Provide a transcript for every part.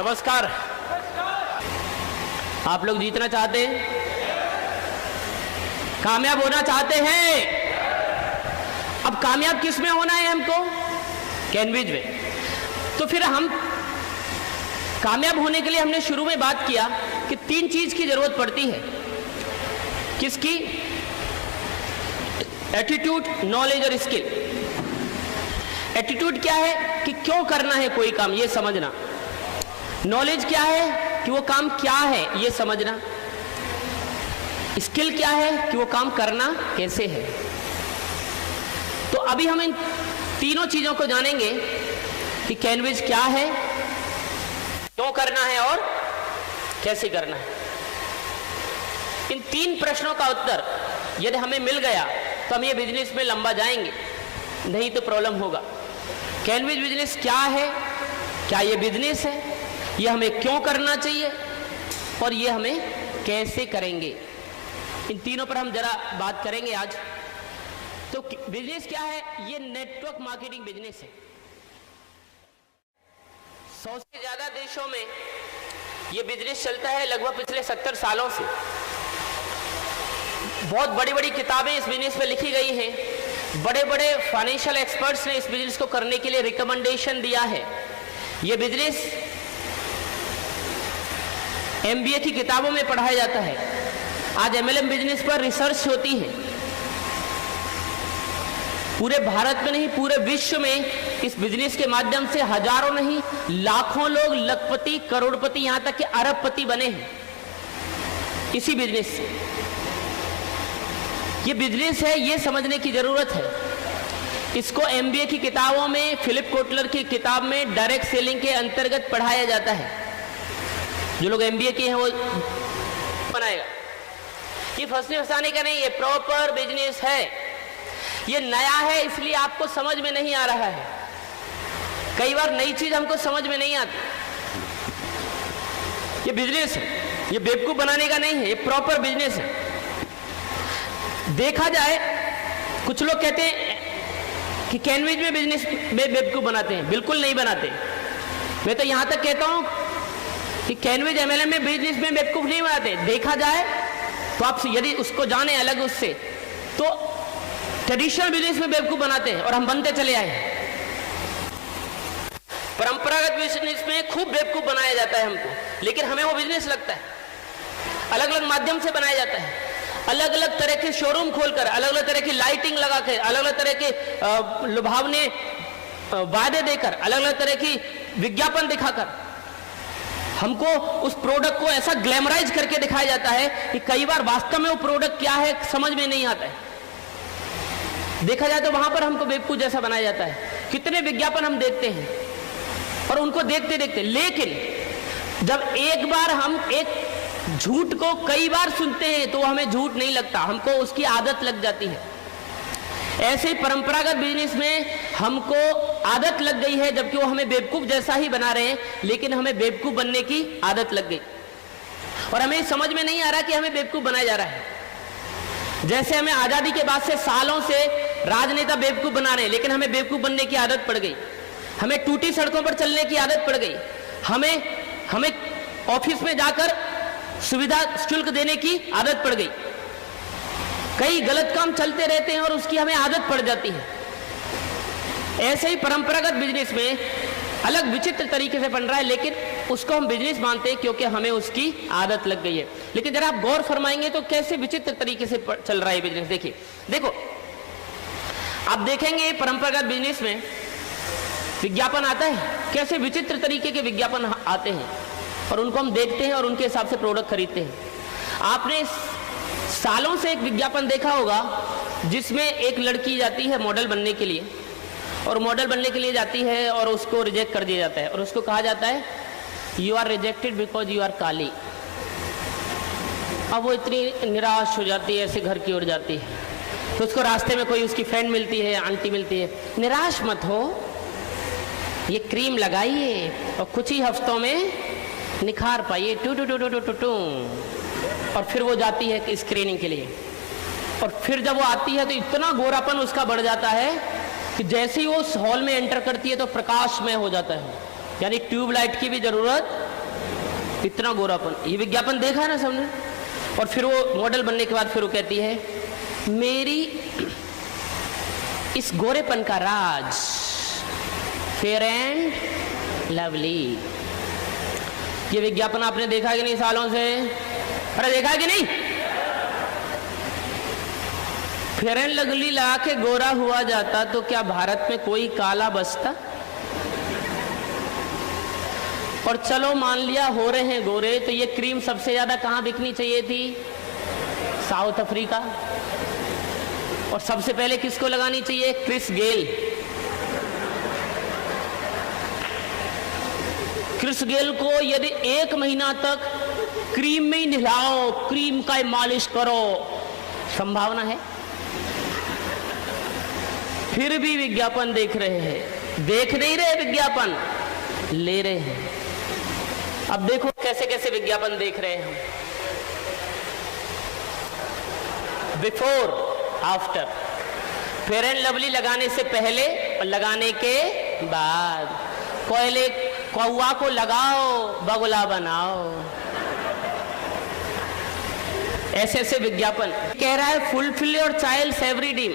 नमस्कार। आप लोग जीतना चाहते हैं, कामयाब होना चाहते हैं। अब कामयाब किस में होना है हमको? कैनविज में। तो फिर हम कामयाब होने के लिए हमने शुरू में बात किया कि 3 चीज की जरूरत पड़ती है। किसकी? एटीट्यूड, नॉलेज और स्किल। एटीट्यूड क्या है कि क्यों करना है कोई काम, ये समझना। नॉलेज क्या है कि वो काम क्या है, ये समझना। स्किल क्या है कि वो काम करना कैसे है। तो अभी हम इन तीनों चीजों को जानेंगे कि कैनविज क्या है, क्यों करना है और कैसे करना है। इन 3 प्रश्नों का उत्तर यदि हमें मिल गया तो हम ये बिजनेस में लंबा जाएंगे, नहीं तो प्रॉब्लम होगा। कैनविज बिजनेस क्या है, क्या ये बिजनेस है, ये हमें क्यों करना चाहिए और ये हमें कैसे करेंगे, इन तीनों पर हम जरा बात करेंगे आज। तो बिजनेस क्या है? ये नेटवर्क मार्केटिंग बिजनेस है। 100 से ज्यादा देशों में ये बिजनेस चलता है लगभग पिछले 70 सालों से। बहुत बड़ी बड़ी किताबें इस बिजनेस में लिखी गई हैं। बड़े बड़े फाइनेंशियल एक्सपर्ट्स ने इस बिजनेस को करने के लिए रिकमेंडेशन दिया है। ये बिजनेस MBA की किताबों में पढ़ाया जाता है। आज MLM बिजनेस पर रिसर्च होती है। पूरे भारत में नहीं, पूरे विश्व में इस बिजनेस के माध्यम से हजारों नहीं लाखों लोग लखपति, करोड़पति, यहां तक कि अरबपति बने हैं इसी बिजनेस से। ये बिजनेस है, ये समझने की जरूरत है। इसको MBA की किताबों में, फिलिप कोटलर की किताब में डायरेक्ट सेलिंग के अंतर्गत पढ़ाया जाता है। जो लोग MBA किए हैं वो बनाएगा। ये फंसने फंसाने का नहीं, ये प्रॉपर बिजनेस है। ये नया है इसलिए आपको समझ में नहीं आ रहा है। कई बार नई चीज हमको समझ में नहीं आती। ये बिजनेस है, ये बेवकूफ बनाने का नहीं है, ये प्रॉपर बिजनेस है। देखा जाए, कुछ लोग कहते हैं कि कैनविज में बिजनेस में बेवकूफ बनाते हैं। बिल्कुल नहीं बनाते। मैं तो यहां तक कहता हूं कि कैनविज MLM में बिजनेस में बेवकूफ नहीं बनाते। देखा जाए तो आप यदि उसको जाने अलग उससे, तो ट्रेडिशनल बिजनेस में बेवकूफ बनाते हैं और हम बनते चले आए। परंपरागत बिजनेस में खूब बेवकूफ बनाया जाता है हमको, लेकिन हमें वो बिजनेस लगता है। अलग अलग माध्यम से बनाया जाता है। अलग अलग तरह के शोरूम खोलकर, अलग अलग तरह की लाइटिंग लगाकर, अलग अलग तरह के लुभावने वादे देकर, अलग अलग तरह की विज्ञापन दिखाकर हमको उस प्रोडक्ट को ऐसा ग्लैमराइज करके दिखाया जाता है कि कई बार वास्तव में वो प्रोडक्ट क्या है समझ में नहीं आता है। देखा जाए तो वहां पर हमको बेवकूफ जैसा बनाया जाता है। कितने विज्ञापन हम देखते हैं और उनको देखते देखते, लेकिन जब एक बार हम एक झूठ को कई बार सुनते हैं तो हमें झूठ नहीं लगता, हमको उसकी आदत लग जाती है। ऐसे ही परंपरागत बिजनेस में हमको आदत लग गई है, जबकि वो हमें बेवकूफ जैसा ही बना रहे हैं, लेकिन हमें बेवकूफ बनने की आदत लग गई और हमें समझ में नहीं आ रहा कि हमें बेवकूफ बनाया जा रहा है। जैसे हमें आजादी के बाद से सालों से राजनेता बेवकूफ बना रहे हैं, लेकिन हमें बेवकूफ बनने की आदत पड़ गई। हमें टूटी सड़कों पर चलने की आदत पड़ गई। हमें ऑफिस में जाकर सुविधा शुल्क देने की आदत पड़ गई। कई गलत काम चलते रहते हैं और उसकी हमें आदत पड़ जाती है। ऐसे ही परंपरागत बिजनेस में अलग विचित्र तरीके से बन रहा है, लेकिन उसको हम बिजनेस मानते हैं क्योंकि हमें उसकी आदत लग गई है। लेकिन जरा आप गौर फरमाएंगे तो कैसे विचित्र तरीके से चल रहा है बिजनेस। देखो आप देखेंगे परंपरागत बिजनेस में विज्ञापन आता है, कैसे विचित्र तरीके के विज्ञापन आते हैं और उनको हम देखते हैं और उनके हिसाब से प्रोडक्ट खरीदते हैं। आपने सालों से एक विज्ञापन देखा होगा जिसमें एक लड़की जाती है मॉडल बनने के लिए, और मॉडल बनने के लिए जाती है और उसको रिजेक्ट कर दिया जाता है और उसको कहा जाता है you are rejected because you are काली। अब वो इतनी निराश हो जाती है, ऐसे घर की ओर जाती है, तो उसको रास्ते में कोई उसकी फ्रेंड मिलती है, आंटी मिलती है, निराश मत हो, ये क्रीम लगाइए और कुछ ही हफ्तों में निखार पाइए, टू टू टू टू टू टू टू। और फिर वो जाती है स्क्रीनिंग के लिए, और फिर जब वो आती है तो इतना गोरापन उसका बढ़ जाता है कि जैसे ही वो उस हॉल में एंटर करती है तो प्रकाशमय हो जाता है, यानी ट्यूबलाइट की भी जरूरत इतना गोरापन, ये विज्ञापन देखा है ना सबने। और फिर वो मॉडल बनने के बाद फिर वो कहती है मेरी इस गोरेपन का राज फेयर एंड लवली। ये विज्ञापन आपने देखा कि नहीं सालों से? अरे देखा कि नहीं? फेयर एंड लवली लगा के गोरा हुआ जाता तो क्या भारत में कोई काला बचता? और चलो मान लिया हो रहे हैं गोरे, तो ये क्रीम सबसे ज्यादा कहां बिकनी चाहिए थी? South Africa. और सबसे पहले किसको लगानी चाहिए? Chris Gayle. क्रिस गेल को यदि 1 महीना तक क्रीम में ही नहलाओ, क्रीम का मालिश करो, संभावना है। फिर भी विज्ञापन देख रहे हैं। देख नहीं रहे विज्ञापन, ले रहे हैं। अब देखो कैसे कैसे विज्ञापन देख रहे हैं हम। Before after, fair and lovely लगाने से पहले और लगाने के बाद। कोयले कौवा को लगाओ, बगुला बनाओ। ऐसे ऐसे विज्ञापन कह रहा है fulfil your child's every dream.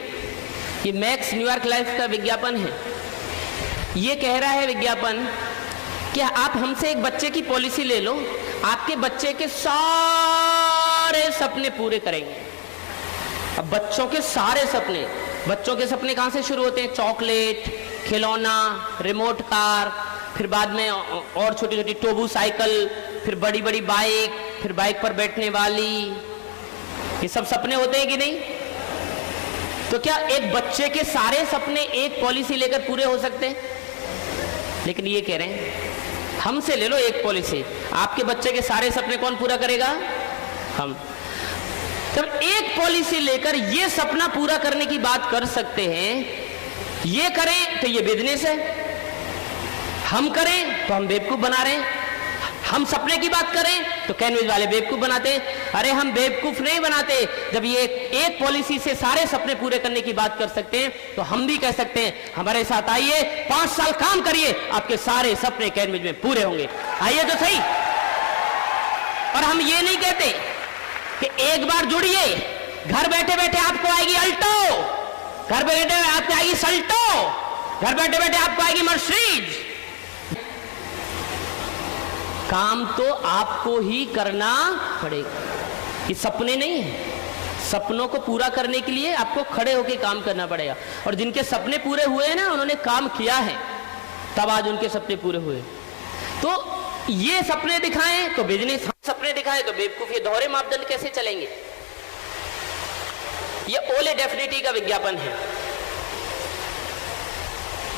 ये मैक्स न्यूयॉर्क लाइफ का विज्ञापन है। ये कह रहा है विज्ञापन कि आप हमसे एक बच्चे की पॉलिसी ले लो, आपके बच्चे के सारे सपने पूरे करेंगे। अब बच्चों के सारे सपने, बच्चों के सपने कहां से शुरू होते हैं? चॉकलेट, खिलौना, रिमोट कार, फिर बाद में और छोटी छोटी टोबू साइकिल, फिर बड़ी बड़ी बाइक, फिर बाइक पर बैठने वाली। ये सब सपने होते हैं कि नहीं? तो क्या एक बच्चे के सारे सपने एक पॉलिसी लेकर पूरे हो सकते हैं? लेकिन ये कह रहे हैं हमसे ले लो एक पॉलिसी, आपके बच्चे के सारे सपने कौन पूरा करेगा? हम। जब एक पॉलिसी लेकर ये सपना पूरा करने की बात कर सकते हैं, ये करें तो ये बिजनेस है, हम करें तो हम बेवकूफ बना रहे हैं। हम सपने की बात करें तो कैनवेज वाले बेवकूफ बनाते हैं। अरे हम बेवकूफ नहीं बनाते। जब ये एक पॉलिसी से सारे सपने पूरे करने की बात कर सकते हैं तो हम भी कह सकते हैं हमारे साथ आइए, 5 साल काम करिए, आपके सारे सपने कैनवेज में पूरे होंगे। आइए तो सही। और हम ये नहीं कहते कि एक बार जुड़िए, घर बैठे बैठे आपको आएगी अल्टो, घर बैठे बैठे आपको आएगी सल्टो, घर बैठे बैठे आपको आएगी मर्सिडीज। काम तो आपको ही करना पड़ेगा। ये सपने नहीं है। सपनों को पूरा करने के लिए आपको खड़े होकर काम करना पड़ेगा। और जिनके सपने पूरे हुए हैं ना, उन्होंने काम किया है, तब आज उनके सपने पूरे हुए। तो ये सपने दिखाएं तो बिजनेस, हम सपने दिखाएं तो बेवकूफ। ये दोहरे मापदंड कैसे चलेंगे? ये ओले डेफिनेटली का विज्ञापन है।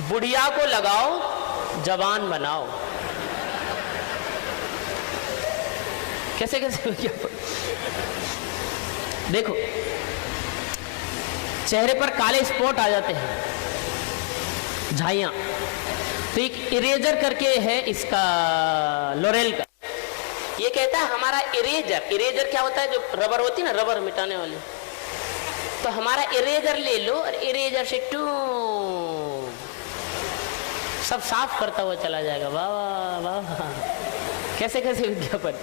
बुढ़िया को लगाओ, जवान बनाओ। कैसे कैसे विज्ञापन देखो, चेहरे पर काले स्पॉट आ जाते हैं, झाइयां। तो एक इरेजर करके है इसका, लोरेल का। ये कहता है हमारा इरेजर, इरेजर क्या होता है? जो रबर होती है ना, रबर मिटाने वाली। तो हमारा इरेजर ले लो और इरेजर से टू सब साफ करता हुआ चला जाएगा। वाह वाह वाह, कैसे कैसे विज्ञापन।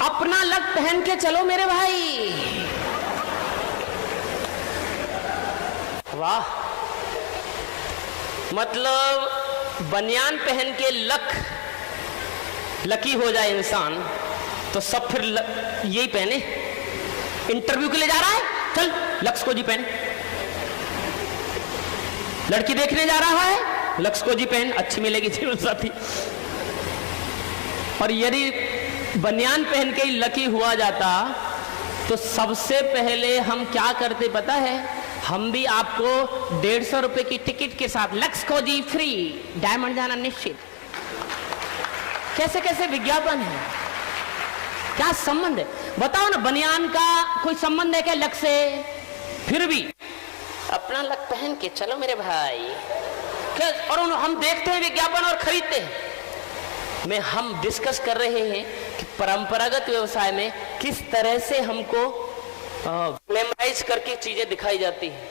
अपना लक पहन के चलो मेरे भाई। वाह, मतलब बनियान पहन के लकी हो जाए इंसान तो सब फिर यही पहने। इंटरव्यू के लिए जा रहा है, चल लक्स को जी पहन। लड़की देखने जा रहा है, लक्स को जी पहन, अच्छी मिलेगी जीवन साथी। और यदि बनियान पहन के ही लकी हुआ जाता तो सबसे पहले हम क्या करते पता है? हम भी आपको 150 रुपए की टिकट के साथ लक्स को जी फ्री, डायमंड जाना निश्चित। कैसे कैसे विज्ञापन है, क्या संबंध है बताओ ना? बनियान का कोई संबंध है क्या लक्स से? फिर भी अपना लक पहन के चलो मेरे भाई। और हम देखते हैं विज्ञापन और खरीदते हैं। हम डिस्कस कर रहे हैं कि परंपरागत व्यवसाय में किस तरह से हमको ग्लैमराइज करके चीजें दिखाई जाती हैं,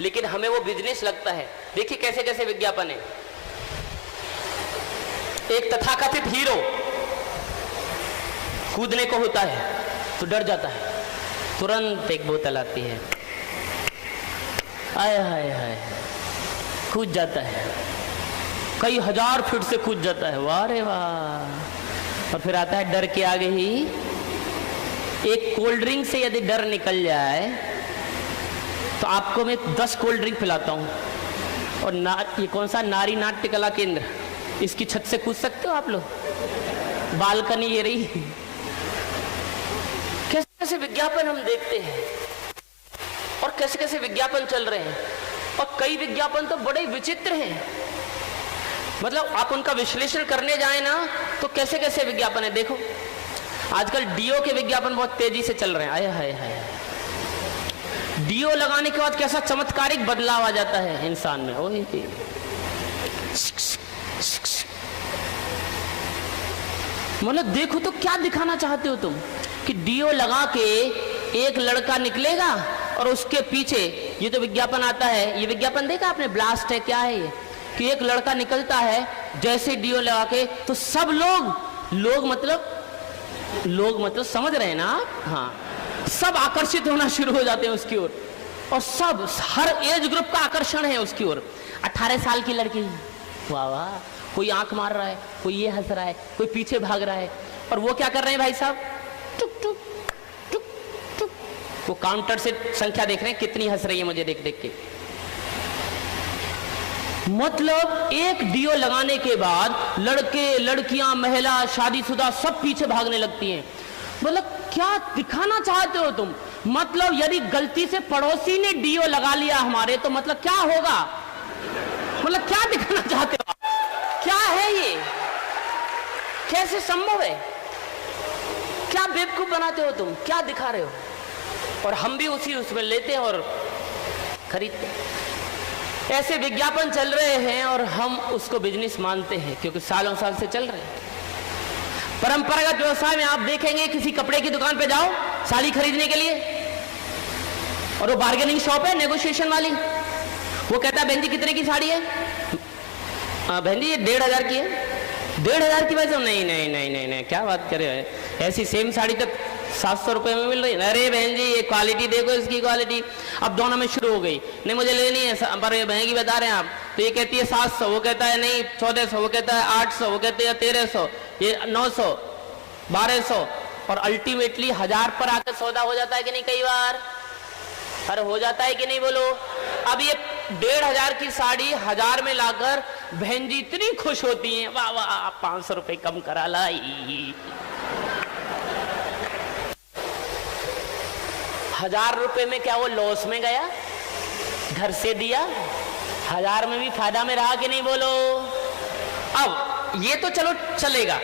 लेकिन हमें वो बिजनेस लगता है। देखिए कैसे कैसे विज्ञापन है। एक तथाकथित हीरो कूदने को होता है तो डर जाता है, तुरंत एक बोतल आती है, आय हाय हाय, कूद जाता है, कई हजार फीट से कूद जाता है, वाह रे वाह। और फिर आता है डर के आगे ही एक कोल्ड ड्रिंक से यदि डर निकल जाए तो आपको मैं 10 कोल्ड ड्रिंक पिलाता हूं। और ये कौन सा नारी नाट्य कला केंद्र, इसकी छत से कूद सकते हो आप लोग, बालकनी ये रही। कैसे कैसे विज्ञापन हम देखते हैं और कैसे कैसे विज्ञापन चल रहे हैं, और कई विज्ञापन तो बड़े विचित्र हैं, मतलब आप उनका विश्लेषण करने जाए ना तो कैसे कैसे विज्ञापन है। देखो आजकल डीओ के विज्ञापन बहुत तेजी से चल रहे हैं, आय हाय हाय, डीओ लगाने के बाद कैसा चमत्कारिक बदलाव आ जाता है इंसान में। ओए मतलब देखो तो क्या दिखाना चाहते हो तुम कि डीओ लगा के एक लड़का निकलेगा और उसके पीछे ये जो विज्ञापन आता है, ये विज्ञापन देखा आपने, ब्लास्ट है क्या है ये, कि एक लड़का निकलता है जैसे डीओ लगा के तो सब लोग मतलब समझ रहे हैं ना आप, हाँ, सब आकर्षित होना शुरू हो जाते हैं उसकी ओर, और सब हर एज ग्रुप का आकर्षण है उसकी ओर। 18 साल की लड़की, वाह वाह, कोई आंख मार रहा है, कोई ये हंस रहा है, कोई पीछे भाग रहा है, और वो क्या कर रहे हैं भाई साहब, टुक टुक टुक टुक, वो काउंटर से संख्या देख रहे हैं कितनी हंस रही है मुझे देख देख के। मतलब एक डीओ लगाने के बाद लड़के लड़कियां महिला शादीशुदा सब पीछे भागने लगती हैं। मतलब क्या दिखाना चाहते हो तुम, मतलब यदि गलती से पड़ोसी ने डीओ लगा लिया हमारे तो मतलब क्या होगा, मतलब क्या दिखाना चाहते हो, क्या है ये, कैसे संभव है, क्या बेवकूफ बनाते हो तुम, क्या दिखा रहे हो। और हम भी उसी उसमें लेते हैं और खरीदते हैं। ऐसे विज्ञापन चल रहे हैं और हम उसको बिजनेस मानते हैं क्योंकि सालों साल से चल रहे हैं। परंपरागत व्यवसाय में आप देखेंगे किसी कपड़े की दुकान पे जाओ साड़ी खरीदने के लिए, और वो बार्गेनिंग शॉप है, नेगोशिएशन वाली, वो कहता है बहन जी कितने की साड़ी है, बहन जी ये 1500 की है, 1500 की वजह, नहीं नहीं नहीं नहीं नहीं क्या बात कर रहे हो, ऐसी सेम साड़ी तो 700 रुपए में मिल रही है। अरे बहन जी ये क्वालिटी देखो, इसकी क्वालिटी। अब दोनों में शुरू हो गई, नहीं मुझे लेनी है पर ये महंगी बता रहे हैं आप, तो ये कहती है 700, वो कहता है नहीं 1400, वो कहता है 800, वो कहते हैं 1300, ये 900, 1200, और अल्टीमेटली 1000 पर आकर सौदा हो जाता है कि नहीं कई बार, अरे हो जाता है कि नहीं बोलो। अब ये 1500 की साड़ी 1000 में लाकर बहन जी इतनी खुश होती हैं, वाह वाह 500 रुपए कम करा लाई। 1000 रुपए में क्या वो लॉस में गया, घर से दिया, 1000 में भी फायदा में रहा कि नहीं बोलो। अब ये तो चलो चलेगा,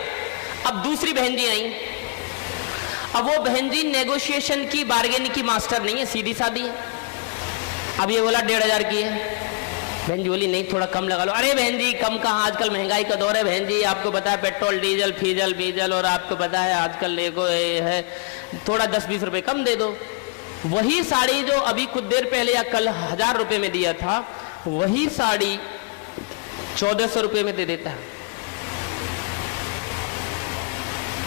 अब दूसरी बहन जी आई, अब वो बहन जी नेगोशिएशन की बार्गेनिंग की मास्टर नहीं है, सीधी सादी है। अब ये बोला 1500 की है, बहन जी बोली नहीं थोड़ा कम लगा लो। अरे बहन जी कम कहाँ, आजकल महंगाई का दौर है बहन जी, आपको पता है पेट्रोल डीजल फीजल बीजल, और आपको पता है आजकल देखो है, थोड़ा 10-20 रुपए कम दे दो। वही साड़ी जो अभी कुछ देर पहले या कल 1000 रुपए में दिया था, वही साड़ी 1400 रुपए में दे देता है।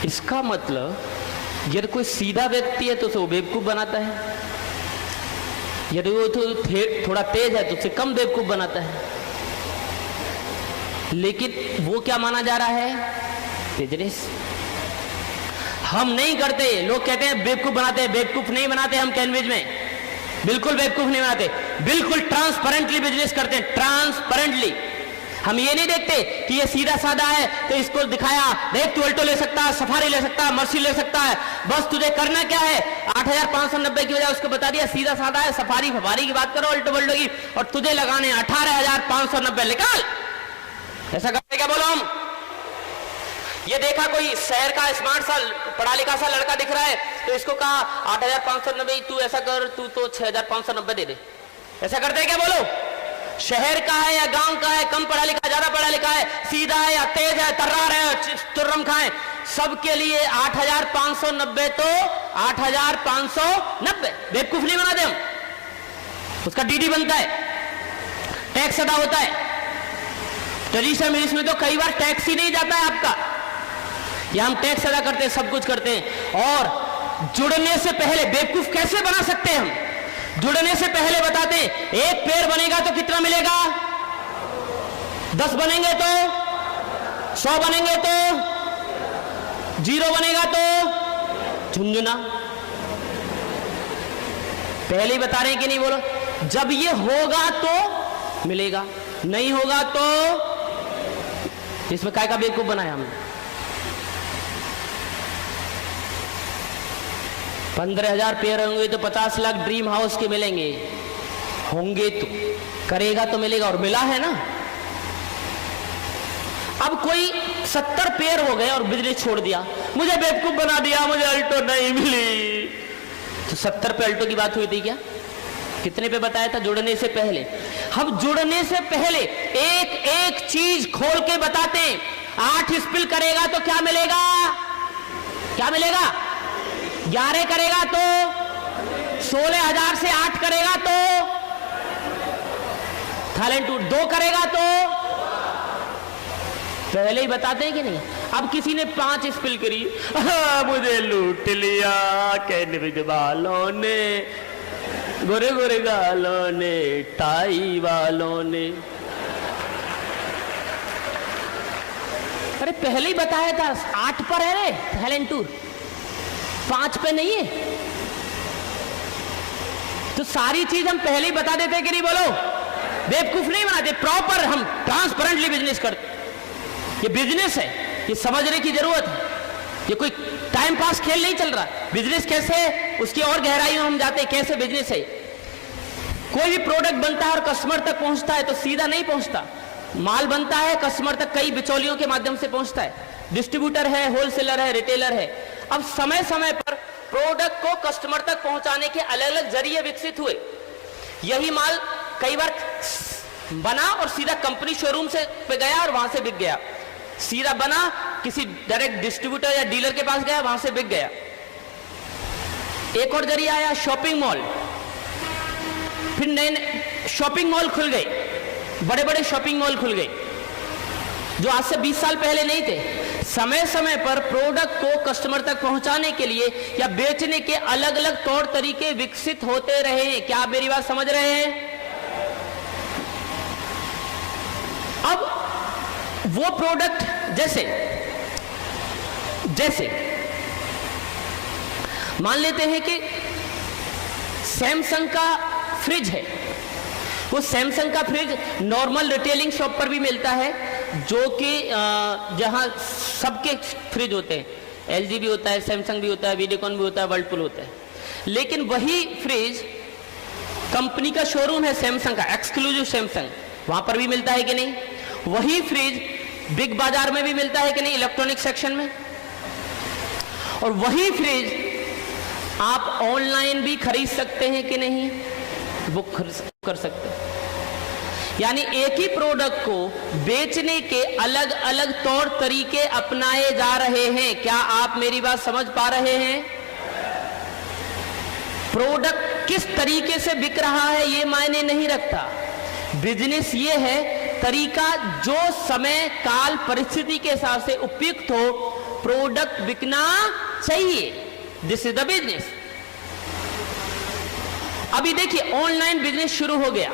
इसका मतलब यदि कोई सीधा व्यक्ति है तो उसे वो बेवकूफ बनाता है, यदि वो थोड़ा तेज है तो उसे कम बेवकूफ बनाता है। लेकिन वो क्या माना जा रहा है, बिजनेस। हम नहीं करते, लोग कहते हैं बेवकूफ बनाते हैं, बेवकूफ नहीं बनाते हम कैनवेज में, बिल्कुल बेवकूफ नहीं बनाते, बिल्कुल ट्रांसपेरेंटली बिजनेस करते हैं, ट्रांसपेरेंटली। हम ये नहीं देखते कि ये सीधा साधा है तो इसको दिखाया, देख तू अल्टो ले सकता है, सफारी ले सकता है, मर्सी ले सकता है, बस तुझे करना क्या है, 8590 की वजह उसको बता दिया सीधा साधा है, सफारी फफारी की बात करो अल्टो बल्टो की, और तुझे लगाने 18590, निकाल। ऐसा करते क्या बोलो हम। ये देखा कोई शहर का स्मार्ट सा पढ़ा लिखा सा लड़का दिख रहा है तो इसको कहा 8590, तू ऐसा कर, तू तो 6590 दे दे। ऐसा करते हैं क्या बोलो। शहर का है या गांव का है, कम पढ़ा लिखा ज्यादा पढ़ा लिखा है, सीधा है या तेज है, तर्रार है तुर्रम खाए, सबके लिए 8590 तो 8590। बेवकूफ नहीं बनाते हम, उसका डीडी बनता है, टैक्स अदा होता है। ट्रेडिशनल बिजनेस में तो कई बार टैक्स ही नहीं जाता है आपका, या हम टैक्स अदा करते हैं, सब कुछ करते हैं। और जुड़ने से पहले बेवकूफ कैसे बना सकते हैं हम? जुड़ने से पहले बताते हैं एक पेड़ बनेगा तो कितना मिलेगा, 10 बनेंगे तो 100 बनेंगे तो 0 बनेगा तो झुंझुना। पहले ही बता रहे हैं कि नहीं, बोलो। जब ये होगा तो मिलेगा, नहीं होगा तो इसमें काय का बेवकूफ बनाया हमने। 15,000 पेड़ होंगे तो 50 लाख ड्रीम हाउस के मिलेंगे, होंगे तो, करेगा तो मिलेगा, और मिला है ना। अब कोई 70 पेड़ हो गए और बिजनेस छोड़ दिया, मुझे बेवकूफ बना दिया, मुझे अल्टो नहीं मिली। तो 70 पे अल्टो की बात हुई थी क्या? कितने पे बताया था जुड़ने से पहले? हम जुड़ने से पहले एक एक चीज खोल के बताते हैं। 8 स्पिल करेगा तो क्या मिलेगा, क्या मिलेगा? 11 करेगा तो 16,000 से 8 करेगा तो थाईलैंड टूर, 2 करेगा तो पहले ही बताते हैं कि नहीं। अब किसी ने 5 स्पिल करी, मुझे लूट लिया कैनविज वालों ने, गोरे गोरे गालों ने, टाई वालों ने। अरे पहले ही बताया था 8 पर है रे थाईलैंड टूर, 5 पे नहीं है। तो सारी चीज हम पहले ही बता देते कि नहीं, बोलो। बेवकूफ नहीं बनाते, प्रॉपर हम ट्रांसपेरेंटली बिजनेस करते। ये बिजनेस है, ये समझने की जरूरत है। ये कोई टाइम पास खेल नहीं चल रहा। बिजनेस कैसे है उसकी और गहराइयों हम जाते हैं, कैसे बिजनेस है। कोई भी प्रोडक्ट बनता है और कस्टमर तक पहुंचता है तो सीधा नहीं पहुंचता। माल बनता है, कस्टमर तक कई बिचौलियों के माध्यम से पहुंचता है। डिस्ट्रीब्यूटर है, होलसेलर है, रिटेलर है। अब समय समय पर प्रोडक्ट को कस्टमर तक पहुंचाने के अलग अलग जरिए विकसित हुए। यही माल कई बार बना और सीधा कंपनी शोरूम से पे गया और वहां से बिक गया। सीधा बना, किसी डायरेक्ट डिस्ट्रीब्यूटर या डीलर के पास गया, वहां से बिक गया। एक और जरिया आया शॉपिंग मॉल। फिर नए शॉपिंग मॉल खुल गए, बड़े बड़े शॉपिंग मॉल खुल गए जो आज से 20 साल पहले नहीं थे। समय समय पर प्रोडक्ट को कस्टमर तक पहुंचाने के लिए या बेचने के अलग अलग तौर तरीके विकसित होते रहे हैं। क्या आप मेरी बात समझ रहे हैं? अब वो प्रोडक्ट जैसे मान लेते हैं कि सैमसंग का फ्रिज है। वो सैमसंग का फ्रिज नॉर्मल रिटेलिंग शॉप पर भी मिलता है, जो कि जहां सबके फ्रिज होते हैं। एलजी भी होता है, सैमसंग भी होता है, वीडियोकॉन भी होता है, वर्लपूल होता है। लेकिन वही फ्रिज कंपनी का शोरूम है सैमसंग का, एक्सक्लूसिव सैमसंग, वहां पर भी मिलता है कि नहीं? वही फ्रिज बिग बाजार में भी मिलता है कि नहीं, इलेक्ट्रॉनिक सेक्शन में? और वही फ्रिज आप ऑनलाइन भी खरीद सकते हैं कि नहीं, बुक कर सकते हैं। यानी एक ही प्रोडक्ट को बेचने के अलग अलग तौर तरीके अपनाए जा रहे हैं। क्या आप मेरी बात समझ पा रहे हैं? प्रोडक्ट किस तरीके से बिक रहा है ये मायने नहीं रखता। बिजनेस ये है तरीका जो समय काल परिस्थिति के हिसाब से उपयुक्त हो, प्रोडक्ट बिकना चाहिए। This is the business. अभी देखिए ऑनलाइन बिजनेस शुरू हो गया।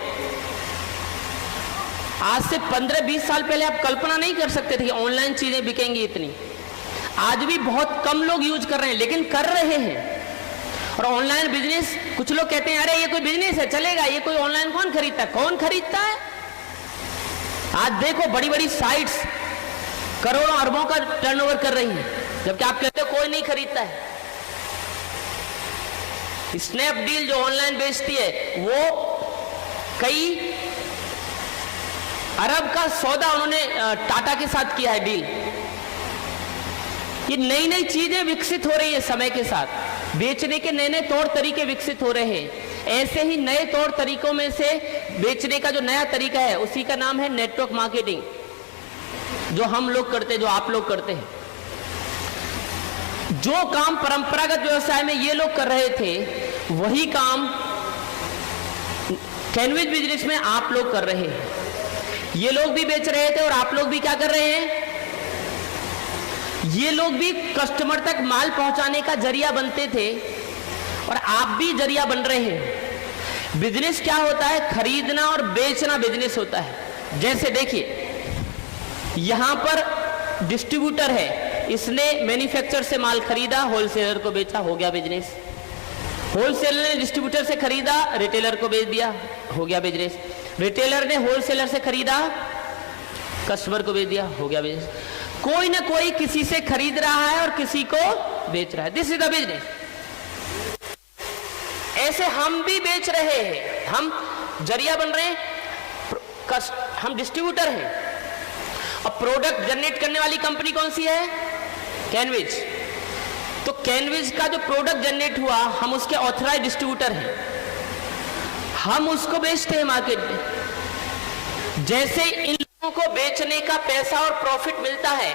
आज से 15-20 साल पहले आप कल्पना नहीं कर सकते थे कि ऑनलाइन चीजें बिकेंगी इतनी। आज भी बहुत कम लोग यूज कर रहे हैं, लेकिन कर रहे हैं। और ऑनलाइन बिजनेस, कुछ लोग कहते हैं अरे ये कोई बिजनेस है, चलेगा, ये कोई ऑनलाइन कौन खरीदता है? कौन खरीदता है? आज देखो बड़ी बड़ी साइट्स करोड़ों अरबों का टर्नओवर कर रही हैं, जबकि आप कहते हो कोई नहीं खरीदता है। स्नैपडील जो ऑनलाइन बेचती है वो कई अरब का सौदा उन्होंने टाटा के साथ किया है डील। ये नई नई चीजें विकसित हो रही है समय के साथ, बेचने के नए नए तौर तरीके विकसित हो रहे हैं। ऐसे ही नए तौर तरीकों में से बेचने का जो नया तरीका है उसी का नाम है नेटवर्क मार्केटिंग, जो हम लोग करते हैं, जो आप लोग करते हैं। जो काम परंपरागत व्यवसाय में ये लोग कर रहे थे वही काम कैनविज बिजनेस में आप लोग कर रहे हैं। ये लोग भी बेच रहे थे और आप लोग भी क्या कर रहे हैं, ये लोग भी कस्टमर तक माल पहुंचाने का जरिया बनते थे और आप भी जरिया बन रहे हैं। बिजनेस क्या होता है, खरीदना और बेचना बिजनेस होता है। जैसे देखिए यहां पर डिस्ट्रीब्यूटर है, इसने मैन्युफैक्चरर से माल खरीदा, होलसेलर को बेचा, हो गया बिजनेस। होलसेलर ने डिस्ट्रीब्यूटर से खरीदा, रिटेलर को बेच दिया, हो गया बिजनेस। रिटेलर ने होलसेलर से खरीदा, कस्टमर को बेच दिया, हो गया बिजनेस। कोई ना कोई किसी से खरीद रहा है और किसी को बेच रहा है, दिस इज द बिजनेस। ऐसे हम भी बेच रहे हैं, हम जरिया बन रहे हैं, हम डिस्ट्रीब्यूटर हैं। अब प्रोडक्ट जनरेट करने वाली कंपनी कौन सी है, कैनविज। तो कैनविज का जो प्रोडक्ट जनरेट हुआ, हम उसके ऑथराइज्ड डिस्ट्रीब्यूटर हैं, हम उसको बेचते हैं मार्केट में। जैसे इन लोगों को बेचने का पैसा और प्रॉफिट मिलता है,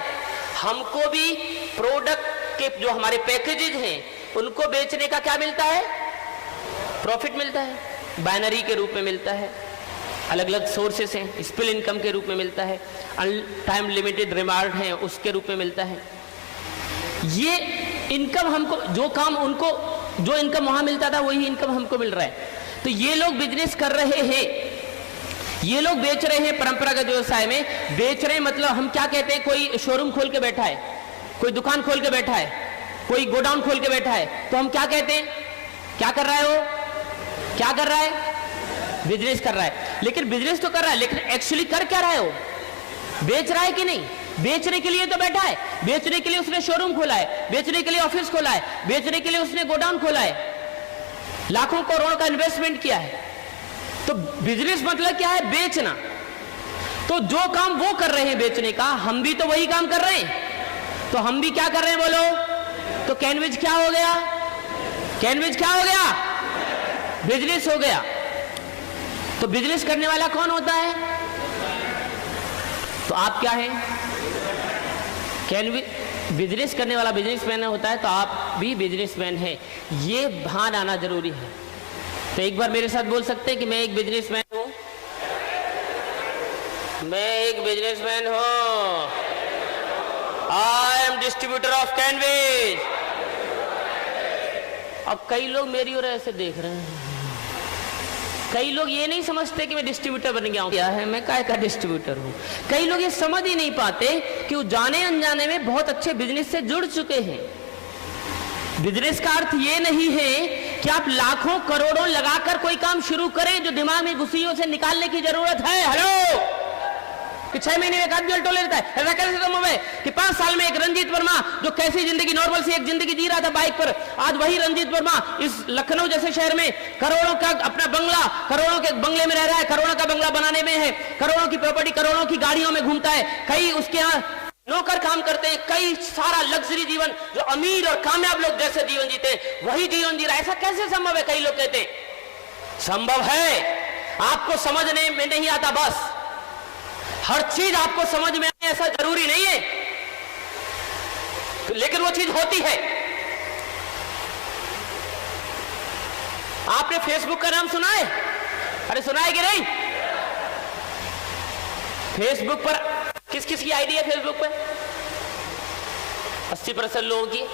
हमको भी प्रोडक्ट के जो हमारे पैकेजेज हैं उनको बेचने का क्या मिलता है, प्रॉफिट मिलता है। बाइनरी के रूप में मिलता है, अलग अलग सोर्सेस हैं, स्पिल इनकम के रूप में मिलता है, टाइम लिमिटेड रिवार्ड है उसके रूप में मिलता है। ये इनकम हमको, जो काम उनको, जो इनकम वहां मिलता था वही इनकम हमको मिल रहा है। तो ये लोग बिजनेस कर रहे हैं, ये लोग बेच रहे हैं परंपरागत व्यवसाय में। बेच रहे हैं मतलब हम क्या कहते हैं, कोई शोरूम खोल के बैठा है, कोई दुकान खोल के बैठा है, कोई गोडाउन खोल के बैठा है, तो हम क्या कहते हैं, क्या कर रहा है वो, क्या कर रहा है, बिजनेस कर रहा है। लेकिन बिजनेस तो कर रहा है, लेकिन एक्चुअली कर क्या रहा है वो, बेच रहा है कि नहीं। बेचने के लिए तो बैठा है, बेचने के लिए उसने शोरूम खोला है, बेचने के लिए ऑफिस खोला है, बेचने के लिए उसने गोडाउन खोला है, लाखों करोड़ों का इन्वेस्टमेंट किया है। तो बिजनेस मतलब क्या है, बेचना। तो जो काम वो कर रहे हैं बेचने का, हम भी तो वही काम कर रहे हैं। तो हम भी क्या कर रहे हैं बोलो, तो कैनविज क्या हो गया, कैनविज क्या हो गया, बिजनेस हो गया। तो बिजनेस करने वाला कौन होता है, तो आप क्या है, कैनविज। बिजनेस करने वाला बिजनेसमैन होता है, तो आप भी बिजनेसमैन हैं, ये भान आना जरूरी है। तो एक बार मेरे साथ बोल सकते हैं कि मैं एक बिजनेसमैन हूं, मैं एक बिजनेसमैन हूं, आई एम डिस्ट्रीब्यूटर ऑफ कैनविज। अब कई लोग मेरी ओर ऐसे देख रहे हैं, कई लोग ये नहीं समझते कि मैं डिस्ट्रीब्यूटर बन गया हूं, क्या है, मैं काय का डिस्ट्रीब्यूटर हूं। कई लोग ये समझ ही नहीं पाते कि वो जाने अनजाने में बहुत अच्छे बिजनेस से जुड़ चुके हैं। बिजनेस का अर्थ ये नहीं है कि आप लाखों करोड़ों लगाकर कोई काम शुरू करें जो दिमाग में घुसियों से निकालने की जरूरत है। हेलो, कि 6 महीने में एक आदमी अल्टो ले लेता है, ऐसा कैसे संभव है कि 5 साल में एक रंजीत वर्मा जो कैसी जिंदगी, नॉर्मल सी एक जिंदगी जी रहा था बाइक पर, आज वही रंजीत वर्मा इस लखनऊ जैसे शहर में करोड़ों का अपना बंगला, करोड़ों के बंगले में रह रहा है, करोड़ों का बंगला बनाने में है, करोड़ों की प्रॉपर्टी, करोड़ों की गाड़ियों में घूमता है, कई उसके यहाँ नौकर काम करते हैं, कई सारा लग्जरी जीवन, जो अमीर और कामयाब लोग जैसे जीवन जीते हैं वही जीवन जी रहा है। ऐसा कैसे संभव है, कई लोग कहते हैं संभव है, आपको समझने में नहीं आता। बस हर चीज आपको समझ में आए ऐसा जरूरी नहीं है, लेकिन वो चीज होती है। आपने फेसबुक का नाम सुना है, अरे सुना है कि नहीं। फेसबुक पर किस किस की आईडी है, फेसबुक पे 80% लोगों की।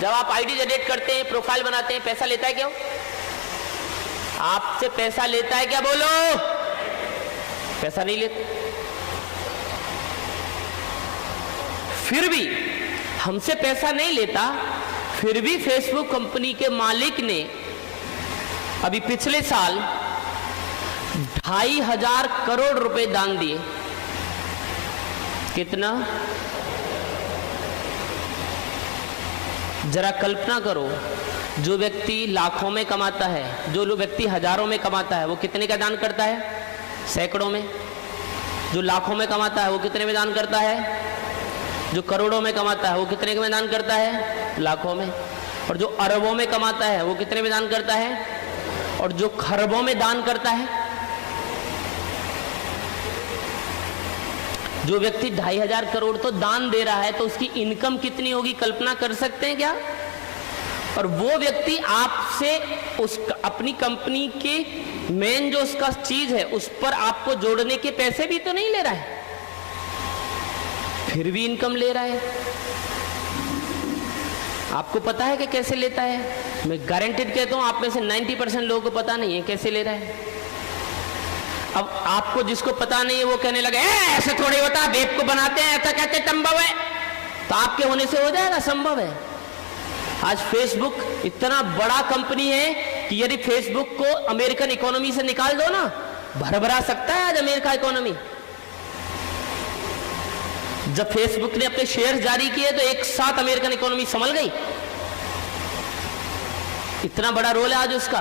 जब आप आईडी जनरेट करते हैं, प्रोफाइल बनाते हैं, पैसा लेता है क्या, आपसे पैसा लेता है क्या, बोलो, पैसा नहीं लेता। फिर भी हमसे पैसा नहीं लेता, फिर भी फेसबुक कंपनी के मालिक ने अभी पिछले साल 2,500 करोड़ रुपए दान दिए। कितना, जरा कल्पना करो, जो व्यक्ति लाखों में कमाता है, जो व्यक्ति हजारों में कमाता है, वो कितने का दान करता है, सैकड़ों में। जो लाखों में कमाता है वो कितने में दान करता है, जो करोड़ों में कमाता है वो कितने में दान करता है, लाखों में। और जो अरबों में कमाता है वो कितने में दान करता है, और जो खरबों में दान करता है। जो व्यक्ति 2,500 करोड़ तो दान दे रहा है, तो उसकी इनकम कितनी होगी, कल्पना कर सकते हैं क्या। और वो व्यक्ति आपसे उस अपनी कंपनी के मेन जो उसका चीज है उस पर आपको जोड़ने के पैसे भी तो नहीं ले रहा है, फिर भी इनकम ले रहा है। आपको पता है कि कैसे लेता है? मैं गारंटेड कहता हूं आप में से 90% लोगों को पता नहीं है कैसे ले रहा है। अब आपको जिसको पता नहीं है वो कहने लगे ऐसे थोड़ी होता, बेवकूफ को बनाते हैं, ऐसा कहते संभव है, तो आपके होने से हो जाएगा? संभव है। आज फेसबुक इतना बड़ा कंपनी है कि यदि फेसबुक को अमेरिकन इकोनॉमी से निकाल दो ना, भरभरा सकता है आज अमेरिका इकोनॉमी। जब फेसबुक ने अपने शेयर जारी किए तो एक साथ अमेरिकन इकोनॉमी संभल गई। इतना बड़ा रोल है आज उसका।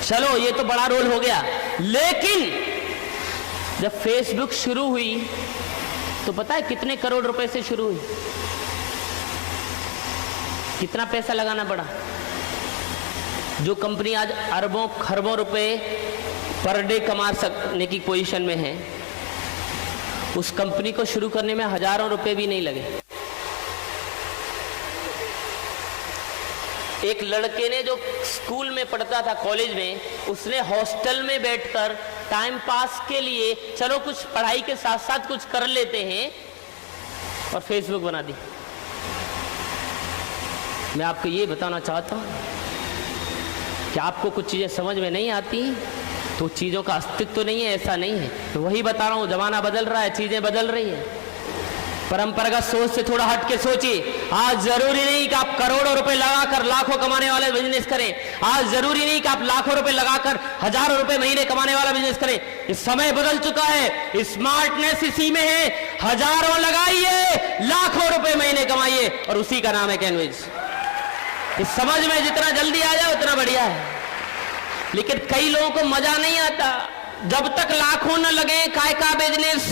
चलो ये तो बड़ा रोल हो गया, लेकिन जब फेसबुक शुरू हुई तो पता है कितने करोड़ रुपए से शुरू हुई? कितना पैसा लगाना पड़ा? जो कंपनी आज अरबों खरबों रुपए पर डे कमा सकने की पोजीशन में है, उस कंपनी को शुरू करने में हजारों रुपए भी नहीं लगे। एक लड़के ने जो स्कूल में पढ़ता था, कॉलेज में, उसने हॉस्टल में बैठकर टाइम पास के लिए चलो कुछ पढ़ाई के साथ साथ कुछ कर लेते हैं और फेसबुक बना दी। मैं आपको ये बताना चाहता हूं कि आपको कुछ चीजें समझ में नहीं आती तो चीजों का अस्तित्व तो नहीं है, ऐसा नहीं है। तो वही बता रहा हूं, जमाना बदल रहा है, चीजें बदल रही है। परंपरागत सोच से थोड़ा हट के सोचिए। आज जरूरी नहीं कि आप करोड़ों रुपए लगाकर लाखों कमाने वाले बिजनेस करें। आज जरूरी नहीं कि आप लाखों रुपए लगाकर हजारों रुपए महीने कमाने वाला बिजनेस करें। इस समय बदल चुका है, स्मार्टनेस इसी में है। हजारों लगाइए, लाखों रुपए महीने कमाइए, और उसी का नाम है कैनवेज। इस समझ में जितना जल्दी आ जाए उतना बढ़िया है। लेकिन कई लोगों को मजा नहीं आता। जब तक लाखों न लगे काय का बिजनेस,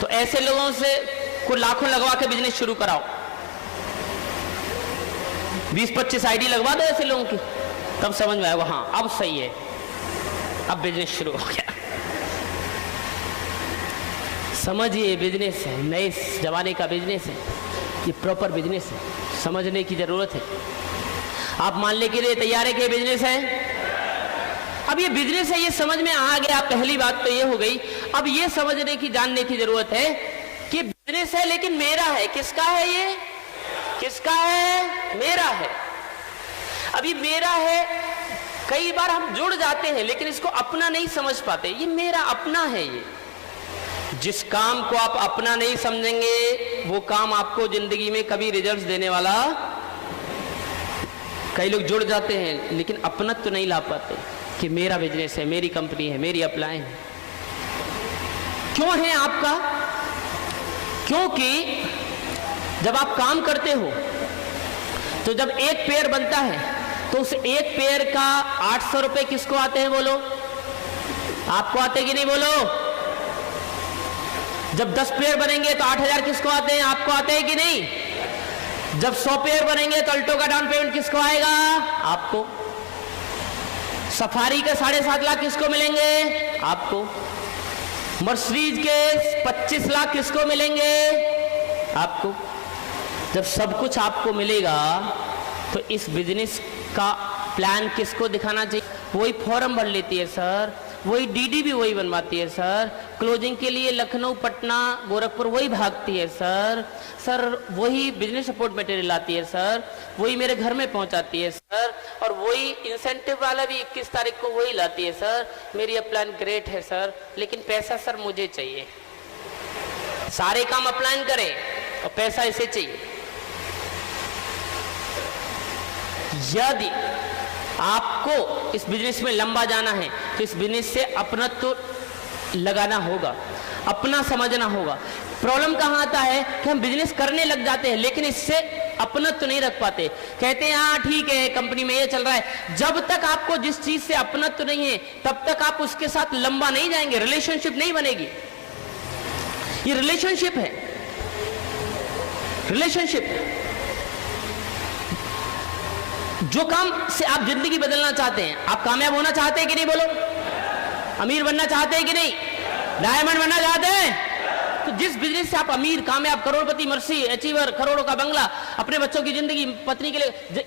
तो ऐसे लोगों से को लाखों लगवा के बिजनेस शुरू कराओ। 20-25 आईडी लगवा दो ऐसे लोगों की, तब समझ में आएगा हाँ अब सही है, अब बिजनेस शुरू हो गया। समझिए, बिजनेस है, नए जमाने का बिजनेस है, ये प्रॉपर बिजनेस है, समझने की जरूरत है। आप मानने के लिए तैयार है कि ये बिजनेस है? अब ये बिजनेस है, ये समझ में आ गया। पहली बात तो ये हो गई। अब ये समझने की, जानने की जरूरत है कि बिजनेस है लेकिन मेरा है। किसका है ये? किसका है? मेरा है। अभी मेरा है, कई बार हम जुड़ जाते हैं लेकिन इसको अपना नहीं समझ पाते। ये मेरा अपना है। ये जिस काम को आप अपना नहीं समझेंगे वो काम आपको जिंदगी में कभी रिजल्ट देने वाला। कई लोग जुड़ जाते हैं लेकिन अपनत्व तो नहीं ला पाते कि मेरा बिजनेस है, मेरी कंपनी है, मेरी अपलाइन है। क्यों है आपका? क्योंकि जब आप काम करते हो तो जब एक पेयर बनता है तो उस एक पेयर का 800 रुपए किसको आते हैं? बोलो, आपको आते कि नहीं? बोलो। जब 10 पेयर बनेंगे तो 8000 किसको आते हैं? आपको आते हैं कि नहीं? जब 100 पेयर बनेंगे तो अल्टो का डाउन पेमेंट किसको आएगा? आपको। सफारी के 7.5 लाख किसको मिलेंगे? आपको। मर्सिडीज के 25 लाख किसको मिलेंगे? आपको। जब सब कुछ आपको मिलेगा तो इस बिजनेस का प्लान किसको दिखाना चाहिए? वही फॉर्म भर लेती है सर, वही डीडी भी वही बनवाती है सर, क्लोजिंग के लिए लखनऊ, पटना, गोरखपुर वही भागती है सर, वही बिजनेस सपोर्ट मटेरियल लाती है सर, वही मेरे घर में पहुंचाती है सर, और वही इंसेंटिव वाला भी 21 तारीख को वही लाती है सर। मेरी अपलाइन ग्रेट है सर, लेकिन पैसा सर मुझे चाहिए। सारे काम अपलाइन करें और पैसा इसे चाहिए। यदि आपको इस बिजनेस में लंबा जाना है तो इस बिजनेस से अपनत्व लगाना होगा, अपना समझना होगा। प्रॉब्लम कहां आता है कि हम बिजनेस करने लग जाते हैं लेकिन इससे अपनत्व नहीं रख पाते। कहते हैं हाँ ठीक है कंपनी में ये चल रहा है। जब तक आपको जिस चीज से अपनत्व नहीं है तब तक आप उसके साथ लंबा नहीं जाएंगे, रिलेशनशिप नहीं बनेगी। ये रिलेशनशिप है, रिलेशनशिप। जो काम से आप जिंदगी बदलना चाहते हैं, आप कामयाब होना चाहते हैं कि नहीं? बोलो। अमीर बनना चाहते हैं कि नहीं? डायमंड बनना चाहते हैं? तो जिस बिजनेस से आप अमीर, कामयाब, करोड़पति, मर्सी, अचीवर, करोड़ों का बंगला, अपने बच्चों की जिंदगी, पत्नी के लिए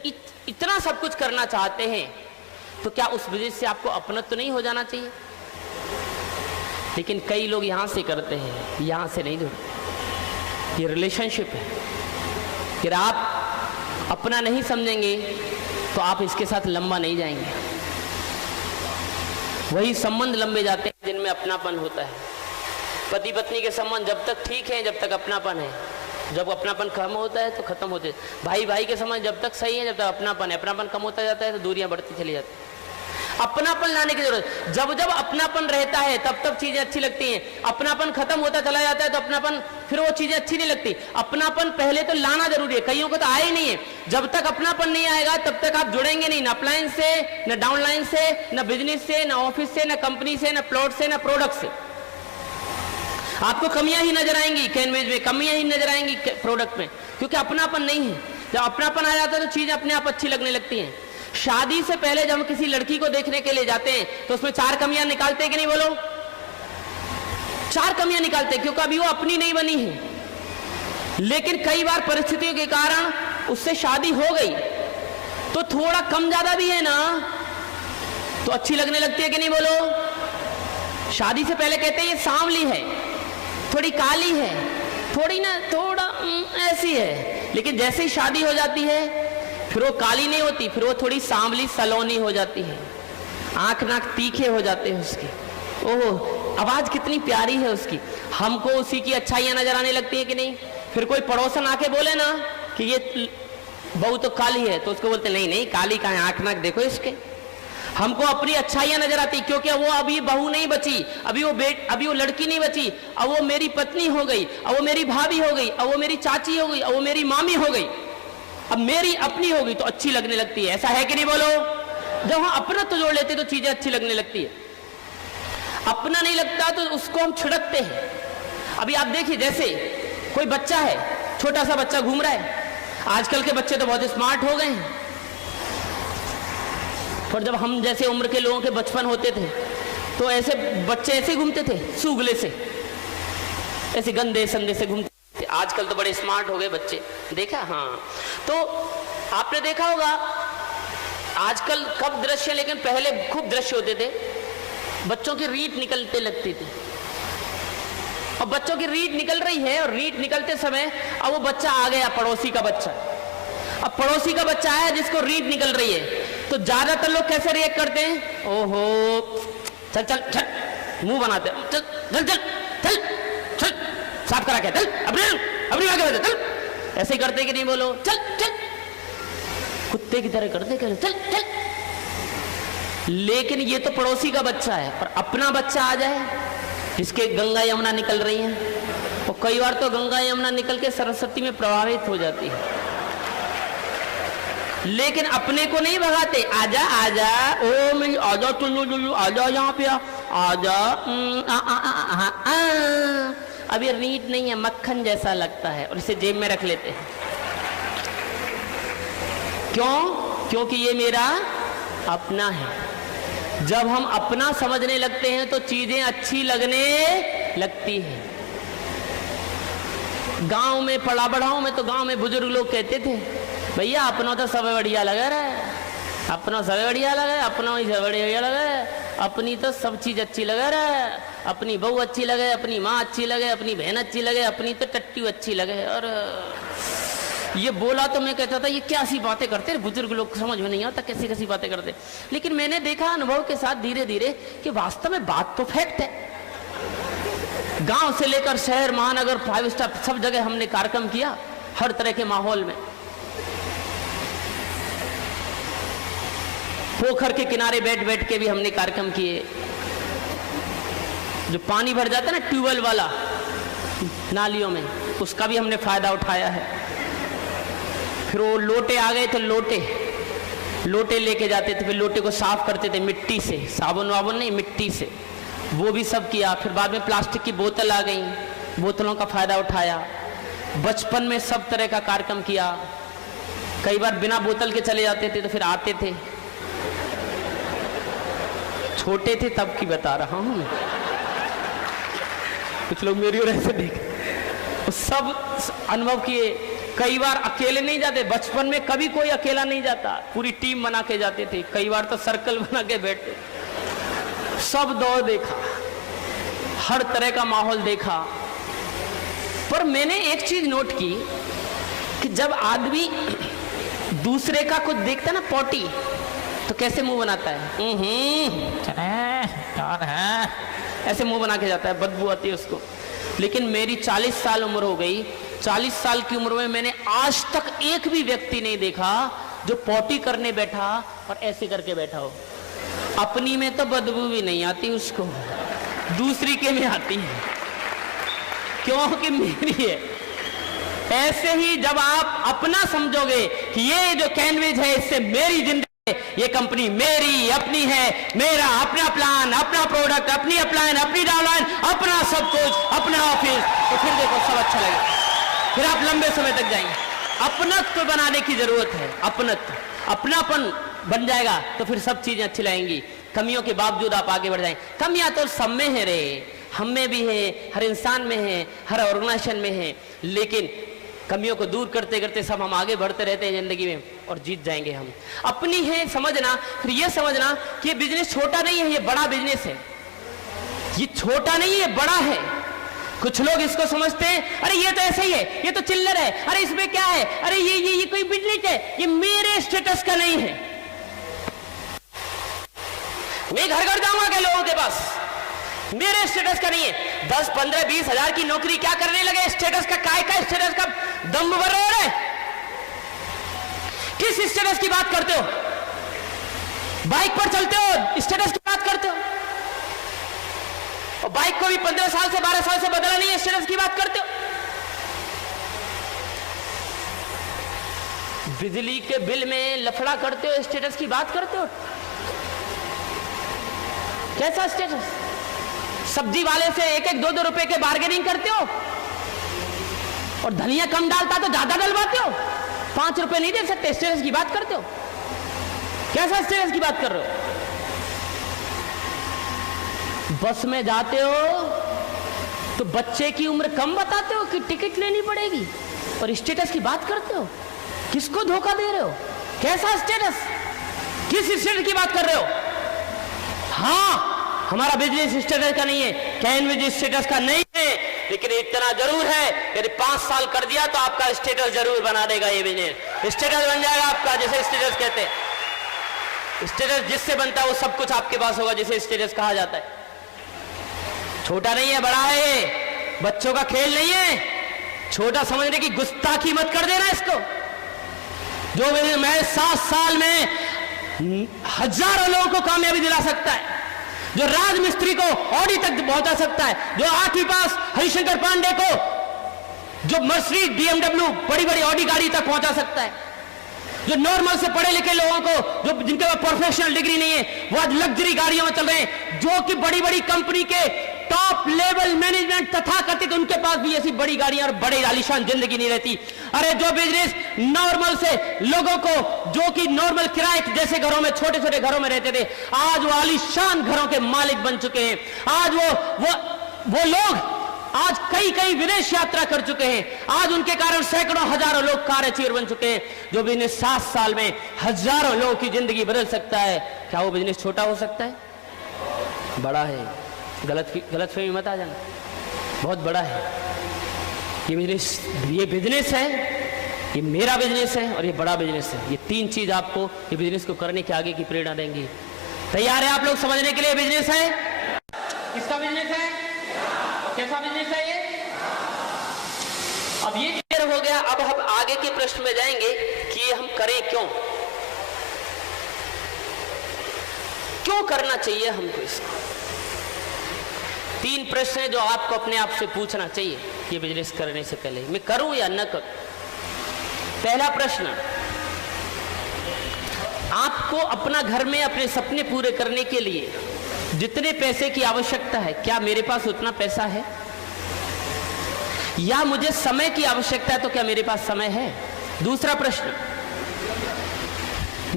इतना सब कुछ करना चाहते हैं, तो क्या उस बिजनेस से आपको अपनत्व तो नहीं हो जाना चाहिए? लेकिन कई लोग यहां से करते हैं, यहां से नहीं जुड़ते। ये रिलेशनशिप है। फिर आप अपना नहीं समझेंगे तो आप इसके साथ लंबा नहीं जाएंगे। वही संबंध लंबे जाते हैं जिनमें अपनापन होता है। पति पत्नी के संबंध जब तक ठीक है, जब तक अपनापन है। जब अपनापन कम होता है तो खत्म होते हैं। भाई भाई के संबंध जब तक सही है, जब तक अपनापन है। अपनापन कम होता जाता है तो दूरियां बढ़ती चली जाती है। अपनापन लाने की जरूरत, जब जब अपनापन रहता है तब तब चीजें अच्छी लगती हैं। अपनापन खत्म होता चला जाता है तो अपनापन, फिर वो चीजें अच्छी नहीं लगती। अपनापन पहले तो लाना जरूरी है। कईयों को तो आया ही नहीं है। जब तक अपनापन नहीं आएगा तब तक आप जुड़ेंगे नहीं, ना अपलाइन से, ना डाउनलाइन से, ना बिजनेस से, ना ऑफिस से, ना कंपनी से, ना प्लॉट से, ना प्रोडक्ट से। आपको कमियां ही नजर आएंगी कैनवेज में, कमियां ही नजर आएंगी प्रोडक्ट में, क्योंकि अपनापन नहीं है। जब अपनापन आ जाता है तो चीजें अपने आप अच्छी लगने लगती हैं। शादी से पहले जब हम किसी लड़की को देखने के लिए जाते हैं तो उसमें 4 कमियां निकालते हैं कि नहीं, बोलो? 4 कमियां निकालते हैं, क्योंकि अभी वो अपनी नहीं बनी है। लेकिन कई बार परिस्थितियों के कारण उससे शादी हो गई तो थोड़ा कम ज्यादा भी है ना तो अच्छी लगने लगती है कि नहीं, बोलो? शादी से पहले कहते हैं ये सांवली है, थोड़ी काली है, थोड़ी ना थोड़ा ऐसी है। लेकिन जैसे ही शादी हो जाती है फिर वो काली नहीं होती, फिर वो थोड़ी सांवली सलोनी हो जाती है। आंख नाक तीखे हो जाते हैं उसके। ओह, आवाज कितनी प्यारी है उसकी। हमको उसी की अच्छाइयां नजर आने लगती है कि नहीं? फिर कोई पड़ोसन आके बोले ना कि ये बहू तो काली है, तो उसको बोलते नहीं नहीं काली का है, आंख नाक देखो इसके। हमको अपनी अच्छाइयां नजर आती, क्योंकि वो अभी बहू नहीं बची, अभी वो लड़की नहीं बची, अब वो मेरी पत्नी हो गई, अब वो मेरी भाभी हो गई, अब वो मेरी चाची हो गई, अब वो मेरी मामी हो गई, अब मेरी अपनी होगी तो अच्छी लगने लगती है। ऐसा है कि नहीं, बोलो? जब हम अपना तो जोड़ लेते तो चीजें अच्छी लगने लगती है। अपना नहीं लगता तो उसको हम छिड़कते हैं। अभी आप देखिए, जैसे कोई बच्चा है, छोटा सा बच्चा घूम रहा है। आजकल के बच्चे तो बहुत स्मार्ट हो गए हैं, पर जब हम जैसे उम्र के लोगों के बचपन होते थे तो ऐसे बच्चे ऐसे घूमते थे, सूगले से, ऐसे गंदे संदे से घूमते। आजकल तो बड़े स्मार्ट हो गए बच्चे, देखा? हाँ, तो आपने देखा होगा आजकल कब दृश्य, लेकिन पहले खूब दृश्य होते थे। बच्चों की रीढ़ निकलते लगती थी। अब बच्चों की रीढ़ निकल रही है और रीढ़ निकलते समय अब वो बच्चा आ गया, पड़ोसी का बच्चा। अब पड़ोसी का बच्चा आया जिसको रीढ़ निकल रही है, तो ज्यादातर लोग कैसे रिएक्ट करते हैं? ओहो, चल चल चल, मुंह बनाते, चल चल चल चल चल, साफ करा के चल, अपनी आगे चल। ऐसे ही करते कि नहीं, बोलो? चल चल, कुत्ते की तरह करते, चल चल। लेकिन ये तो पड़ोसी का बच्चा है, पर अपना बच्चा आ जाए जिसके गंगा यमुना निकल रही है, और कई बार तो गंगा यमुना निकल के सरस्वती में प्रभावित हो जाती है। लेकिन अपने को नहीं भगाते, आजा आजा, ओ मैं आजा, टुल्लू आजा, यहाँ पे आजा, अब ये रीढ़ नहीं है, मक्खन जैसा लगता है, और इसे जेब में रख लेते हैं। क्यों? क्योंकि ये मेरा अपना है। जब हम अपना समझने लगते हैं तो चीजें अच्छी लगने लगती हैं। गांव में पड़ा बढ़ाओ में तो गांव में बुजुर्ग लोग कहते थे, भैया अपना तो सब बढ़िया लगा रहा है, अपना सब बढ़िया लगा है, अपना ही सब बढ़िया लगा है, अपनी तो सब चीज अच्छी लगा रहा है, अपनी बहू अच्छी लगे, अपनी माँ अच्छी लगे, अपनी बहन अच्छी लगे, अपनी तो टट्टी अच्छी लगे। और ये बोला तो मैं कहता था ये क्या सी बातें करते, बुजुर्ग लोग समझ में नहीं आता कैसी कैसी बातें करते। लेकिन मैंने देखा अनुभव के साथ धीरे धीरे कि वास्तव में बात तो फैक्ट है। गांव से लेकर शहर, महानगर, 5 स्टार, सब जगह हमने कार्यक्रम किया, हर तरह के माहौल में। पोखर के किनारे बैठ बैठ के भी हमने कार्यक्रम किए। जो पानी भर जाता है ना ट्यूबवेल वाला नालियों में, उसका भी हमने फायदा उठाया है। फिर वो लोटे आ गए थे, लोटे लेके जाते थे, फिर लोटे को साफ करते थे मिट्टी से, साबुन वाबुन नहीं, मिट्टी से, वो भी सब किया। फिर बाद में प्लास्टिक की बोतल आ गई, बोतलों का फायदा उठाया। बचपन में सब तरह का कार्यक्रम किया। कई बार बिना बोतल के चले जाते थे तो फिर आते थे, छोटे थे तब की बता रहा हूं। कुछ लोग मेरी ओर ऐसे देख सब अनुभव किए। कई बार अकेले नहीं जाते, बचपन में कभी कोई अकेला नहीं जाता, पूरी टीम बना के जाते थे। कई बार तो सर्कल बना के बैठते। सब दौर देखा, हर तरह का माहौल देखा। पर मैंने एक चीज नोट की कि जब आदमी दूसरे का कुछ देखता ना पोटी, तो कैसे मुंह बनाता है? कौन है? ऐसे मुंह बना के जाता है, बदबू आती है उसको। लेकिन मेरी 40 साल उम्र हो गई, 40 साल की उम्र में मैंने आज तक एक भी व्यक्ति नहीं देखा जो पोटी करने बैठा और ऐसे करके बैठा हो। अपनी में तो बदबू भी नहीं आती उसको, दूसरी के में आती है, क्योंकि मेरी है। ऐसे ही जब आप अपना समझोगे कि ये जो कैनवेज है इससे मेरी जिंदगी, ये कंपनी मेरी अपनी है, मेरा अपना प्लान, अपना प्रोडक्ट, अपनी अपलाइन, अपनी डाउनलाइन, अपना सब कुछ, अपना ऑफिस, तो फिर देखो सब अच्छा लगेगा, फिर आप लंबे समय तक जाएंगे। अपनत्व बनाने की जरूरत है, अपनापन बन जाएगा तो फिर सब चीजें अच्छी लगेंगी। कमियों के बावजूद आप आगे बढ़ जाएंगे। कमियां तो सब में है रे, हम में भी है, हर इंसान में है, हर ऑर्गेनाइजेशन में है, लेकिन कमियों को दूर करते करते सब हम आगे बढ़ते रहते हैं जिंदगी में और जीत जाएंगे हम। अपनी है समझना, फिर ये समझना कि ये बिजनेस छोटा नहीं है, ये बड़ा बिजनेस है। ये छोटा नहीं है, ये बड़ा है। कुछ लोग इसको समझते हैं, अरे ये तो ऐसे ही है, ये तो चिल्लर है, अरे इसमें क्या है, अरे ये कोई बिजनेस है, ये मेरे स्टेटस का नहीं है। मैं घर घर जाऊंगा क्या लोगों के पास? मेरे स्टेटस का नहीं है। 10, 15, 20 हजार की नौकरी क्या करने लगे? स्टेटस का, काय का स्टेटस का दम भर रहे? किस स्टेटस की बात करते हो? बाइक पर चलते हो, स्टेटस की बात करते हो, और बाइक को भी 15 साल से 12 साल से बदला नहीं है, स्टेटस की बात करते हो। बिजली के बिल में लफड़ा करते हो, स्टेटस की बात करते हो। कैसा स्टेटस? सब्जी वाले से 1-1, 2-2 रुपए के बार्गेनिंग करते हो, और धनिया कम डालता तो ज्यादा डलवाते हो। 5 रुपए नहीं दे सकते, स्टेटस की बात करते हो। कैसा स्टेटस की बात कर रहे हो? बस में जाते हो तो बच्चे की उम्र कम बताते हो कि टिकट लेनी पड़ेगी, और स्टेटस की बात करते हो। किसको धोखा दे रहे हो? कैसा स्टेटस? किस स्टेटस की बात कर रहे हो? हाँ, हमारा बिजनेस स्टेटस का नहीं है, कैनवेज स्टेटस का नहीं है, लेकिन इतना जरूर है, यदि 5 साल कर दिया तो आपका स्टेटस जरूर बना देगा। ये बिजनेस स्टेटस बन जाएगा आपका, जैसे स्टेटस कहते हैं। स्टेटस जिससे बनता है वो सब कुछ आपके पास होगा, जिसे स्टेटस कहा जाता है। छोटा नहीं है, बड़ा है, बच्चों का खेल नहीं है। छोटा समझने की गुस्ताखी मत कर देना इसको। जो मैं 7 साल में हजारों लोगों को कामयाबी दिला सकता है, जो राजमिस्त्री को ऑडी तक पहुंचा सकता है, जो 8वीं पास हरिशंकर पांडे को, जो मर्सिडीज, BMW, बड़ी बड़ी ऑडी गाड़ी तक पहुंचा सकता है, जो नॉर्मल से पढ़े लिखे लोगों को, जो जिनके पास प्रोफेशनल डिग्री नहीं है, वो आज लग्जरी गाड़ियों में चल रहे हैं, जो कि बड़ी बड़ी कंपनी के टॉप लेवल मैनेजमेंट तथा कथित उनके पास भी ऐसी बड़ी गाड़ियां और बड़े आलीशान जिंदगी नहीं रहती। अरे जो बिजनेस नॉर्मल से लोगों को, जो कि नॉर्मल किराए जैसे घरों में, छोटे छोटे घरों में रहते थे, आज वो आलीशान घरों के मालिक बन चुके हैं। आज वो लोग आज कई विदेश यात्रा कर चुके हैं। आज उनके कारण सैकड़ों हजारों लोग कार्यचीर बन चुके हैं। जो बिजनेस 7 साल में हजारों लोगों की जिंदगी बदल सकता है, क्या वो बिजनेस छोटा हो सकता है? बड़ा है। गलतफहमी मत आ जाना, बहुत बड़ा है ये बिजनेस है, ये मेरा बिजनेस है और ये बड़ा बिजनेस है। ये 3 चीज आपको ये बिजनेस को करने के आगे की प्रेरणा देंगी। तैयार है आप लोग समझने के लिए? बिजनेस है, किसका बिजनेस है, कैसा बिजनेस है ये? अब ये क्लियर हो गया। अब हम आगे के प्रश्न में जाएंगे कि ये हम करें क्यों करना चाहिए हमको इसको। 3 प्रश्न है जो आपको अपने आप से पूछना चाहिए ये बिजनेस करने से पहले, मैं करूं या न करूं। पहला प्रश्न, आपको अपना घर में अपने सपने पूरे करने के लिए जितने पैसे की आवश्यकता है, क्या मेरे पास उतना पैसा है? या मुझे समय की आवश्यकता है तो क्या मेरे पास समय है? दूसरा प्रश्न,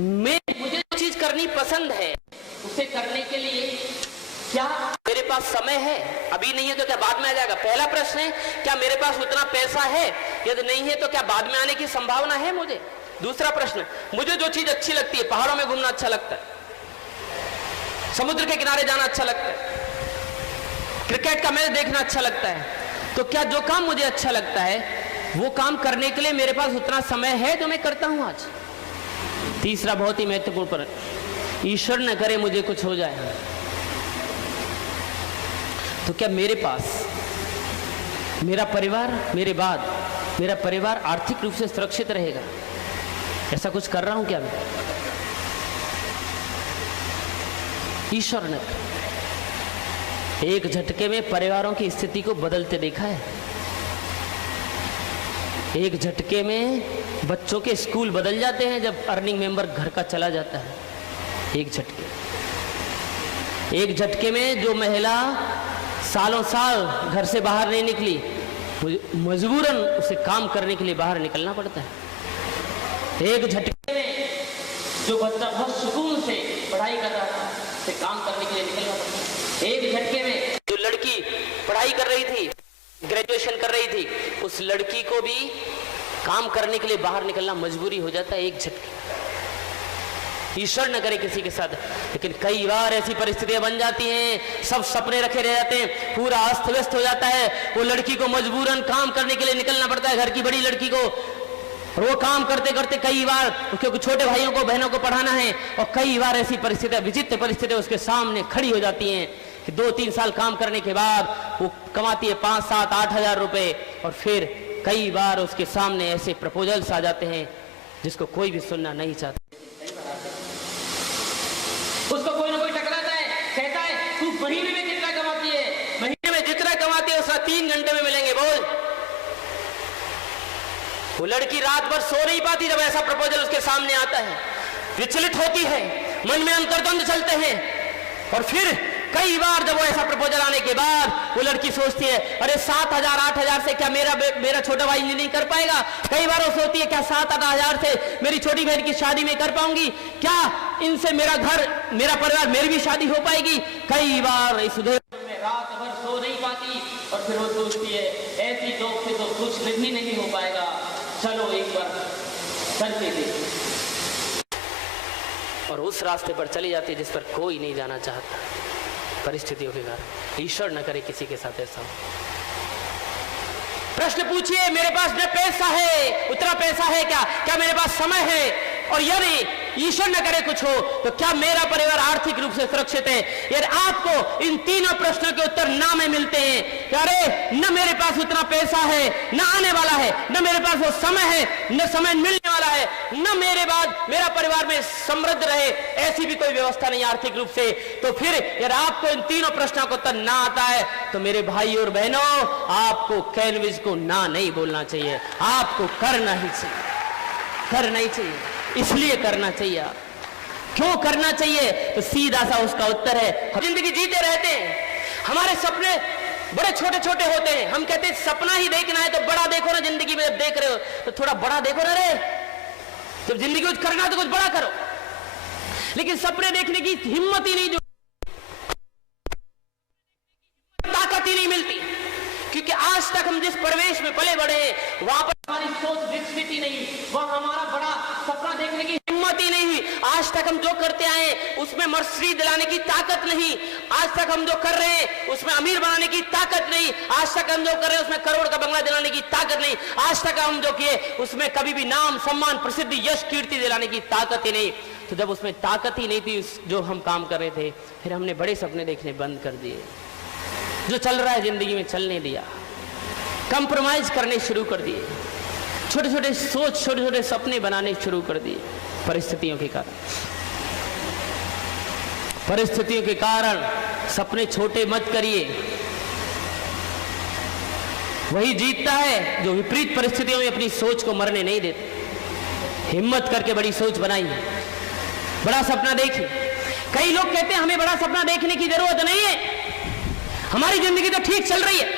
मुझे जो चीज करनी पसंद है उसे करने के लिए क्या मेरे पास समय है? अभी नहीं है तो क्या बाद में आ जाएगा? पहला प्रश्न है, क्या मेरे पास उतना पैसा है? यदि नहीं है तो क्या बाद में आने की संभावना है मुझे? दूसरा प्रश्न, मुझे जो चीज अच्छी लगती है, पहाड़ों में घूमना अच्छा लगता है, समुद्र के किनारे जाना अच्छा लगता है, क्रिकेट का मैच देखना अच्छा लगता है, तो क्या जो काम मुझे अच्छा लगता है वो काम करने के लिए मेरे पास उतना समय है जो मैं करता हूं आज? तीसरा बहुत ही महत्वपूर्ण प्रश्न, ईश्वर न करे मुझे कुछ हो जाए तो क्या मेरे पास मेरा परिवार, मेरे बाद मेरा परिवार आर्थिक रूप से सुरक्षित रहेगा? ऐसा कुछ कर रहा हूं क्या मैं? ईश्वर ने एक झटके में परिवारों की स्थिति को बदलते देखा है। एक झटके में बच्चों के स्कूल बदल जाते हैं जब अर्निंग मेंबर घर का चला जाता है। एक झटके में जो महिला सालों साल घर से बाहर नहीं निकली, मजबूरन उसे काम करने के लिए बाहर निकलना पड़ता है। एक झटके में जो बच्चा बहुत सुकून से पढ़ाई कर रहा था, उसे काम करने के लिए निकलना पड़ता है। एक झटके में जो लड़की पढ़ाई कर रही थी, ग्रेजुएशन कर रही थी, उस लड़की को भी काम करने के लिए बाहर निकलना मजबूरी हो जाता है एक झटके। ईश्वर न करे किसी के साथ, लेकिन कई बार ऐसी परिस्थितियां बन जाती हैं, सब सपने रखे रह जाते हैं, पूरा अस्त व्यस्त हो जाता है। वो लड़की को मजबूरन काम करने के लिए निकलना पड़ता है, घर की बड़ी लड़की को। और वो काम करते करते कई बार, क्योंकि छोटे भाइयों को बहनों को पढ़ाना है, और कई बार ऐसी परिस्थितियां, विचित्र परिस्थितियां उसके सामने खड़ी हो जाती हैं कि 2-3 साल काम करने के बाद वो कमाती है 5, 7, 8 हजार रुपए, और फिर कई बार उसके सामने ऐसे प्रपोजल्स आ जाते हैं जिसको कोई भी सुनना नहीं चाहता। उसको कोई ना कोई टकराता है, कहता है तू महीने में कितना कमाती है? महीने में जितना कमाती है उसका 3 घंटे में मिलेंगे, बोल। वो लड़की रात भर सो नहीं पाती जब ऐसा प्रपोजल उसके सामने आता है, विचलित होती है, मन में अंतर्द्वंद चलते हैं। और फिर कई बार जब वो ऐसा प्रपोजल आने के बाद वो लड़की सोचती है, अरे 7,000 8,000 से क्या मेरा छोटा भाई नहीं कर पाएगा? कई बार वो सोचती है, क्या 7-8 हजार से मेरी छोटी बहन की शादी में कर पाऊंगी? क्या इनसे मेरा घर, मेरा परिवार, मेरी भी शादी हो पाएगी? कई बार इस में रात भर सो नहीं पाती, और फिर वो सोचती है, ऐसी जोक से तो कुछ नहीं हो पाएगा, चलो एक बार करके देख। और उस रास्ते पर चली जाती है जिस पर कोई नहीं जाना चाहता, परिस्थितियों के कारण। ईश्वर न करे किसी के साथ ऐसा। प्रश्न पूछिए, मेरे पास न पैसा है, उतना पैसा है क्या मेरे पास समय है? और यदि ईश्वर न करे कुछ हो तो क्या मेरा परिवार आर्थिक रूप से सुरक्षित है? यदि आपको इन तीनों प्रश्नों के उत्तर ना में मिलते हैं कि अरे न मेरे पास उतना पैसा है, न आने वाला है, न मेरे पास वो समय है, न समय मिलने वाला है, न मेरे बाद मेरा परिवार में समृद्ध रहे, ऐसी भी कोई व्यवस्था नहीं आर्थिक रूप से, तो फिर यदि आपको इन तीनों प्रश्नों का उत्तर ना आता है तो मेरे भाई और बहनों, आपको कैनविज को ना नहीं बोलना चाहिए, आपको करना ही चाहिए। इसलिए करना चाहिए। क्यों करना चाहिए? तो सीधा सा उसका उत्तर है, हम जिंदगी जीते रहते हैं, हमारे सपने बड़े छोटे छोटे होते हैं, हम कहते हैं सपना ही देखना है तो बड़ा देखो ना जिंदगी में। जब देख रहे हो तो थोड़ा बड़ा देखो ना रे, जब जिंदगी कुछ करना तो कुछ बड़ा करो। लेकिन सपने देखने की हिम्मत ही नहीं, ताकत ही नहीं मिलती, क्योंकि आज तक हम जिस परिवेश में पले बड़े हैं वहां पर हमारी सोच विकसित ही नहीं, वहां हमारा बड़ा सपना देखने की हिम्मत ही नहीं। आज तक हम जो करते आए उसमें मर्सिडी दिलाने की ताकत नहीं, आज तक हम जो कर रहे हैं उसमें अमीर बनाने की ताकत नहीं, आज तक हम जो कर रहे हैं उसमें करोड़ का बंगला दिलाने की ताकत नहीं, आज तक हम जो किए उसमें कभी भी नाम, सम्मान, प्रसिद्धि, यश, कीर्ति दिलाने की ताकत ही नहीं। तो जब उसमें ताकत ही नहीं थी जो हम काम कर रहे थे, फिर हमने बड़े सपने देखने बंद कर दिए, जो चल रहा है जिंदगी में चलने दिया, कंप्रोमाइज करने शुरू कर दिए, छोटे छोटे सपने बनाने शुरू कर दिए। परिस्थितियों के कारण सपने छोटे मत करिए। वही जीतता है जो विपरीत परिस्थितियों में अपनी सोच को मरने नहीं देता। हिम्मत करके बड़ी सोच बनाइए, बड़ा सपना देखिए। कई लोग कहते हैं हमें बड़ा सपना देखने की जरूरत नहीं है, हमारी जिंदगी तो ठीक चल रही है,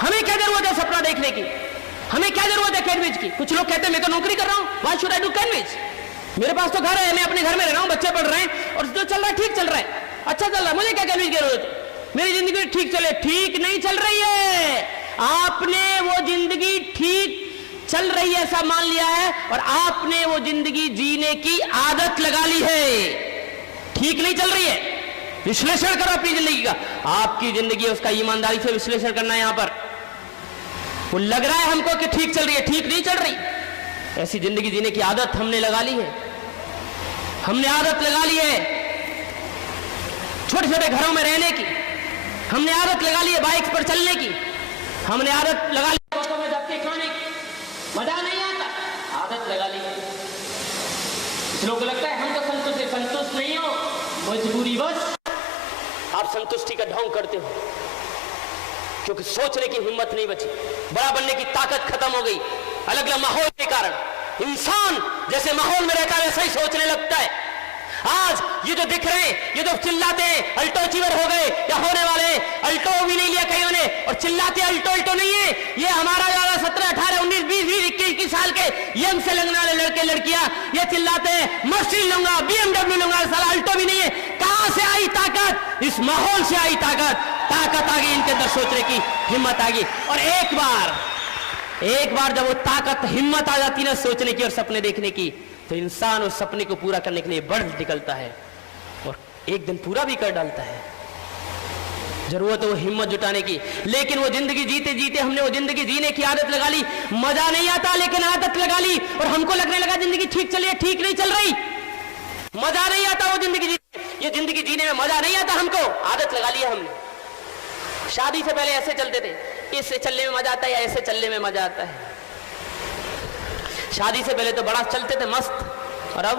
हमें क्या जरूरत है सपना देखने की, हमें क्या जरूरत है कैनविज की। कुछ लोग कहते हैं मैं तो नौकरी कर रहा हूं, व्हाई शुड आई डू कैनविज, मेरे पास तो घर है, मैं अपने घर में रह रहा हूं, बच्चे पढ़ रहे हैं और जो चल रहा है ठीक चल रहा है, अच्छा चल रहा है, मुझे क्या कैनविज की जरूरत है। मेरी जिंदगी ठीक चले, ठीक नहीं चल रही है। आपने वो जिंदगी ठीक चल रही है ऐसा मान लिया है और आपने वो जिंदगी जीने की आदत लगा ली है। ठीक नहीं चल रही है, विश्लेषण करो अपनी जिंदगी का। आपकी जिंदगी है, उसका ईमानदारी से विश्लेषण करना है। यहां पर वो लग रहा है हमको कि ठीक चल रही है, ठीक नहीं चल रही। ऐसी जिंदगी जीने की आदत हमने लगा ली है। हमने आदत लगा ली है छोटे छोटे घरों में रहने की, हमने आदत लगा ली है बाइक पर चलने की, हमने आदत लगा ली है में धक्के खाने की। मजा नहीं आता, आदत लगा ली है। लोगों को लगता है हम तो संतुष्ट नहीं हो, मजबूरी बस। आप संतुष्टि का ढोंग करते हो क्योंकि सोचने की हिम्मत नहीं बची, बड़ा बनने की ताकत खत्म हो गई। अलग अलग माहौल के कारण इंसान जैसे माहौल में रहता है वैसा ही सोचने लगता है। आज ये जो दिख रहे हैं, ये जो चिल्लाते हैं अल्टो अचीवर हो गए या होने वाले, अल्टो भी नहीं लिया कईयों ने और चिल्लाते अल्टो नहीं है। ये हमारा ज्यादा 17, 18, 19, 20, 21 साल के यंग से लगने वाले लड़के लड़कियां ये चिल्लाते हैं मर्सिडीज लूंगा, BMW लूंगा, साला अल्टो भी नहीं है। कहां से आई ताकत? इस माहौल से आई ताकत आ गई इनके अंदर, सोचने की हिम्मत आ गई। और एक बार जब वो ताकत हिम्मत आ जाती ना सोचने की और सपने देखने की, तो इंसान उस सपने को पूरा करने के लिए बढ़ निकलता है और एक दिन पूरा भी कर डालता है। जरूरत है वो हिम्मत जुटाने की। लेकिन वो जिंदगी जीते जीते हमने वो जिंदगी जीने की आदत लगा ली। मजा नहीं आता लेकिन आदत लगा ली और हमको लगने लगा जिंदगी ठीक चली है, ठीक नहीं चल रही। मजा नहीं आता वो जिंदगी जीने, ये जिंदगी जीने में मजा नहीं आता हमको, आदत लगा ली है हमने। शादी से पहले ऐसे चलते थे, इससे चलने में मजा आता है या ऐसे चलने में मजा आता है। शादी से पहले तो बड़ा चलते थे मस्त, और अब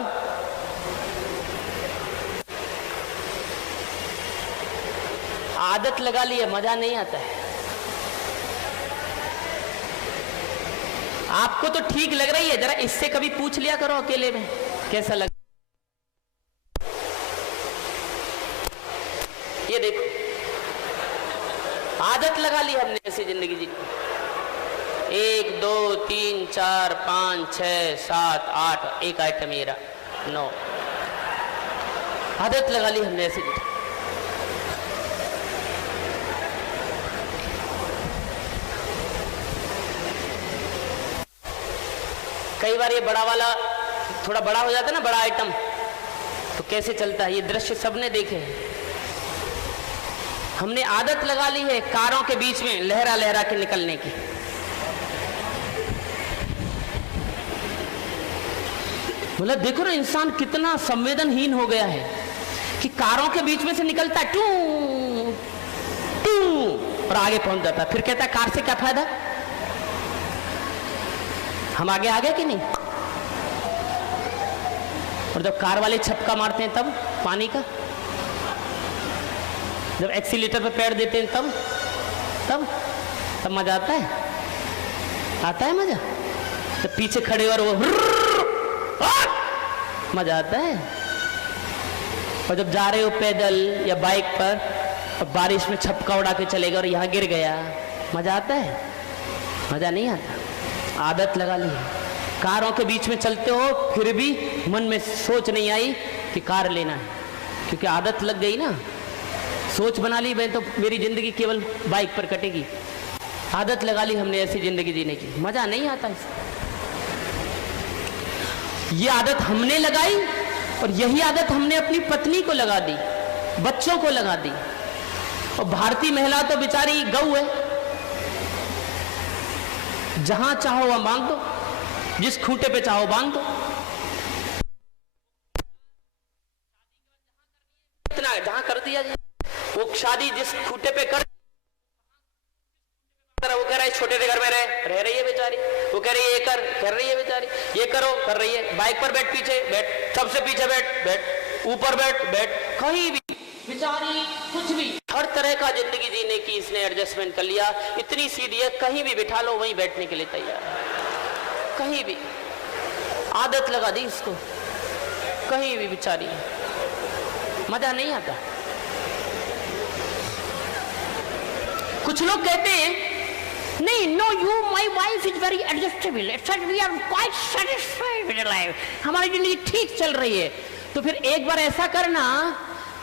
आदत लगा ली है, मजा नहीं आता है। आपको तो ठीक लग रही है, जरा इससे कभी पूछ लिया करो अकेले में कैसा लग। ये देखो आदत लगा ली हमने ऐसी जिंदगी जी। 1 2 3 4 5 6 7 8 एक आइटम मेरा 9 आदत लगा ली हमने ऐसी। कई बार ये बड़ा वाला थोड़ा बड़ा हो जाता है ना, बड़ा आइटम, तो कैसे चलता है। ये दृश्य सबने देखे हैं। हमने आदत लगा ली है कारों के बीच में लहरा लहरा के निकलने की। मतलब देखो ना इंसान कितना संवेदनहीन हो गया है कि कारों के बीच में से निकलता है टू टू और आगे पहुंच जाता है। फिर कहता है कार से क्या फायदा, हम आगे आ गए कि नहीं। और जब कार वाले छपका मारते हैं तब पानी का, जब एक्सीलेटर पे पैर देते हैं तब मजा आता है मजा। तो पीछे खड़े और वो मजा आता है। और जब जा रहे हो पैदल या बाइक पर और बारिश में छपका उड़ा के चलेगा और यहाँ गिर गया, मजा आता है? मजा नहीं आता। आदत लगा ली है। कारों के बीच में चलते हो फिर भी मन में सोच नहीं आई कि कार लेना है, क्योंकि आदत लग गई ना। सोच बना ली मैं तो मेरी जिंदगी केवल बाइक पर कटेगी। आदत लगा ली हमने ऐसी जिंदगी जीने की, मजा नहीं आता इससे। ये आदत हमने लगाई और यही आदत हमने अपनी पत्नी को लगा दी, बच्चों को लगा दी। और भारतीय महिला तो बेचारी गऊ है, जहां चाहो वहां बांध दो, जिस खूंटे पे चाहो बांध दो। इतना जहां कर दिया जाए, वो शादी जिस खूंटे पे कर, वो कह रहा है छोटे से घर में रह रही है बेचारी, वो कह रही है ये कर रही है बेचारी, ये करो कर रही है। बाइक पर बैठ, पीछे बैठ, सबसे पीछे बैठ, ऊपर बैठ, कहीं भी बेचारी कुछ भी, हर तरह का जिंदगी जीने की इसने एडजस्टमेंट कर लिया। इतनी सीधी है, कहीं भी बिठा लो वहीं बैठने के लिए तैयार है, कहीं भी। आदत लगा दी इसको, कहीं भी बेचारी, मजा नहीं आता। कुछ लोग कहते हैं नहीं, no you my wife is very adjustable, we are quite satisfied with life, हमारी जिंदगी ठीक चल रही है। तो फिर एक बार ऐसा करना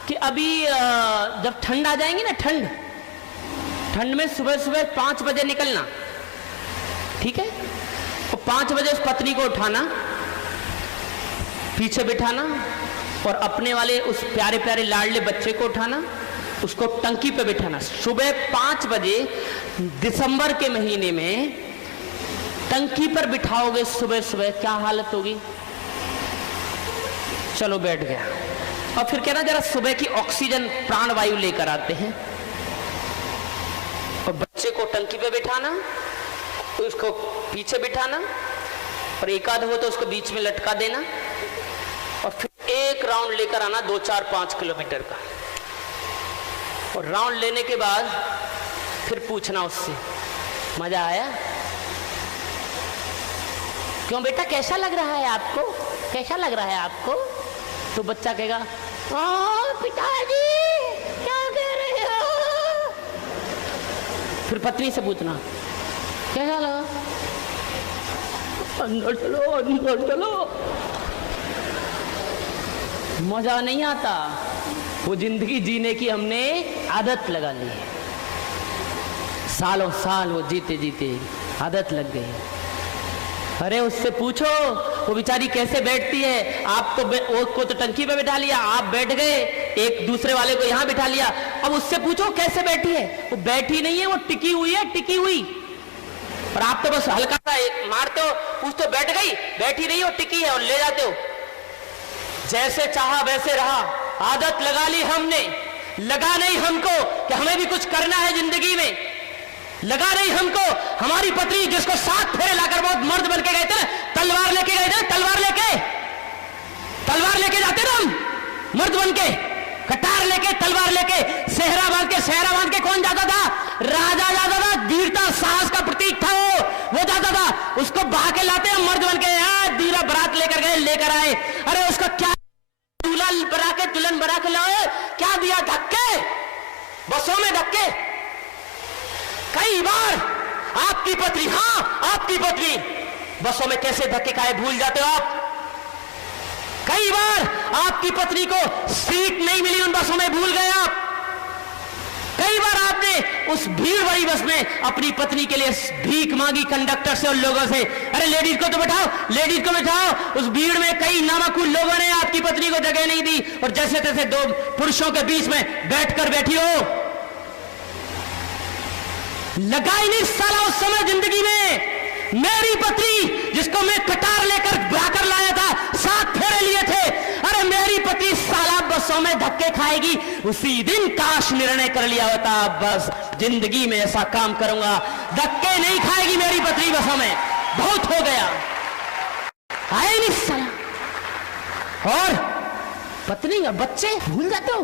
कि अभी जब ठंड आ जाएंगी ना, ठंड में सुबह सुबह 5 बजे निकलना, ठीक है? तो 5 बजे उस पत्नी को उठाना, पीछे बिठाना और अपने वाले उस प्यारे प्यारे लाडले बच्चे को उठाना, उसको टंकी पे बिठाना। सुबह 5 बजे दिसंबर के महीने में टंकी पर बिठाओगे सुबह सुबह, क्या हालत होगी? चलो बैठ गया। और फिर कहना जरा सुबह की ऑक्सीजन प्राणवायु लेकर आते हैं, और बच्चे को टंकी पे बिठाना, उसको पीछे बिठाना और एक आध हो तो उसको बीच में लटका देना, और फिर एक राउंड लेकर आना 2, 4, 5 किलोमीटर का। और राउंड लेने के बाद फिर पूछना उससे, मजा आया? क्यों बेटा, कैसा लग रहा है आपको? कैसा लग रहा है आपको? तो बच्चा कहेगा, पिताजी क्या कह रहे हो? फिर पत्नी से पूछना, कैसा लगा? अंदर चलो, अंदर चलो। मजा नहीं आता, वो जिंदगी जीने की हमने आदत लगा ली है। सालों साल वो जीते जीते आदत लग गई है। अरे उससे पूछो, वो बेचारी कैसे बैठती है। आप तो वो को तो टंकी पे बिठा लिया, आप बैठ गए, एक दूसरे वाले को यहां बिठा लिया। अब उससे पूछो कैसे बैठी है। वो बैठी नहीं है, वो टिकी हुई है, टिकी हुई। और आप तो बस हल्का सा मारते हो, पूछ तो बैठ गई, बैठी नहीं हो, टिकी है, और ले जाते हो। जैसे चाहा वैसे रहा, आदत लगा ली हमने। लगा नहीं हमको कि हमें भी कुछ करना है जिंदगी में, लगा नहीं हमको हमारी पत्नी जिसको 7 फेरे लाकर बहुत मर्द बन के गए थे, तलवार लेके गए थे, तलवार लेके जाते ना हम, मर्द बन के, कटार लेके, तलवार लेके, सेहरा बांध के कौन जाता था? राजा जाता था, वीरता साहस का प्रतीक था वो जाता था। उसको बहा के लाते हैं मर्द बन के, दूल्हा बारात लेकर आए। अरे उसका क्या दूल्हा बना के, दुल्हन बना के लाए, क्या दिया? धक्के, बसों में धक्के। कई बार आपकी पत्नी, आपकी पत्नी बसों में कैसे धक्के खाए भूल जाते हो आप। कई बार आपकी पत्नी को सीट नहीं मिली उन बसों में, भूल गए आप। कई बार आपने उस भीड़ वाली बस में अपनी पत्नी के लिए भीख मांगी कंडक्टर से, उन लोगों से, अरे लेडीज को तो बैठाओ, लेडीज को बैठाओ। उस भीड़ में कई नामकुल लोगों ने आपकी पत्नी को जगह नहीं दी, और जैसे तैसे 2 पुरुषों के बीच में बैठकर बैठी हो। लगा ही नहीं साला उस समय जिंदगी में। मेरी पत्नी जिसको मैं कटार लेकर बुलाकर लाया था, 7 फेरे लिए थे, अरे मेरी पत्नी साला बसों में धक्के खाएगी। उसी दिन काश निर्णय कर लिया होता, बस जिंदगी में ऐसा काम करूंगा, धक्के नहीं खाएगी मेरी पत्नी बसों में, बहुत हो गया। आए नहीं साला। और पत्नी और बच्चे भूल जाते हो।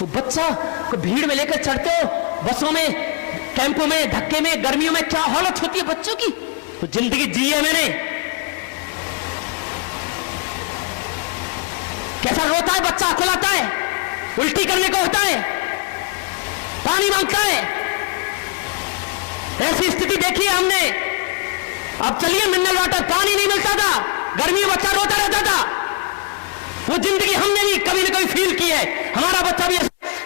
वो बच्चा को भीड़ में लेकर चढ़ते हो, बसों में, टेम्पो में, धक्के में, गर्मियों में क्या हालत होती है बच्चों की। तो जिंदगी जी है मैंने, कैसा रोता है बच्चा, खुलाता है, उल्टी करने को होता है, पानी मांगता है। ऐसी स्थिति देखी है हमने। अब चलिए मिनरल वाटर, पानी नहीं मिलता था, गर्मी में बच्चा रोता रहता था। वो जिंदगी हमने भी कभी ना कभी फील की है, हमारा बच्चा भी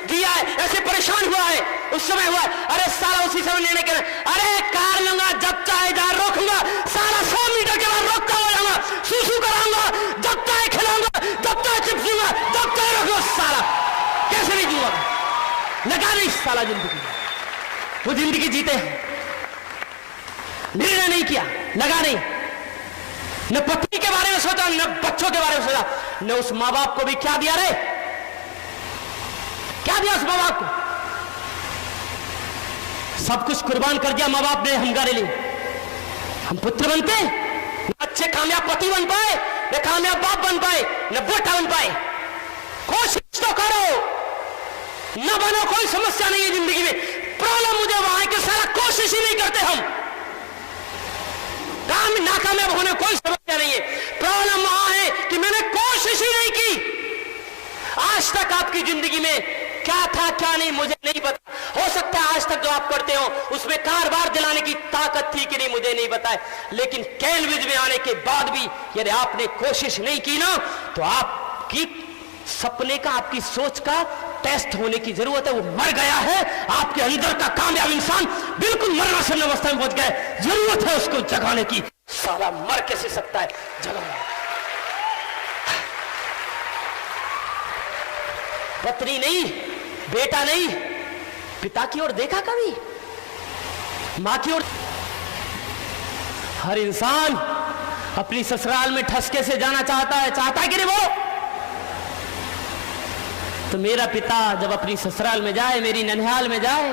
जिया है, ऐसे परेशान हुआ है, उस समय हुआ है। अरे साला उसी समय निर्णय कर, अरे कार लूंगा, जब चाहे जहां रोकूंगा, साला 100 मीटर के बाद रोकता हो जाऊंगा, सूसू कराऊंगा, जब चाहे खिलाऊंगा, जब चाहे चिपसूंगा, जब चाहे रोकूंगा। साला कैसे नहीं जुआ, लगा नहीं साला जिंदगी। वो जिंदगी जीते हैं, निर्णय नहीं किया, लगा नहीं, न पत्नी के बारे में सोचा, न बच्चों के बारे में सोचा, न उस माँ बाप को भी क्या दिया रे, क्या दिया उस माँ बाप को? सब कुछ कुर्बान कर दिया माँ बाप ने हमारे लिए। हम पुत्र बनते, न अच्छे कामयाब पति बन पाए, न कामयाब बाप बन पाए, न बेटा बन पाए। कोशिश तो करो, न बनो, कोई समस्या नहीं है जिंदगी में। प्रॉब्लम मुझे वहां है कि सारा कोशिश ही नहीं करते हम, काम नाकामयाब होने कोई समस्या नहीं है। प्रॉब्लम वहां है कि मैंने कोशिश ही नहीं की। आज तक आपकी जिंदगी में क्या था क्या नहीं मुझे नहीं पता। हो सकता है आज तक जो आप करते हो उसमें कारबार दिलाने की ताकत थी कि नहीं मुझे नहीं पता है, लेकिन कैलविज में आने के बाद भी यदि आपने कोशिश नहीं की ना, तो आपकी सपने का, आपकी सोच का टेस्ट होने की जरूरत है। वो मर गया है, आपके अंदर का कामयाब इंसान बिल्कुल मरणासन अवस्था में पहुंच गया है, जरूरत है उसको जगाने की। साला मर कैसे सकता है, जगाना। पत्नी नहीं, बेटा नहीं, पिता की ओर देखा कभी, मां की ओर? हर इंसान अपनी ससुराल में ठसके से जाना चाहता है, चाहता है कि नहीं वो? तो मेरा पिता जब अपनी ससुराल में जाए, मेरी ननिहाल में जाए,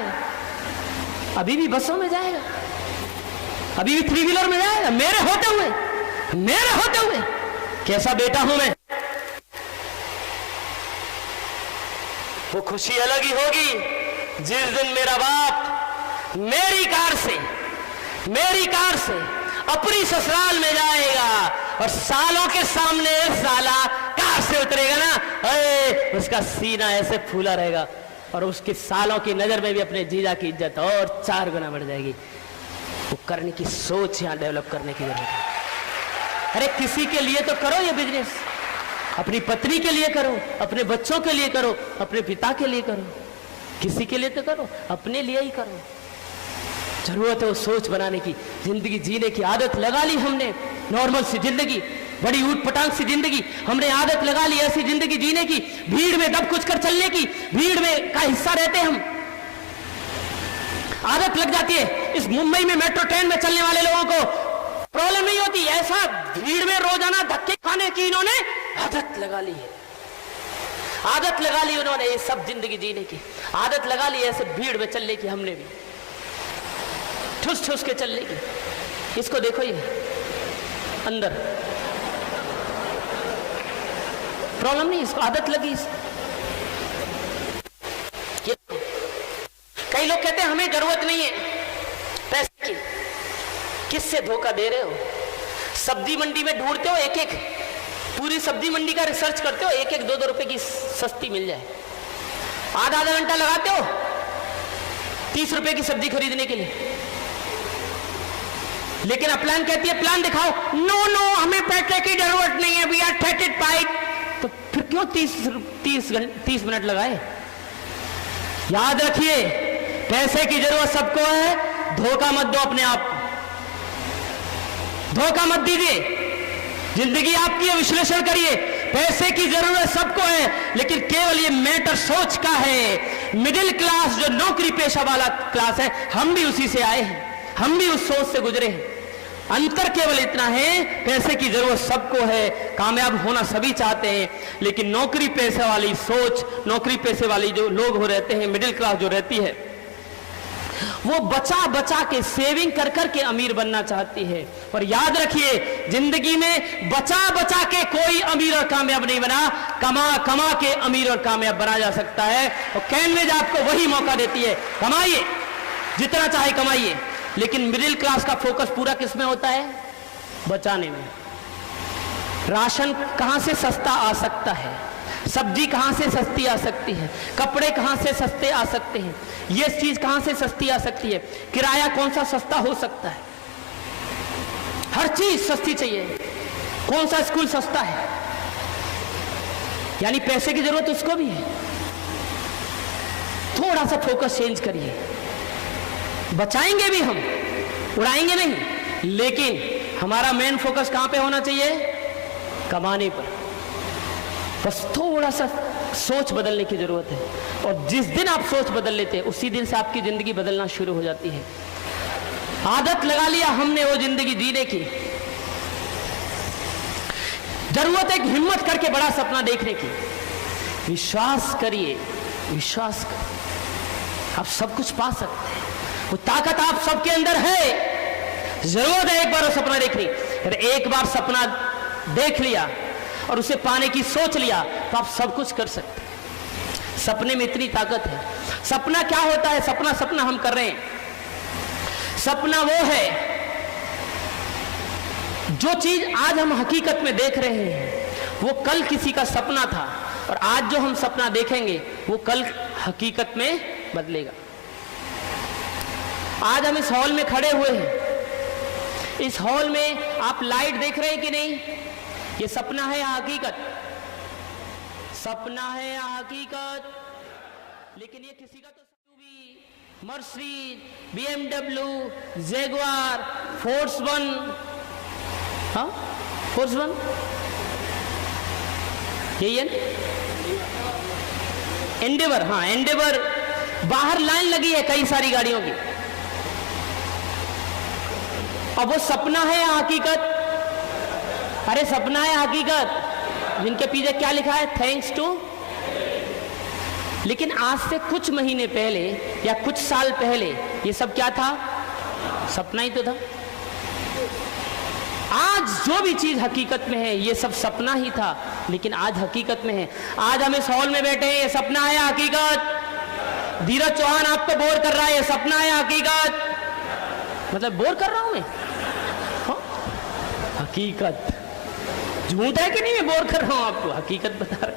अभी भी बसों में जाएगा, अभी भी 3 व्हीलर में जाएगा, मेरे होते हुए। कैसा बेटा हूं मैं? वो खुशी अलग ही होगी जिस दिन मेरा बाप मेरी कार से अपनी ससुराल में जाएगा और सालों के सामने साला कार से उतरेगा ना, उसका सीना ऐसे फूला रहेगा और उसके सालों की नजर में भी अपने जीजा की इज्जत और 4 गुना बढ़ जाएगी। वो करने की सोच यहां डेवलप करने की जरूरत है। अरे किसी के लिए तो करो ये बिजनेस, अपनी पत्नी के लिए करो, अपने बच्चों के लिए करो, अपने पिता के लिए करो, किसी के लिए तो करो, अपने लिए ही करो। जरूरत है वो सोच बनाने की। जिंदगी जीने की आदत लगा ली हमने, नॉर्मल सी जिंदगी, बड़ी ऊट पटांग सी जिंदगी हमने आदत लगा ली, ऐसी जिंदगी जीने की, भीड़ में दब कुछ कर चलने की, भीड़ में का हिस्सा रहते हम, आदत लग जाती है। इस मुंबई में मेट्रो ट्रेन में चलने वाले लोगों को प्रॉब्लम नहीं होती, ऐसा भीड़ में रोजाना धक्के खाने की इन्होंने आदत लगा ली है। आदत लगा ली उन्होंने ये सब जिंदगी जीने की, आदत लगा ली ऐसे भीड़ में चलने की, हमने भी ठुस ठुस के चलने की। इसको देखो, ये अंदर प्रॉब्लम नहीं, इसको आदत लगी। कई लोग कहते हैं हमें जरूरत नहीं है पैसे की। किससे धोखा दे रहे हो? सब्जी मंडी में ढूंढते हो, एक एक पूरी सब्जी मंडी का रिसर्च करते हो, 1-1, 2-2 रुपए की सस्ती मिल जाए, आधा घंटा लगाते हो 30 रुपए की सब्जी खरीदने के लिए। लेकिन अपलान कहती है प्लान दिखाओ, नो हमें पैसे की जरूरत नहीं है, वी आर सेटिस्फाइड। तो फिर क्यों 30 मिनट लगाए? याद रखिए, पैसे की जरूरत सबको है, धोखा मत दो अपने आप को, धोखा मत दीजिए। जिंदगी आपकी है, विश्लेषण करिए। पैसे की जरूरत सबको है, लेकिन केवल ये मैटर सोच का है। मिडिल क्लास जो नौकरी पेशा वाला क्लास है, हम भी उसी से आए हैं, हम भी उस सोच से गुजरे हैं। अंतर केवल इतना है, पैसे की जरूरत सबको है, कामयाब होना सभी चाहते हैं, लेकिन नौकरी पैसे वाली सोच, नौकरी पैसे वाली जो लोग हो रहते हैं, मिडिल क्लास जो रहती है, वो बचा बचा के सेविंग कर कर के अमीर बनना चाहती है। और याद रखिए, जिंदगी में बचा बचा के कोई अमीर और कामयाब नहीं बना, कमा कमा के अमीर और कामयाब बना जा सकता है। और कैनवेज आपको वही मौका देती है, कमाइए, जितना चाहे कमाइए, लेकिन मिडिल क्लास का फोकस पूरा किस में होता है? बचाने में। राशन कहां से सस्ता आ सकता है, सब्जी कहां से सस्ती आ सकती है, कपड़े कहां से सस्ते आ सकते हैं, ये चीज कहां से सस्ती आ सकती है, किराया कौन सा सस्ता हो सकता है, हर चीज सस्ती चाहिए, कौन सा स्कूल सस्ता है, यानी पैसे की जरूरत उसको भी है। थोड़ा सा फोकस चेंज करिए। बचाएंगे भी हम, उड़ाएंगे नहीं, लेकिन हमारा मेन फोकस कहां पे होना चाहिए? कमाने पर। बस थोड़ा सा सोच बदलने की जरूरत है, और जिस दिन आप सोच बदल लेते हैं, उसी दिन से आपकी जिंदगी बदलना शुरू हो जाती है। आदत लगा लिया हमने वो जिंदगी जीने की। जरूरत है हिम्मत करके बड़ा सपना देखने की। विश्वास करिए, विश्वास करिए, आप सब कुछ पा सकते हैं। वो ताकत आप सबके अंदर है। जरूरत है एक बार वो सपना देखनी। अगर एक बार सपना देख लिया और उसे पाने की सोच लिया, तो आप सब कुछ कर सकते हैं। सपने में इतनी ताकत है। सपना क्या होता है? सपना हम कर रहे हैं। सपना वो है जो चीज आज हम हकीकत में देख रहे हैं, वो कल किसी का सपना था, और आज जो हम सपना देखेंगे वो कल हकीकत में बदलेगा। आज हम इस हॉल में खड़े हुए हैं, इस हॉल में आप लाइट देख रहे हैं कि नहीं? ये सपना है या हकीकत? सपना है या हकीकत? लेकिन ये किसी का तो Mercedes, BMW, Jaguar, force one, हाँ फोर्स वन यही है ना, एंडेवर, हाँ एंडेवर, बाहर लाइन लगी है कई सारी गाड़ियों की। अब वो सपना है या हकीकत? अरे सपना है हकीकत? जिनके पीछे क्या लिखा है? Thanks to. लेकिन आज से कुछ महीने पहले या कुछ साल पहले ये सब क्या था? सपना ही तो था। आज जो भी चीज हकीकत में है ये सब सपना ही था, लेकिन आज हकीकत में है। आज हम इस हॉल में बैठे हैं, ये सपना है या हकीकत? धीरज चौहान आपको बोर कर रहा है, ये सपना है या हकीकत? मतलब बोर कर रहा हूं मैं? हाँ? हकीकत। झूठ है कि नहीं? मैं बोर कर रहा हूं आपको, हकीकत बता रहा।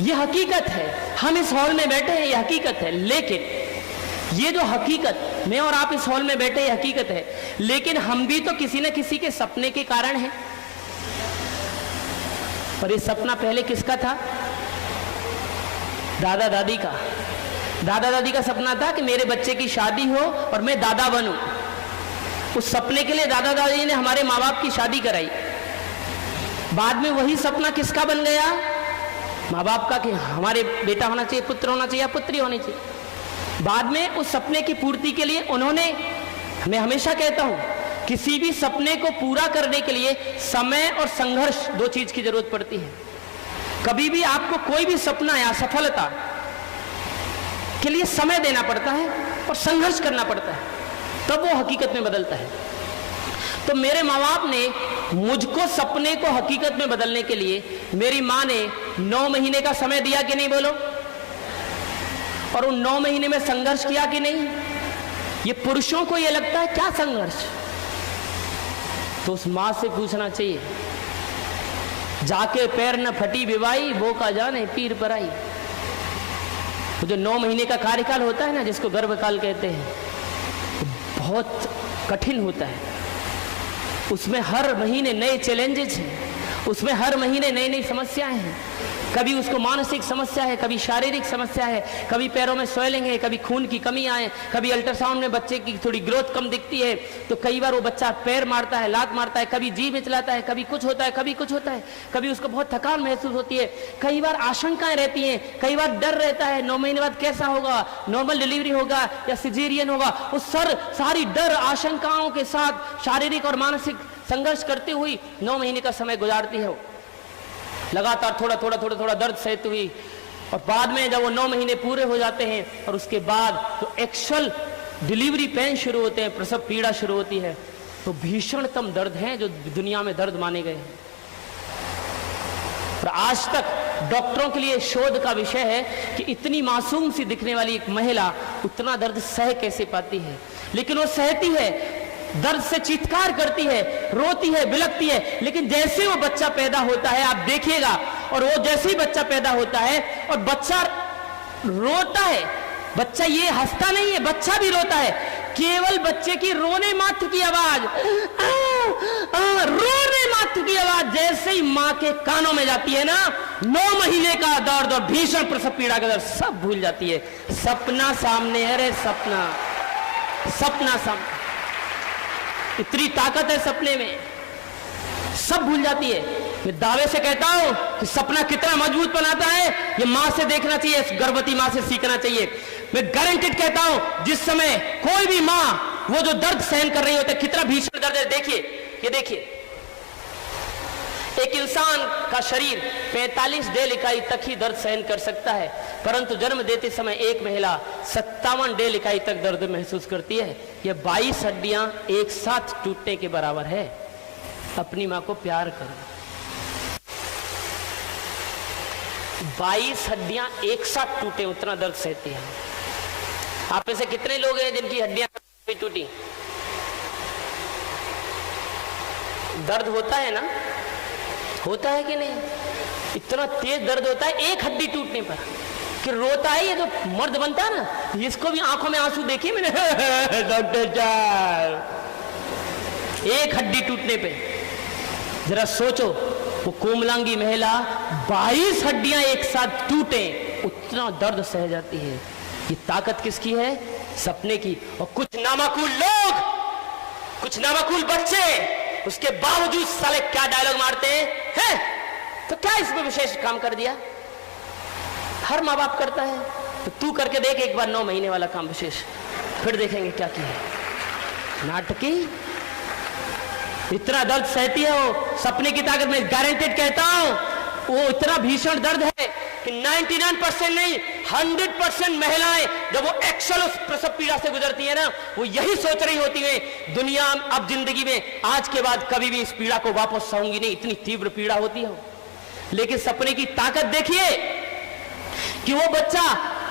ये हकीकत है, हम इस हॉल में बैठे हैं, ये हकीकत है। लेकिन ये जो हकीकत, मैं और आप इस हॉल में बैठे, ये हकीकत है, लेकिन हम भी तो किसी न किसी के सपने के कारण हैं। पर ये सपना पहले किसका था? दादा दादी का। दादा दादी का सपना था कि मेरे बच्चे की शादी हो और मैं दादा बनूं। उस सपने के लिए दादा दादी ने हमारे माँ बाप की शादी कराई। बाद में वही सपना किसका बन गया? माँ बाप का, कि हमारे बेटा होना चाहिए, पुत्र होना चाहिए या पुत्री होनी चाहिए। बाद में उस सपने की पूर्ति के लिए उन्होंने, मैं हमेशा कहता हूं, किसी भी सपने को पूरा करने के लिए समय और संघर्ष, दो चीज की जरूरत पड़ती है। कभी भी आपको कोई भी सपना या सफलता के लिए समय देना पड़ता है और संघर्ष करना पड़ता है, तब वो हकीकत में बदलता है। तो मेरे माँ बाप ने मुझको सपने को हकीकत में बदलने के लिए, मेरी माँ ने 9 महीने का समय दिया कि नहीं बोलो? और उन 9 महीने में संघर्ष किया कि नहीं? ये पुरुषों को ये लगता है क्या संघर्ष? तो उस माँ से पूछना चाहिए, जाके पैर न फटी विवाई, वो का जाने पीर पर आई। वो जो 9 महीने का कार्यकाल होता है ना, जिसको गर्भकाल कहते हैं, बहुत कठिन होता है। उसमें हर महीने नए चैलेंजेस हैं, उसमें हर महीने नई नई समस्याएं हैं। कभी उसको मानसिक समस्या है, कभी शारीरिक समस्या है, कभी पैरों में स्वेलिंग है, कभी खून की कमी आए, कभी अल्ट्रासाउंड में बच्चे की थोड़ी ग्रोथ कम दिखती है तो कई बार वो बच्चा पैर मारता है, लात मारता है, कभी जी में चलाता है, कभी कुछ होता है, कभी कुछ होता है, कभी उसको बहुत थकान महसूस होती है, कई बार आशंकाएं रहती हैं, कई बार डर रहता है 9 महीने बाद कैसा होगा, नॉर्मल डिलीवरी होगा या सिजेरियन होगा। उस सारी डर आशंकाओं के साथ शारीरिक और मानसिक संघर्ष करती हुई 9 महीने का समय गुजारती है। लगातार थोड़ा दर्द सहती हुई, और बाद में जब वो 9 महीने पूरे हो जाते हैं और उसके बाद तो एक्चुअल डिलीवरी पेन शुरू होते हैं, प्रसव पीड़ा शुरू होती है, तो भीषणतम दर्द हैं जो दुनिया में दर्द माने गए हैं। और आज तक डॉक्टरों के लिए शोध का विषय है कि इतनी मासूम सी दिखने वाली एक महिला उतना दर्द सह कैसे पाती है। लेकिन वो सहती है, दर्द से चीत्कार करती है, रोती है, बिलखती है, लेकिन जैसे वो बच्चा पैदा होता है, आप देखिएगा, और वो जैसे ही बच्चा पैदा होता है और बच्चा रोता है, बच्चा ये हंसता नहीं है, बच्चा भी रोता है, केवल बच्चे की रोने मात्र की आवाज, रोने मात्र की आवाज जैसे ही मां के कानों में जाती है ना, 9 महीने का दर्द और भीषण प्रसव पीड़ा का दर्द सब भूल जाती है। सपना सामने है रे, सपना सामने, इतनी ताकत है सपने में, सब भूल जाती है। मैं दावे से कहता हूं कि सपना कितना मजबूत बनाता है ये मां से देखना चाहिए, गर्भवती मां से सीखना चाहिए। मैं गारंटेड कहता हूं, जिस समय कोई भी मां वो जो दर्द सहन कर रही होती है, कितना भीषण दर्द है, देखिए, ये देखिए, एक इंसान का शरीर 45 डेल इकाई तक ही दर्द सहन कर सकता है, परंतु जन्म देते समय एक महिला 57 डेल इकाई तक दर्द महसूस करती है। यह 22 हड्डियां एक साथ टूटने के बराबर है। अपनी मां को प्यार करो। 22 हड्डियां एक साथ टूटे उतना दर्द सहती है। आप में से कितने लोग हैं जिनकी हड्डियां टूटी? दर्द होता है ना, होता है कि नहीं? इतना तेज दर्द होता है एक हड्डी टूटने पर कि रोता है। ये जो मर्द बनता है ना, इसको भी आंखों में आंसू देखे मैंने डॉक्टर साहब, एक हड्डी टूटने पे। जरा सोचो वो कोमलांगी महिला 22 हड्डियां एक साथ टूटे उतना दर्द सह जाती है। ये ताकत किसकी है? सपने की। और कुछ नामाकूल लोग, कुछ नामाकूल बच्चे उसके बावजूद साले क्या डायलॉग मारते हैं? तो क्या इसमें विशेष काम कर दिया? हर माँ बाप करता है, तो तू करके देख एक बार 9 महीने वाला काम विशेष, फिर देखेंगे क्या किया। नाटकी इतना दर्द सहती है वो सपने की ताकत में, गारंटेड कहता हूं वो इतना भीषण दर्द है कि 99% नहीं 100% महिलाएं जब वो एक्चुअल उस प्रसव पीड़ा से गुजरती है ना, वो यही सोच रही होती है दुनिया अब जिंदगी में आज के बाद कभी भी इस पीड़ा को वापस सहूंगी नहीं, इतनी तीव्र पीड़ा होती है। लेकिन सपने की ताकत देखिए कि वो बच्चा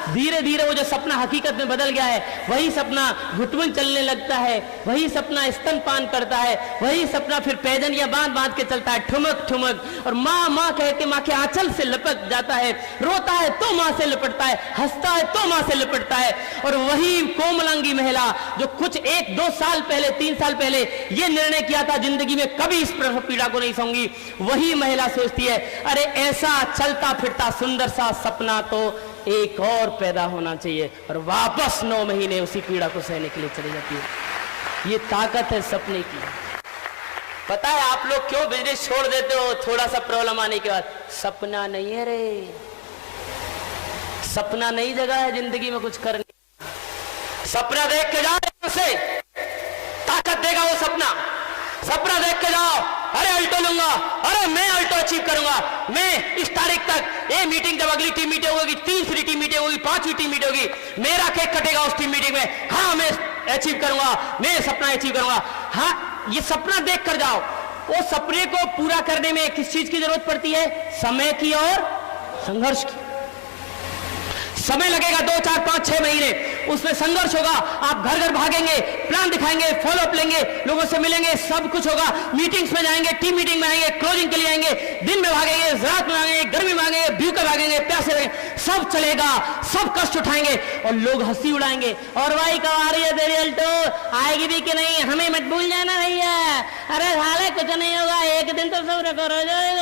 धीरे धीरे वो जो सपना हकीकत में बदल गया है, वही सपना घुटमन चलने लगता है, वही सपना स्तनपान करता है, वही सपना फिर पैजन या बांध बांध के चलता है ठुमक ठुमक, और माँ माँ कहते माँ के आंचल से लपट जाता है, रोता है तो माँ से लिपटता है, हंसता है तो माँ से लिपटता है। और वही कोमलांगी महिला जो कुछ 1-2 साल पहले 3 साल पहले ये निर्णय किया था जिंदगी में कभी इस पीड़ा को नहीं सहूंगी, वही महिला सोचती है अरे ऐसा चलता फिरता सुंदर सा सपना तो एक और पैदा होना चाहिए, और वापस 9 महीने उसी पीड़ा को सहने के लिए चली जाती है। ये ताकत है सपने की। पता है आप लोग क्यों बिजनेस छोड़ देते हो थोड़ा सा प्रॉब्लम आने के बाद? सपना नहीं है रे, सपना नई जगह है जिंदगी में कुछ करने। सपना देख के जाओ, से ताकत देगा वो सपना। सपना देख के जाओ, अरे अल्टो लूंगा, अरे मैं अल्टो अचीव करूंगा, मैं इस तारीख तक ये मीटिंग, जब अगली टीम मीटिंग होगी, 3वीं टीम मीटिंग होगी, 5वीं टीम मीटिंग होगी, मेरा केक कटेगा उस टीम मीटिंग में, हाँ मैं अचीव करूंगा, मैं सपना अचीव करूंगा। हाँ ये सपना देख कर जाओ। वो सपने को पूरा करने में किस चीज की जरूरत पड़ती है? समय की और संघर्ष की। समय लगेगा 2, 4, 5, 6 महीने, उसमें संघर्ष होगा। आप घर घर भागेंगे, प्लान दिखाएंगे, फॉलो अप लेंगे, लोगों से मिलेंगे, सब कुछ होगा, मीटिंग्स में जाएंगे, टीम मीटिंग में आएंगे, क्लोजिंग के लिए आएंगे, दिन में भागेंगे, रात में भागेंगे, गर्मी में भागेंगे, भूखे भागेंगे, प्यासे रहेंगे, सब चलेगा, सब कष्ट उठाएंगे और लोग हंसी उड़ाएंगे। और भाई कब आ रही है तेरी अल्टो? आएगी भी कि नहीं? हमें मत भूल जाना भैया। अरे हाले कुछ नहीं होगा, एक दिन तो सब रिकवर हो जाएगा।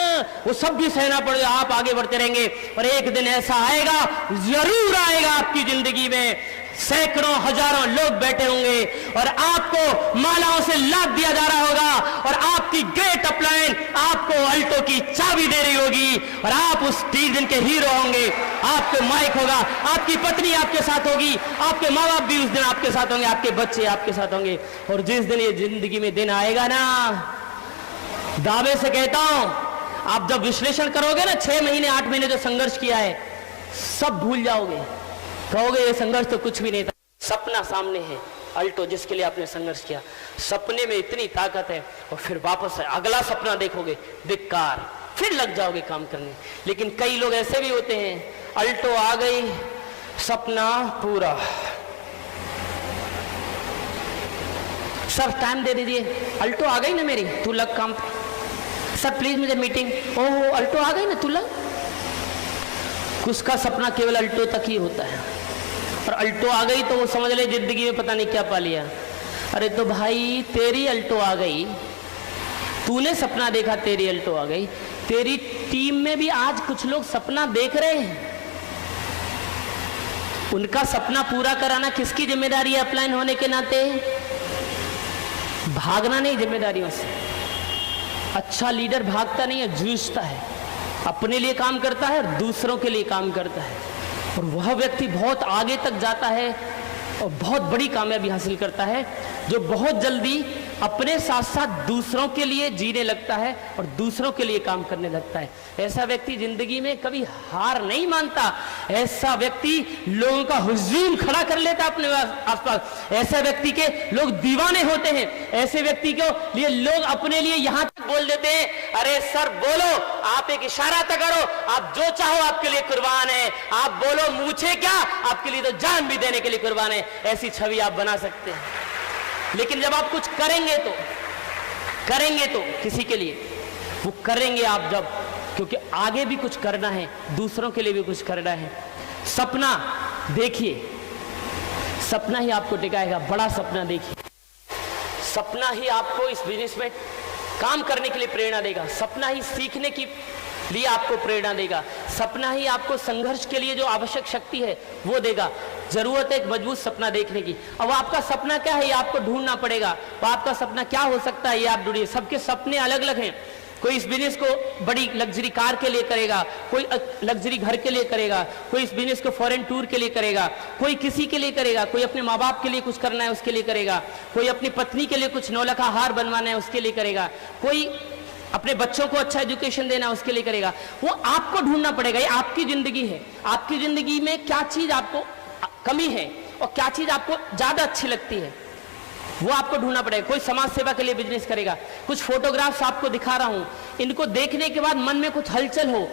वो सब भी सहना पड़ेगा, आप आगे बढ़ते रहेंगे और एक दिन ऐसा आएगा, जरूर आएगा आपकी जिंदगी में, सैकड़ों हजारों लोग बैठे होंगे और आपको मालाओं से लाद दिया जा रहा होगा और आपकी ग्रेट अपलाइन आपको अल्टो की चाबी दे रही होगी और आप उस दिन के हीरो होंगे। आपको माइक होगा, आपकी पत्नी आपके साथ होगी, आपके माँ बाप भी उस दिन आपके साथ होंगे, आपके बच्चे आपके साथ होंगे। और जिस दिन ये जिंदगी में दिन आएगा ना, दावे से कहता हूं, आप जब विश्लेषण करोगे ना 6 महीने 8 महीने जो संघर्ष किया है, सब भूल जाओगे, कहोगे ये संघर्ष तो कुछ भी नहीं था। सपना सामने है, अल्टो जिसके लिए आपने संघर्ष किया, सपने में इतनी ताकत है। और फिर वापस अगला सपना देखोगे, धिक्कार, फिर लग जाओगे काम करने। लेकिन कई लोग ऐसे भी होते हैं, अल्टो आ गई, सपना पूरा, सर टाइम दे दीजिए, अल्टो आ गई ना मेरी, तू लग काम पे, सर प्लीज मुझे मीटिंग, ओहो अल्टो आ गई ना, तू लग। उसका सपना केवल अल्टो तक ही होता है, और अल्टो आ गई तो वो समझ ले जिंदगी में पता नहीं क्या पा लिया। अरे तो भाई तेरी अल्टो आ गई, तूने सपना देखा, तेरी अल्टो आ गई, तेरी टीम में भी आज कुछ लोग सपना देख रहे हैं, उनका सपना पूरा कराना किसकी जिम्मेदारी है? अपलाइन होने के नाते भागना नहीं जिम्मेदारियों से। अच्छा लीडर भागता नहीं है, जूझता है, अपने लिए काम करता है और दूसरों के लिए काम करता है, और वह व्यक्ति बहुत आगे तक जाता है और बहुत बड़ी कामयाबी हासिल करता है, जो बहुत जल्दी अपने साथ साथ दूसरों के लिए जीने लगता है और दूसरों के लिए काम करने लगता है। ऐसा व्यक्ति जिंदगी में कभी हार नहीं मानता, ऐसा व्यक्ति लोगों का हुजूम खड़ा कर लेता अपने आसपास, ऐसा व्यक्ति के लोग दीवाने होते हैं, ऐसे व्यक्ति को लिए लोग अपने लिए यहां तक बोल देते हैं, अरे सर बोलो, आप एक इशारा तक करो, आप जो चाहो आपके लिए कुर्बान है, आप बोलो मुझे क्या, आपके लिए तो जान भी देने के लिए कुर्बान है। ऐसी छवि आप बना सकते हैं, लेकिन जब आप कुछ करेंगे तो किसी के लिए वो करेंगे आप जब, क्योंकि आगे भी कुछ करना है, दूसरों के लिए भी कुछ करना है। सपना देखिए, सपना ही आपको टिकाएगा, बड़ा सपना देखिए, सपना ही आपको इस बिजनेस में काम करने के लिए प्रेरणा देगा, सपना ही सीखने की लिए आपको प्रेरणा देगा, सपना ही आपको संघर्ष के लिए जो आवश्यक शक्ति है वो देगा। जरूरत है एक मजबूत सपना देखने की। अब आपका सपना क्या है ये आपको ढूंढना पड़ेगा। तो आपका सपना क्या हो सकता है ये आप ढूंढिए। सबके सपने अलग अलग हैं। कोई इस बिजनेस को बड़ी लग्जरी कार के लिए करेगा, कोई लग्जरी घर के लिए करेगा, कोई इस बिजनेस को फॉरेन टूर के लिए करेगा, कोई किसी के लिए करेगा, कोई अपने माँ बाप के लिए कुछ करना है उसके लिए करेगा, कोई अपनी पत्नी के लिए कुछ नौलखा हार बनवाना है उसके लिए करेगा, कोई अपने बच्चों को अच्छा एजुकेशन देना उसके लिए करेगा। वो आपको ढूंढना पड़ेगा। ये आपकी जिंदगी है। आपकी जिंदगी में क्या चीज आपको कमी है और क्या चीज आपको ज्यादा अच्छी लगती है वो आपको ढूंढना पड़ेगा। कोई समाज सेवा के लिए बिजनेस करेगा। कुछ फोटोग्राफ्स आपको दिखा रहा हूं, इनको देखने के बाद मन में कुछ हलचल हो,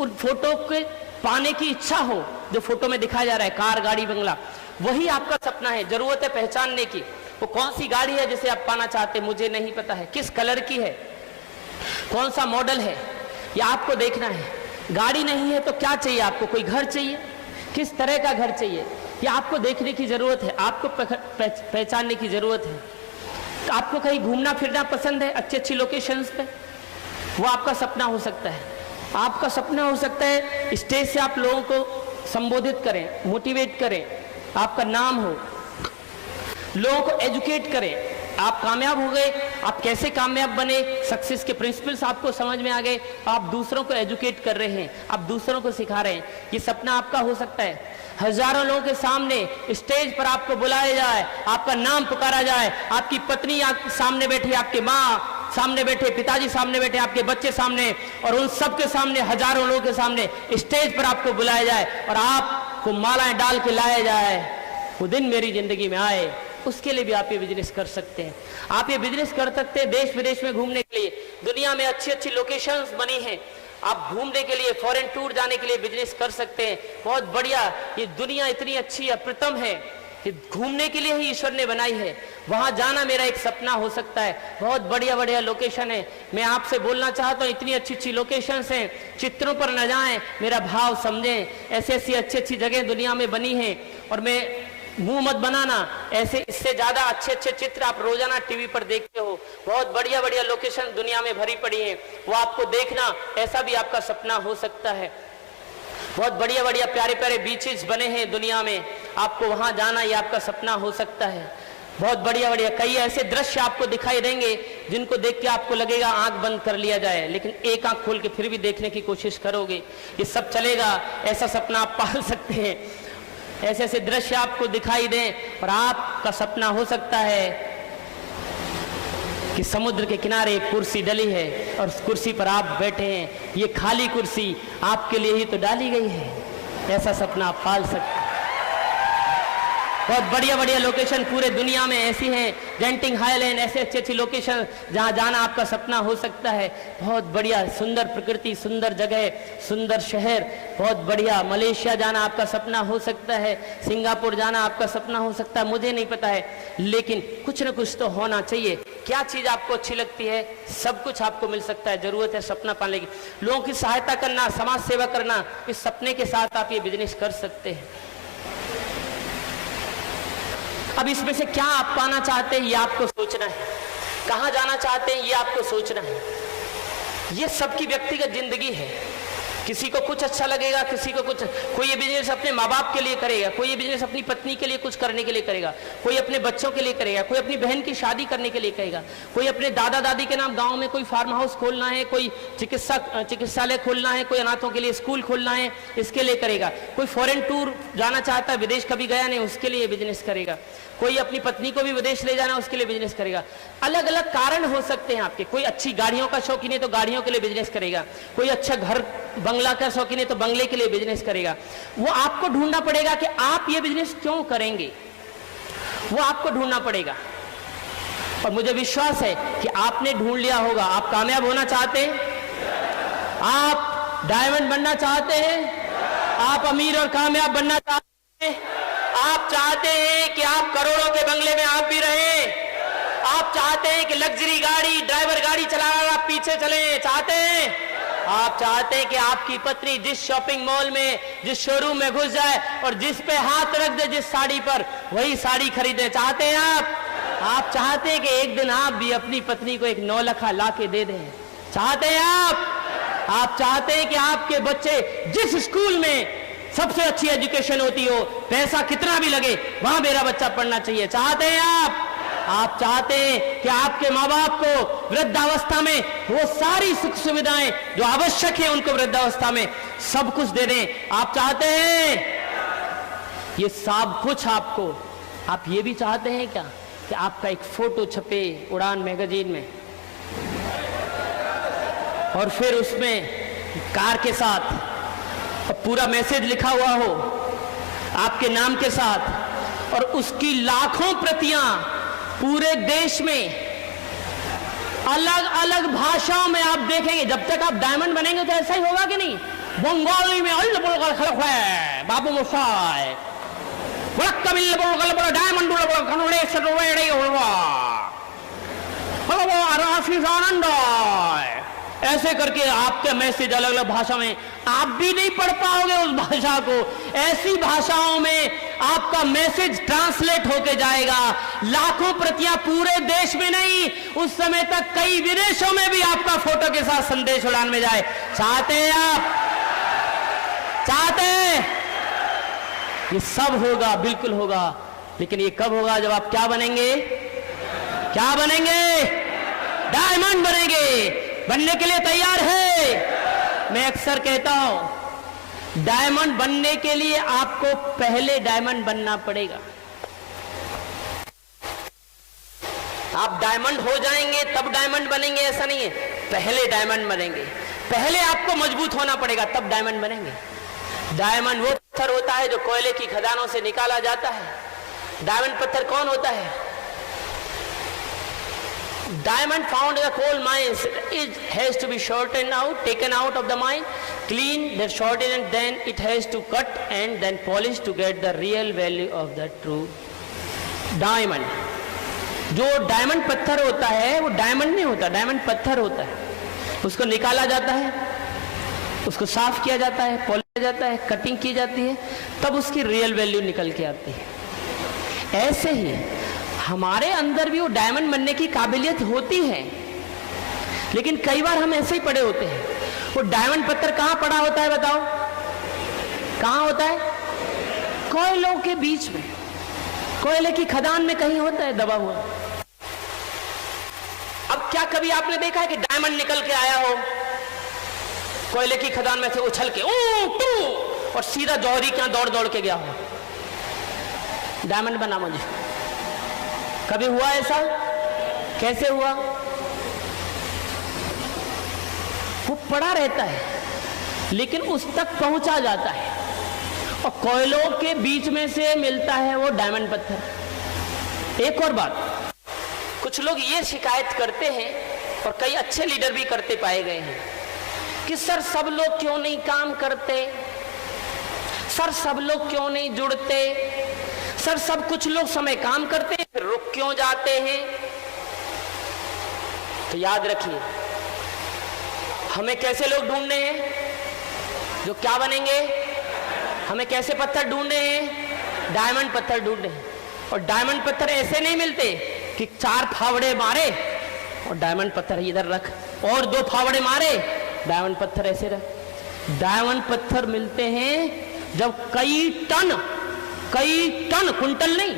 उन फोटो के पाने की इच्छा हो जो फोटो में दिखाया जा रहा है, कार गाड़ी बंगला, वही आपका सपना है। जरूरत है पहचानने की। वो कौन सी गाड़ी है जिसे आप पाना चाहते हैं मुझे नहीं पता है, किस कलर की है, कौन सा मॉडल है, ये आपको देखना है। गाड़ी नहीं है तो क्या चाहिए आपको, कोई घर चाहिए, किस तरह का घर चाहिए, ये आपको देखने की जरूरत है, आपको पहचानने की जरूरत है। तो आपको कहीं घूमना फिरना पसंद है अच्छी अच्छी लोकेशंस पे, वो आपका सपना हो सकता है। आपका सपना हो सकता है स्टेज से आप लोगों को संबोधित करें, मोटिवेट करें, आपका नाम हो, लोगों को एजुकेट करें। आप कामयाब हो गए, आप कैसे कामयाब बने, सक्सेस के प्रिंसिपल्स आपको समझ में आ गए, आप दूसरों को एजुकेट कर रहे हैं, आप दूसरों को सिखा रहे हैं। ये सपना आपका हो सकता है। हजारों लोगों के सामने स्टेज पर आपको बुलाया जाए, आपका नाम पुकारा जाए, आपकी पत्नी सामने बैठी, आपकी माँ सामने बैठे, पिताजी सामने बैठे, आपके बच्चे सामने, और उन सबके सामने, हजारों लोगों के सामने स्टेज पर आपको बुलाया जाए और आपको मालाएं डाल के लाया जाए। वो दिन मेरी जिंदगी में आए, उसके लिए भी आप ये बिजनेस कर सकते हैं। आप ये बिजनेस कर सकते हैं देश विदेश में घूमने के लिए। दुनिया में अच्छी अच्छी लोकेशंस बनी हैं, आप घूमने के लिए, फॉरेन टूर जाने के लिए बिजनेस कर सकते हैं। बहुत बढ़िया, ये दुनिया इतनी अच्छी अप्रतिम है कि घूमने के लिए ही ईश्वर ने बनाई है। वहां जाना मेरा एक सपना हो सकता है। बहुत बढ़िया बढ़िया लोकेशन है। मैं आपसे बोलना चाहता हूँ, इतनी अच्छी अच्छी लोकेशंस हैं, चित्रों पर न जाएं, मेरा भाव समझें। ऐसी ऐसी अच्छी अच्छी जगह दुनिया में बनी हैं, और मैं मुंह मत बनाना, ऐसे इससे ज्यादा अच्छे अच्छे चित्र आप रोजाना टीवी पर देखते हो। बहुत बढ़िया बढ़िया लोकेशन दुनिया में भरी पड़ी है, वो आपको देखना, ऐसा भी आपका सपना हो सकता है। बहुत बढ़िया बढ़िया प्यारे प्यारे बीचेस बने हैं दुनिया में, आपको वहां जाना, ये आपका सपना हो सकता है। बहुत बढ़िया बढ़िया कई ऐसे दृश्य आपको दिखाई देंगे जिनको देख के आपको लगेगा आंख बंद कर लिया जाए, लेकिन एक आंख खोल के फिर भी देखने की कोशिश करोगे। ये सब चलेगा, ऐसा सपना आप पाल सकते हैं। ऐसे ऐसे दृश्य आपको दिखाई दें, और आपका सपना हो सकता है कि समुद्र के किनारे एक कुर्सी डली है और उस कुर्सी पर आप बैठे हैं। ये खाली कुर्सी आपके लिए ही तो डाली गई है। ऐसा सपना आप पाल सकते हैं। बहुत बढ़िया बढ़िया लोकेशन पूरे दुनिया में ऐसी हैं, जेंटिंग हाईलैंड, ऐसे अच्छी अच्छी लोकेशन जहां जाना आपका सपना हो सकता है। बहुत बढ़िया सुंदर प्रकृति, सुंदर जगह, सुंदर शहर, बहुत बढ़िया। मलेशिया जाना आपका सपना हो सकता है, सिंगापुर जाना आपका सपना हो सकता है, मुझे नहीं पता है, लेकिन कुछ न कुछ तो होना चाहिए। क्या चीज आपको अच्छी लगती है, सब कुछ आपको मिल सकता है। जरूरत है सपना पाने की, लोगों की सहायता करना, समाज सेवा करना, इस सपने के साथ आप ये बिजनेस कर सकते हैं। अब इसमें से क्या आप पाना चाहते हैं ये आपको सोचना है, कहां जाना चाहते हैं ये आपको सोचना है। ये सबकी व्यक्तिगत जिंदगी है। किसी को कुछ अच्छा लगेगा, किसी को कुछ। कोई ये बिजनेस अपने माँ बाप के लिए करेगा, कोई ये बिजनेस अपनी पत्नी के लिए कुछ करने के लिए करेगा, कोई अपने बच्चों के लिए करेगा, कोई अपनी बहन की शादी करने के लिए करेगा, कोई अपने दादा दादी के नाम गांव में कोई फार्म हाउस खोलना है, कोई चिकित्सालय खोलना है, कोई अनाथों के लिए स्कूल खोलना है, इसके लिए करेगा। कोई फॉरेन टूर जाना चाहता है, विदेश कभी गया नहीं, उसके लिए बिजनेस करेगा। कोई अपनी पत्नी को भी विदेश ले जाना, उसके लिए बिजनेस करेगा। अलग अलग कारण हो सकते हैं आपके। कोई अच्छी गाड़ियों का शौकीन है तो गाड़ियों के लिए बिजनेस करेगा, कोई अच्छा घर बंगला का शौकीन है तो बंगले के लिए बिजनेस करेगा। वो आपको ढूंढना पड़ेगा कि आप ये बिजनेस क्यों करेंगे, वो आपको ढूंढना पड़ेगा। और मुझे विश्वास है कि आपने ढूंढ लिया होगा। आप कामयाब होना चाहते हैं, आप डायमंड बनना चाहते हैं, आप अमीर और कामयाब बनना चाहते हैं, आप चाहते हैं कि आप करोड़ों के बंगले में आप भी रहें, आप चाहते हैं कि लग्जरी गाड़ी, ड्राइवर गाड़ी चला आप पीछे चले, चाहते हैं, आप चाहते हैं कि आपकी पत्नी जिस शॉपिंग मॉल में, जिस शोरूम में घुस जाए और जिस पे हाथ रख दे, जिस साड़ी पर, वही साड़ी खरीदे, चाहते हैं आप। आप चाहते हैं कि एक दिन आप भी अपनी पत्नी को एक नौलखा ला के दे दें? चाहते हैं आप चाहते हैं कि आपके बच्चे जिस स्कूल में सबसे अच्छी एजुकेशन होती हो, पैसा कितना भी लगे, वहां मेरा बच्चा पढ़ना चाहिए? चाहते हैं आप चाहते हैं कि आपके माँ बाप को वृद्धावस्था में वो सारी सुख सुविधाएं जो आवश्यक है उनको वृद्धावस्था में सब कुछ दे दें? आप चाहते हैं ये सब कुछ आपको? आप ये भी चाहते हैं क्या कि आपका एक फोटो छपे उड़ान मैगजीन में और फिर उसमें कार के साथ पूरा मैसेज लिखा हुआ हो आपके नाम के साथ, और उसकी लाखों प्रतियां पूरे देश में अलग अलग भाषाओं में आप देखेंगे? जब तक आप डायमंड बनेंगे तो ऐसा ही होगा कि नहीं? बंगाली में बाबू मुसाय डायमंड ऐसे करके आपके मैसेज अलग अलग भाषा में, आप भी नहीं पढ़ पाओगे उस भाषा को, ऐसी भाषाओं में आपका मैसेज ट्रांसलेट होके जाएगा। लाखों प्रतियां पूरे देश में नहीं, उस समय तक कई विदेशों में भी आपका फोटो के साथ संदेश उड़ान में जाए। चाहते हैं आप? चाहते हैं? ये सब होगा, बिल्कुल होगा, लेकिन ये कब होगा? जब आप क्या बनेंगे? क्या बनेंगे? डायमंड बनेंगे। बनने के लिए तैयार है? मैं अक्सर कहता हूं डायमंड बनने के लिए आपको पहले डायमंड बनना पड़ेगा। आप डायमंड हो जाएंगे तब डायमंड बनेंगे, ऐसा नहीं है। पहले डायमंड बनेंगे, पहले आपको मजबूत होना पड़ेगा तब डायमंड बनेंगे। डायमंड वो पत्थर होता है जो कोयले की खदानों से निकाला जाता है। डायमंड पत्थर कौन होता है? Diamond found in the coal mines, it has to be shortened out, taken out of the mine, clean, then shortened, and then it has to cut and then polish to get the real value of the true diamond. जो diamond पत्थर होता है वो diamond नहीं होता, diamond पत्थर होता है। उसको निकाला जाता है, उसको साफ किया जाता है, पॉलिश किया जाता है, कटिंग की जाती है, तब उसकी रियल वैल्यू निकल के आती है। ऐसे ही हमारे अंदर भी वो डायमंड बनने की काबिलियत होती है, लेकिन कई बार हम ऐसे ही पड़े होते हैं। वो डायमंड पत्थर कहां पड़ा होता है बताओ? कहां होता है? कोयलों के बीच में, कोयले की खदान में कहीं होता है दबा हुआ। अब क्या कभी आपने देखा है कि डायमंड निकल के आया हो कोयले की खदान में से उछल के और सीधा जौहरी क्या दौड़ दौड़ के गया हो, डायमंड बना मुझे? कभी हुआ ऐसा? कैसे हुआ? वो पड़ा रहता है लेकिन उस तक पहुंचा जाता है और कोयलों के बीच में से मिलता है वो डायमंड पत्थर। एक और बात, कुछ लोग ये शिकायत करते हैं और कई अच्छे लीडर भी करते पाए गए हैं कि सर सब लोग क्यों नहीं काम करते, सर सब लोग क्यों नहीं जुड़ते, सर सब कुछ लोग समय काम करते हैं फिर रुक क्यों जाते हैं। तो याद रखिए, हमें कैसे लोग ढूंढने हैं जो क्या बनेंगे? हमें कैसे पत्थर ढूंढने हैं? डायमंड पत्थर ढूंढने हैं। और डायमंड पत्थर ऐसे नहीं मिलते कि 4 फावड़े मारे और डायमंड पत्थर इधर रख और 2 फावड़े मारे डायमंड पत्थर ऐसे रख। डायमंड पत्थर मिलते हैं जब कई टन, कुंटल नहीं,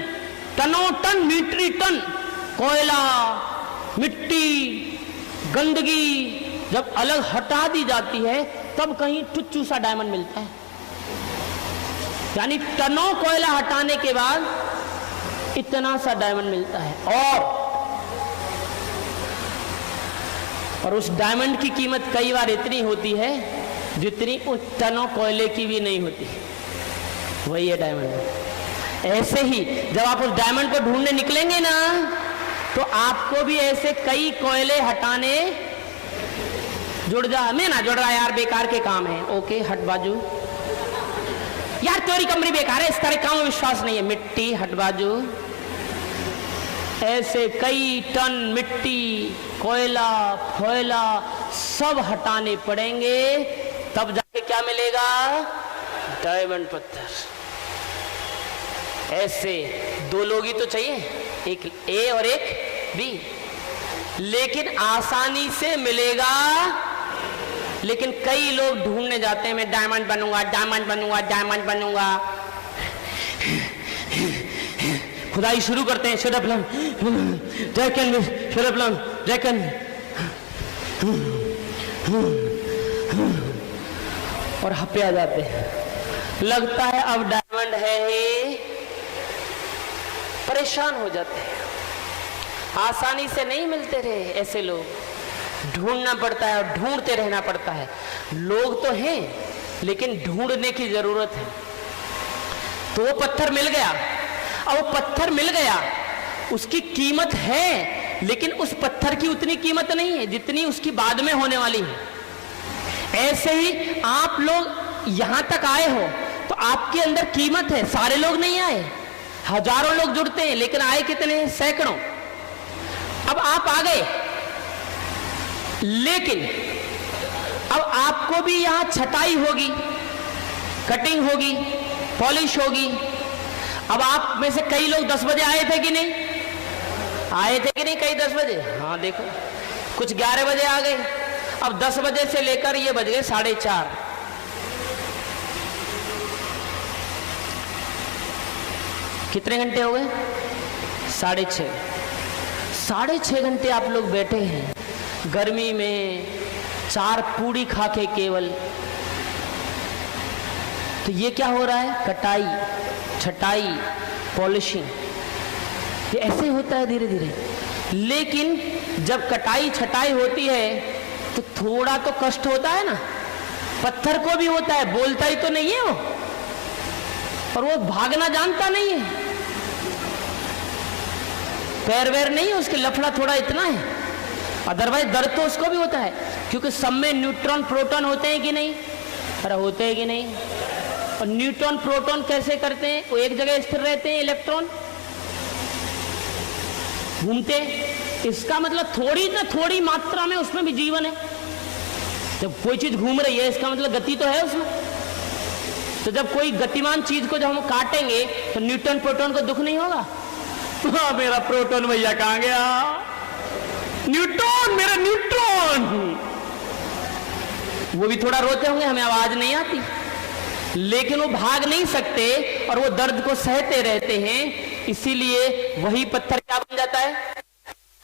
टनों टन, मीट्रिक टन कोयला, मिट्टी, गंदगी जब अलग हटा दी जाती है तब कहीं टुच्चू सा डायमंड मिलता है। यानी टनों कोयला हटाने के बाद इतना सा डायमंड मिलता है। और उस डायमंड की कीमत कई बार इतनी होती है जितनी उस टनों कोयले की भी नहीं होती। वही है डायमंड। ऐसे ही जब आप उस डायमंड को ढूंढने निकलेंगे ना तो आपको भी ऐसे कई कोयले हटाने जुड़ जा। मैं ना जुड़ रहा यार, बेकार के काम है। ओके हट बाजू यार, तेरी कमरी बेकार है, इस तरह काम में विश्वास नहीं है। मिट्टी हट बाजू। ऐसे कई टन मिट्टी, कोयला, फोयला सब हटाने पड़ेंगे तब जाके क्या मिलेगा? डायमंड पत्थर। ऐसे दो लोग ही तो चाहिए, एक ए और एक बी, लेकिन आसानी से मिलेगा। लेकिन कई लोग ढूंढने जाते हैं, मैं डायमंड बनूंगा, डायमंड बनूंगा, डायमंड बनूंगा। खुदाई शुरू करते हैं, शरपलम जैकन, शरपलम जैकन, और हप्पे आ जाते हैं। लगता है अब डायमंड है ही, परेशान हो जाते हैं। आसानी से नहीं मिलते रहे ऐसे लोग, ढूंढना पड़ता है और ढूंढते रहना पड़ता है। लोग तो हैं लेकिन ढूंढने की जरूरत है। तो वो पत्थर मिल गया, और वो पत्थर मिल गया, उसकी कीमत है, लेकिन उस पत्थर की उतनी कीमत नहीं है जितनी उसकी बाद में होने वाली है। ऐसे ही आप लोग यहां तक आए हो तो आपके अंदर कीमत है। सारे लोग नहीं आए, हजारों लोग जुड़ते हैं, लेकिन आए कितने हैं? सैकड़ों। अब आप आ गए, लेकिन अब आपको भी यहां छटाई होगी, कटिंग होगी, पॉलिश होगी। अब आप में से कई लोग 10 बजे आए थे कि नहीं? आए थे कि नहीं कई 10 बजे? हाँ देखो, कुछ 11 बजे आ गए। अब 10 बजे से लेकर ये बज गए 4:30। कितने घंटे हो गए? 6:30। 6.5 घंटे आप लोग बैठे हैं गर्मी में, 4 पूड़ी खा के केवल। तो ये क्या हो रहा है? कटाई, छटाई, पॉलिशिंग, ये ऐसे होता है धीरे धीरे। लेकिन जब कटाई छटाई होती है तो थोड़ा तो कष्ट होता है ना। पत्थर को भी होता है, बोलता ही तो नहीं है वो, और वो भागना जानता नहीं है, पैर वैर नहीं है उसके, लफड़ा थोड़ा इतना है। अदरवाइज दर्द तो उसको भी होता है, क्योंकि सब में न्यूट्रॉन प्रोटॉन होते हैं कि नहीं? अरे होते हैं कि नहीं? और न्यूट्रॉन प्रोटॉन कैसे करते हैं? वो एक जगह स्थिर रहते हैं, इलेक्ट्रॉन घूमते। इसका मतलब थोड़ी मात्रा में उसमें भी जीवन है। जब कोई चीज घूम रही है, इसका मतलब गति तो है उसमें। तो जब कोई गतिमान चीज को जब हम काटेंगे तो न्यूट्रॉन प्रोटॉन को दुख नहीं होगा? हाँ, मेरा प्रोटॉन भैया कहां गया? न्यूट्रॉन, मेरा न्यूट्रॉन। वो भी थोड़ा रोते होंगे, हमें आवाज नहीं आती, लेकिन वो भाग नहीं सकते और वो दर्द को सहते रहते हैं। इसीलिए वही पत्थर क्या बन जाता है?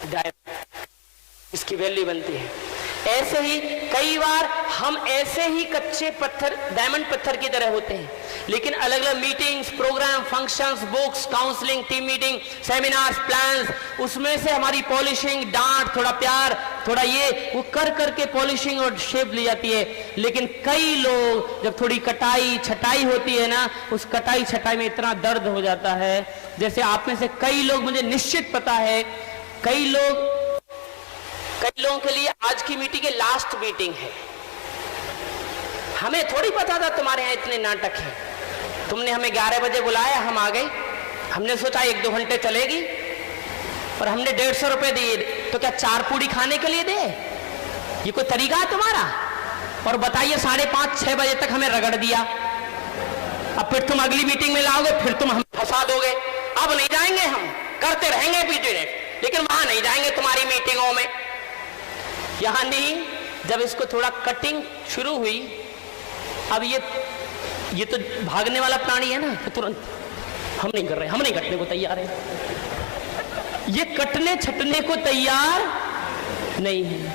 डायमंड। इसकी वैल्यू बनती है। ऐसे ही कई बार हम ऐसे ही कच्चे पत्थर, डायमंड पत्थर की तरह होते हैं, लेकिन अलग अलग meetings, programme, functions, books, counselling, team meeting, seminars, plans, उसमें से हमारी पॉलिशिंग, डांट, थोड़ा प्यार, थोड़ा ये वो कर करके पॉलिशिंग और शेप ली जाती है। लेकिन कई लोग जब थोड़ी कटाई छटाई होती है ना, उस कटाई छटाई में इतना दर्द हो जाता है। जैसे आप में से कई लोग, मुझे निश्चित पता है, कई लोगों के लिए आज की मीटिंग के लास्ट मीटिंग है। हमें थोड़ी पता था तुम्हारे यहाँ इतने नाटक हैं। तुमने हमें 11 बजे बुलाया, हम आ गए। हमने सोचा 1-2 घंटे चलेगी, और हमने 150 रुपए दिए, तो क्या 4 पूड़ी खाने के लिए दे? ये कोई तरीका है तुम्हारा? और बताइए 5:30-6 बजे तक हमें रगड़ दिया। अब फिर तुम अगली मीटिंग में लाओगे, फिर तुम हम फंसा दोगे। अब नहीं जाएंगे, हम करते रहेंगे पीटीए, लेकिन वहां नहीं जाएंगे तुम्हारी मीटिंगों में। यहां नहीं, जब इसको थोड़ा कटिंग शुरू हुई, अब ये तो भागने वाला प्राणी है ना, तो तुरंत हम नहीं कर रहे, हम नहीं कटने को तैयार है। ये कटने छटने को तैयार नहीं है।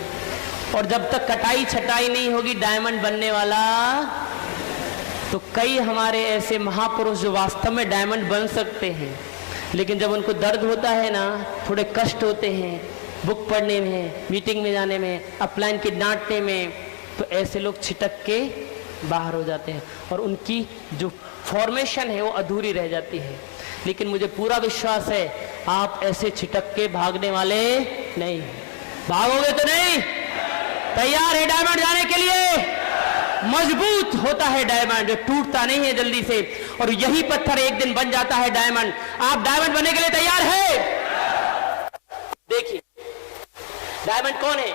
और जब तक कटाई छटाई नहीं होगी डायमंड बनने वाला, तो कई हमारे ऐसे महापुरुष जो वास्तव में डायमंड बन सकते हैं, लेकिन जब उनको दर्द होता है ना, थोड़े कष्ट होते हैं बुक पढ़ने में, मीटिंग में जाने में, अपलाइन के डांटने में, तो ऐसे लोग छिटक के बाहर हो जाते हैं और उनकी जो फॉर्मेशन है वो अधूरी रह जाती है। लेकिन मुझे पूरा विश्वास है आप ऐसे छिटक के भागने वाले नहीं। भागोगे तो नहीं? तैयार है डायमंड जाने के लिए? मजबूत होता है डायमंड, टूटता नहीं है जल्दी से, और यही पत्थर एक दिन बन जाता है डायमंड। आप डायमंड बनने के लिए तैयार है? देखिए डायमंड कौन है?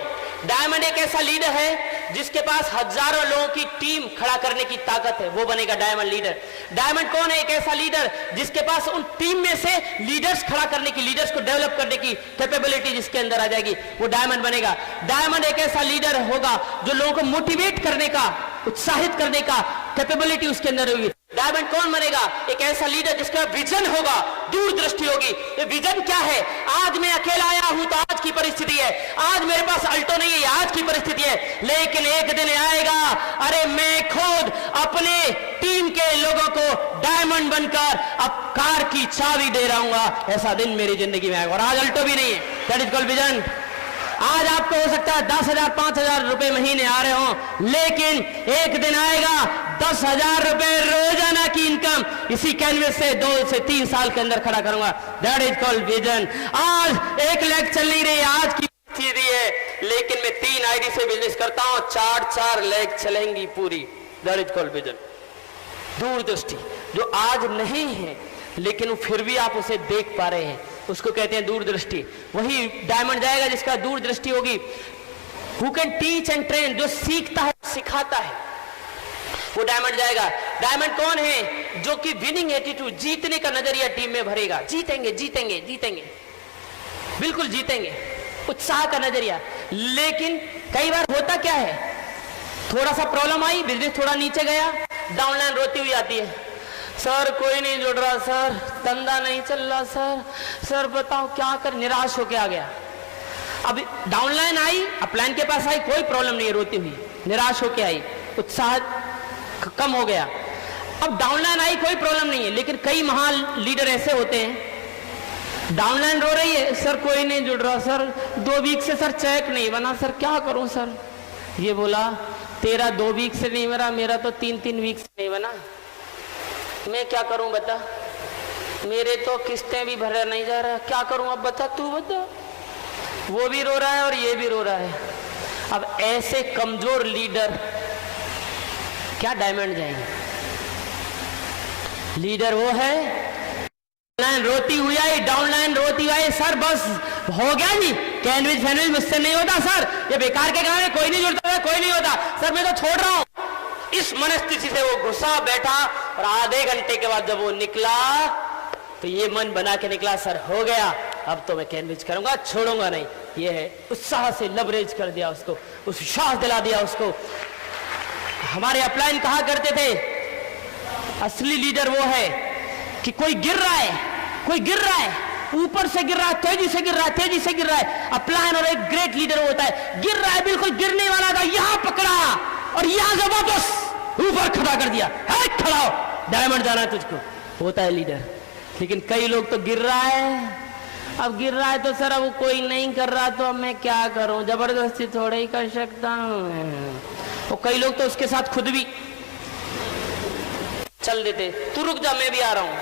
डायमंड एक ऐसा लीडर है जिसके पास हजारों लोगों की टीम खड़ा करने की ताकत है, वो बनेगा डायमंड लीडर। डायमंड कौन है? एक ऐसा लीडर जिसके पास उन टीम में से लीडर्स खड़ा करने की, लीडर्स को डेवलप करने की कैपेबिलिटी जिसके अंदर आ जाएगी, वो डायमंड बनेगा। डायमंड एक ऐसा लीडर होगा जो लोगों को मोटिवेट करने का, उत्साहित करने का कैपेबिलिटी उसके अंदर होगी। डायमंड कौन बनेगा? एक ऐसा लीडर जिसका विजन होगा, दूरदृष्टि होगी। ये विजन क्या है? आज मैं अकेला आया हूं तो आज की परिस्थिति है, आज मेरे पास अल्टो नहीं है, आज की परिस्थिति है, लेकिन एक दिन आएगा, अरे मैं खुद अपने टीम के लोगों को डायमंड बनकर अब कार की चाबी दे रहा हूं। ऐसा दिन मेरी जिंदगी में आएगा, और आज अल्टो भी नहीं है। That is called vision. आज आपको हो सकता है 10,000 5,000 रुपए महीने आ रहे हो, लेकिन एक दिन आएगा 10,000 रुपए रोजाना की इनकम इसी कैनवस से 2 से 3 साल के अंदर खड़ा करूंगा। That is called vision. आज 1 लाख चल नहीं रही, आज की स्थिति है, लेकिन मैं 3 आईडी से बिजनेस करता हूं, 4 लाख चलेंगी पूरी। That is called vision. दूरदृष्टि जो आज नहीं है लेकिन फिर भी आप उसे देख पा रहे हैं, उसको कहते हैं दूरदृष्टि। वही डायमंड जाएगा जिसका दूरदृष्टि होगी। Who can teach and train, जो सीखता है सिखाता है, वो डायमंड जाएगा। डायमंड कौन है? जो कि विनिंग एटीट्यूड, जीतने का नजरिया टीम में भरेगा। जीतेंगे जीतेंगे जीतेंगे, बिल्कुल जीतेंगे, उत्साह का नजरिया। लेकिन कई बार होता क्या है, थोड़ा सा प्रॉब्लम आई, बिजनेस थोड़ा नीचे गया, डाउनलाइन रोती हुई आती है, सर कोई नहीं जुड़ रहा, सर धंधा नहीं चल रहा, सर बताओ क्या कर, निराश होके आ गया। अब डाउनलाइन आई, अब प्लान के पास आई, कोई प्रॉब्लम नहीं है, रोती हुई निराश होके आई, उत्साह कम हो गया। अब डाउनलाइन आई, कोई प्रॉब्लम नहीं है, लेकिन कई महान लीडर ऐसे होते हैं, डाउनलाइन रो रही है, सर कोई नहीं जुड़ रहा, सर 2 वीक से सर चेक नहीं बना, सर क्या करूं सर। ये बोला तेरा 2 वीक से नहीं बना, मेरा तो 3 वीक से नहीं बना, मैं क्या करूं बता, मेरे तो किस्तें भी भरा नहीं जा रहा, क्या करूं अब बता, तू बता। वो भी रो रहा है और ये भी रो रहा है। अब ऐसे कमजोर लीडर क्या डायमंड जाएंगे? लीडर वो है डाउनलाइन रोती हुई आई, डाउनलाइन रोती आई, सर बस हो गया जी, कैनविस फैनविस मुझसे नहीं होता सर, ये बेकार के काम है, कोई नहीं जुड़ता है, कोई नहीं होता सर, मैं तो छोड़ रहा हूं। इस मनस्थिति से वो घुसा बैठा, और आधे घंटे के बाद जब वो निकला तो ये मन बना के निकला, सर हो गया, अब तो मैं कैनविस करूंगा, छोड़ूंगा नहीं। ये है उत्साह से लवरेज कर दिया उसको, उस विश्वास दिला दिया उसको। हमारे अपलाइन कहा करते थे, असली लीडर वो है कि कोई गिर रहा है, कोई गिर रहा है, ऊपर से गिर रहा है, तेजी से गिर रहा है, तेजी से गिर रहा है। अपलाइन और एक ग्रेट लीडर होता है, गिर रहा है, बिल्कुल गिरने वाला था, यहां पकड़ा और यहां से वापस ऊपर खड़ा कर दिया, है खड़ा हो, डायमंड जाना है तुझको, होता है लीडर। लेकिन कई लोग तो गिर रहा है, अब गिर रहा है तो सर अब कोई नहीं कर रहा तो अब मैं क्या करूं, जबरदस्ती थोड़ा ही कर सकता हूं। और कई लोग तो उसके साथ खुद भी चल देते, तू रुक जा मैं भी आ रहा हूं,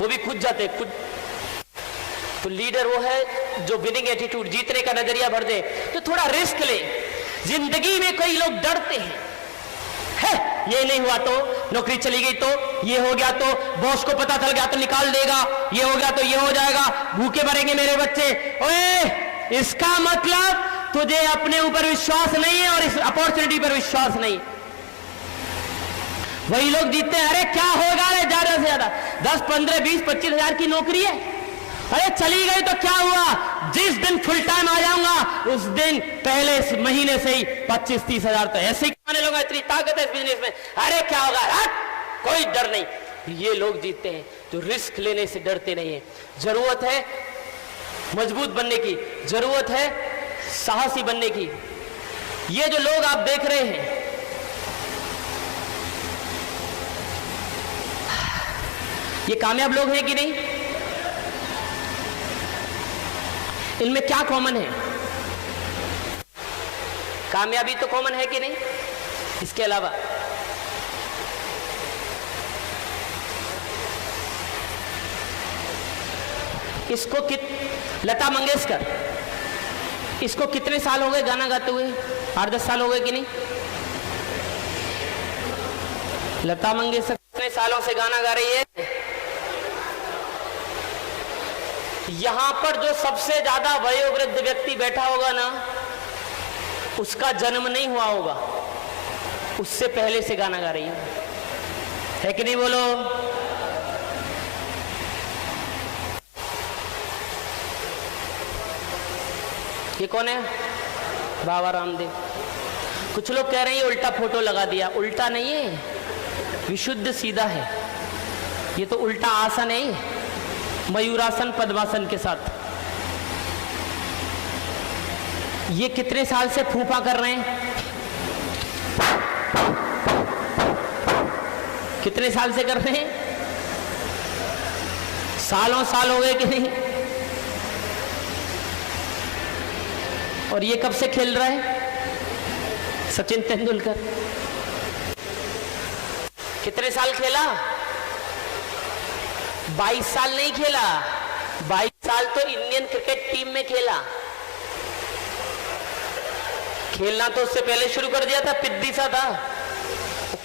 वो भी खुद जाते खुद। तो लीडर वो है जो विनिंग एटीट्यूड, जीतने का नजरिया भर दे, तो थोड़ा रिस्क ले। जिंदगी में कई लोग डरते हैं, है ये नहीं हुआ तो नौकरी चली गई, तो ये हो गया तो बॉस को पता चल गया तो निकाल देगा, ये हो गया तो ये हो जाएगा, भूखे मरेंगे मेरे बच्चे। ओए इसका मतलब तुझे अपने ऊपर विश्वास नहीं है और इस अपॉर्चुनिटी पर विश्वास नहीं। वही लोग जीतते हैं, अरे क्या होगा, अरे ज्यादा से ज्यादा 10 15 20 25 हजार की नौकरी है, अरे चली गई तो क्या हुआ, जिस दिन फुल टाइम आ जाऊंगा उस दिन पहले इस महीने से ही 25-30 हजार तो ऐसे ही कमाने लगा, इतनी ताकत है इस बिजनेस में, अरे क्या होगा, कोई डर नहीं। ये लोग जीतते हैं जो रिस्क लेने से डरते नहीं है। जरूरत है मजबूत बनने की, जरूरत है साहसी बनने की। ये जो लोग आप देख रहे हैं, ये कामयाब लोग हैं कि नहीं? इनमें क्या कॉमन है? कामयाबी तो कॉमन है कि नहीं? इसके अलावा इसको लता मंगेशकर, इसको कितने साल हो गए गाना गाते हुए? 8-10 साल हो गए कि नहीं? लता मंगेशकर कितने सालों से गाना गा रही है? यहां पर जो सबसे ज्यादा वयोवृद्ध व्यक्ति बैठा होगा ना, उसका जन्म नहीं हुआ होगा, उससे पहले से गाना गा रही है कि नहीं? बोलो। ये कौन है? बाबा रामदेव। कुछ लोग कह रहे हैं ये उल्टा फोटो लगा दिया। उल्टा नहीं है, विशुद्ध सीधा है। ये तो उल्टा आसन है, मयूरासन पद्मासन के साथ। ये कितने साल से फूफा कर रहे हैं? कितने साल से कर रहे हैं? सालों साल हो गए कि नहीं? और ये कब से खेल रहा है? सचिन तेंदुलकर कितने साल खेला? 22 साल नहीं खेला, 22 साल तो इंडियन क्रिकेट टीम में खेला। खेलना तो उससे पहले शुरू कर दिया था, पिद्दी सा था।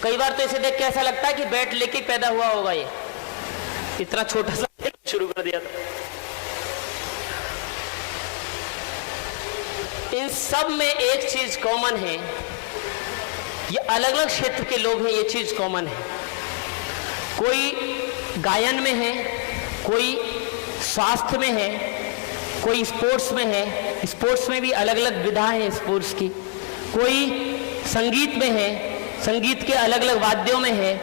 कई बार तो इसे देख के ऐसा लगता है कि बैट लेके पैदा हुआ होगा, ये इतना छोटा सा शुरू कर दिया था। इन सब में एक चीज कॉमन है, ये अलग अलग क्षेत्र के लोग हैं, ये चीज कॉमन है। कोई गायन में है, कोई स्वास्थ्य में है, कोई स्पोर्ट्स में है। स्पोर्ट्स में भी अलग अलग विधा है स्पोर्ट्स की। कोई संगीत में है, संगीत के अलग अलग वाद्यों में है।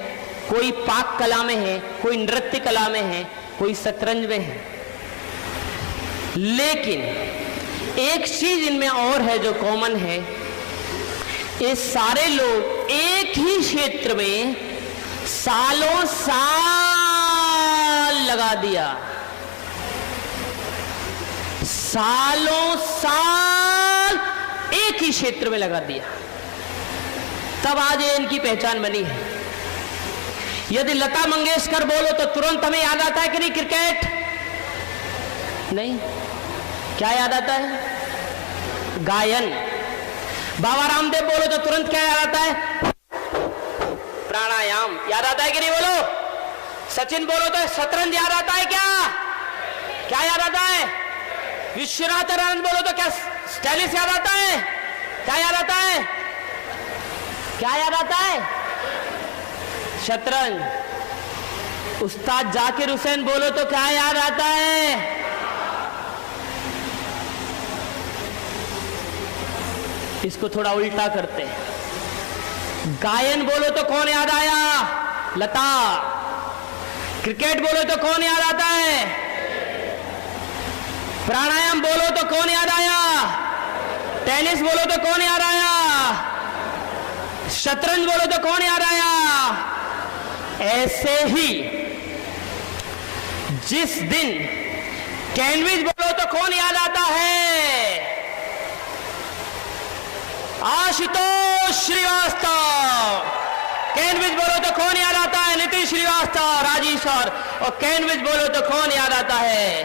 कोई पाक कला में है, कोई नृत्य कला में है, कोई शतरंज में है। लेकिन एक चीज इनमें और है जो कॉमन है, ये सारे लोग एक ही क्षेत्र में सालों साल लगा दिया, सालों साल एक ही क्षेत्र में लगा दिया, तब आज ये इनकी पहचान बनी है। यदि लता मंगेशकर बोलो तो तुरंत हमें याद आता है कि नहीं? क्रिकेट नहीं, क्या याद आता है? गायन। बाबा रामदेव बोलो तो तुरंत क्या याद आता है? प्राणायाम याद आता है कि नहीं? बोलो। सचिन बोलो तो शतरंज याद आता है क्या? क्या याद आता है? विश्वनाथ आनंद बोलो तो क्या टेनिस याद आता है? क्या याद आता है? क्या याद आता है? शतरंज। उस्ताद जाकिर हुसैन बोलो तो क्या याद आता है? इसको थोड़ा उल्टा करते हैं। गायन बोलो तो कौन याद आया? लता। क्रिकेट बोलो तो कौन याद आता है? प्राणायाम बोलो तो कौन याद आया? टेनिस बोलो तो कौन याद आया? शतरंज बोलो तो कौन याद आया? ऐसे ही जिस दिन कैनविच बोलो तो कौन याद आता है? आशुतोष श्रीवास्तव। कैनविच बोलो तो कौन याद आता है? नीतीश श्रीवास्तव, राजीव सर। और कैनविच बोलो तो कौन याद आता है?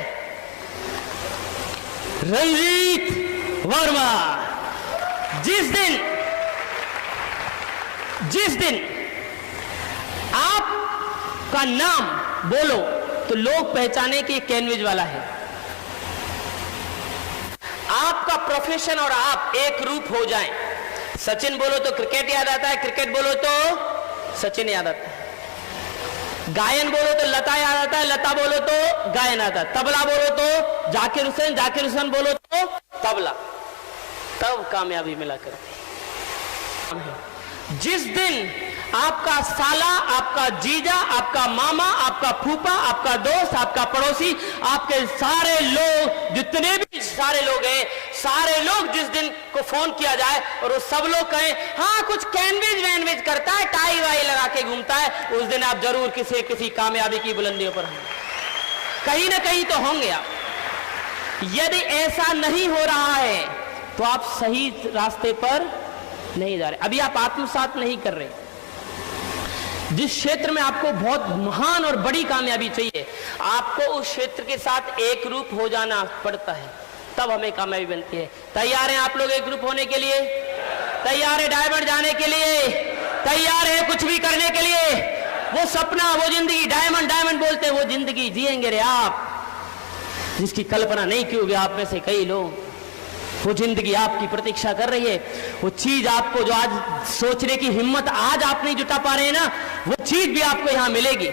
रंजीत वर्मा। जिस दिन आपका नाम बोलो तो लोग पहचाने कि कैनविच वाला है। आपका प्रोफेशन और आप एक रूप हो जाएं। सचिन बोलो तो क्रिकेट याद आता है, क्रिकेट बोलो तो सचिन याद आता है। गायन बोलो तो लता याद आता है, लता बोलो तो गायन आता है। तबला बोलो तो जाकिर हुसैन, जाकिर हुसैन बोलो तो तबला। तब कामयाबी मिला करती। जिस दिन आपका साला, आपका जीजा, आपका मामा, आपका फूफा, आपका दोस्त, आपका पड़ोसी, आपके सारे लोग, जितने भी सारे लोग हैं, सारे लोग जिस दिन को फोन किया जाए और वो सब लोग कहें हाँ कुछ कैनविच वैनविच करता है, टाई वाई लगा के घूमता है, उस दिन आप जरूर किसी कामयाबी की बुलंदियों पर होंगे, कहीं ना कहीं तो होंगे आप। यदि ऐसा नहीं हो रहा है तो आप सही रास्ते पर नहीं जा रहे। अभी आप आत्मसात नहीं कर रहे। जिस क्षेत्र में आपको बहुत महान और बड़ी कामयाबी चाहिए, आपको उस क्षेत्र के साथ एक रूप हो जाना पड़ता है, तब हमें कामयाबी बनती है। तैयार हैं आप लोग एक ग्रुप होने के लिए? तैयार है डायमंड जाने के लिए? तैयार है कुछ भी करने के लिए? वो सपना, वो जिंदगी, डायमंड डायमंड बोलते हैं, वो जिंदगी जिएंगे रे आप, जिसकी कल्पना नहीं की होगी आप में से कई लोग। वो जिंदगी आपकी प्रतीक्षा कर रही है। वो चीज आपको जो आज सोचने की हिम्मत आज आप नहीं जुटा पा रहे हैं ना, वो चीज भी आपको यहां मिलेगी।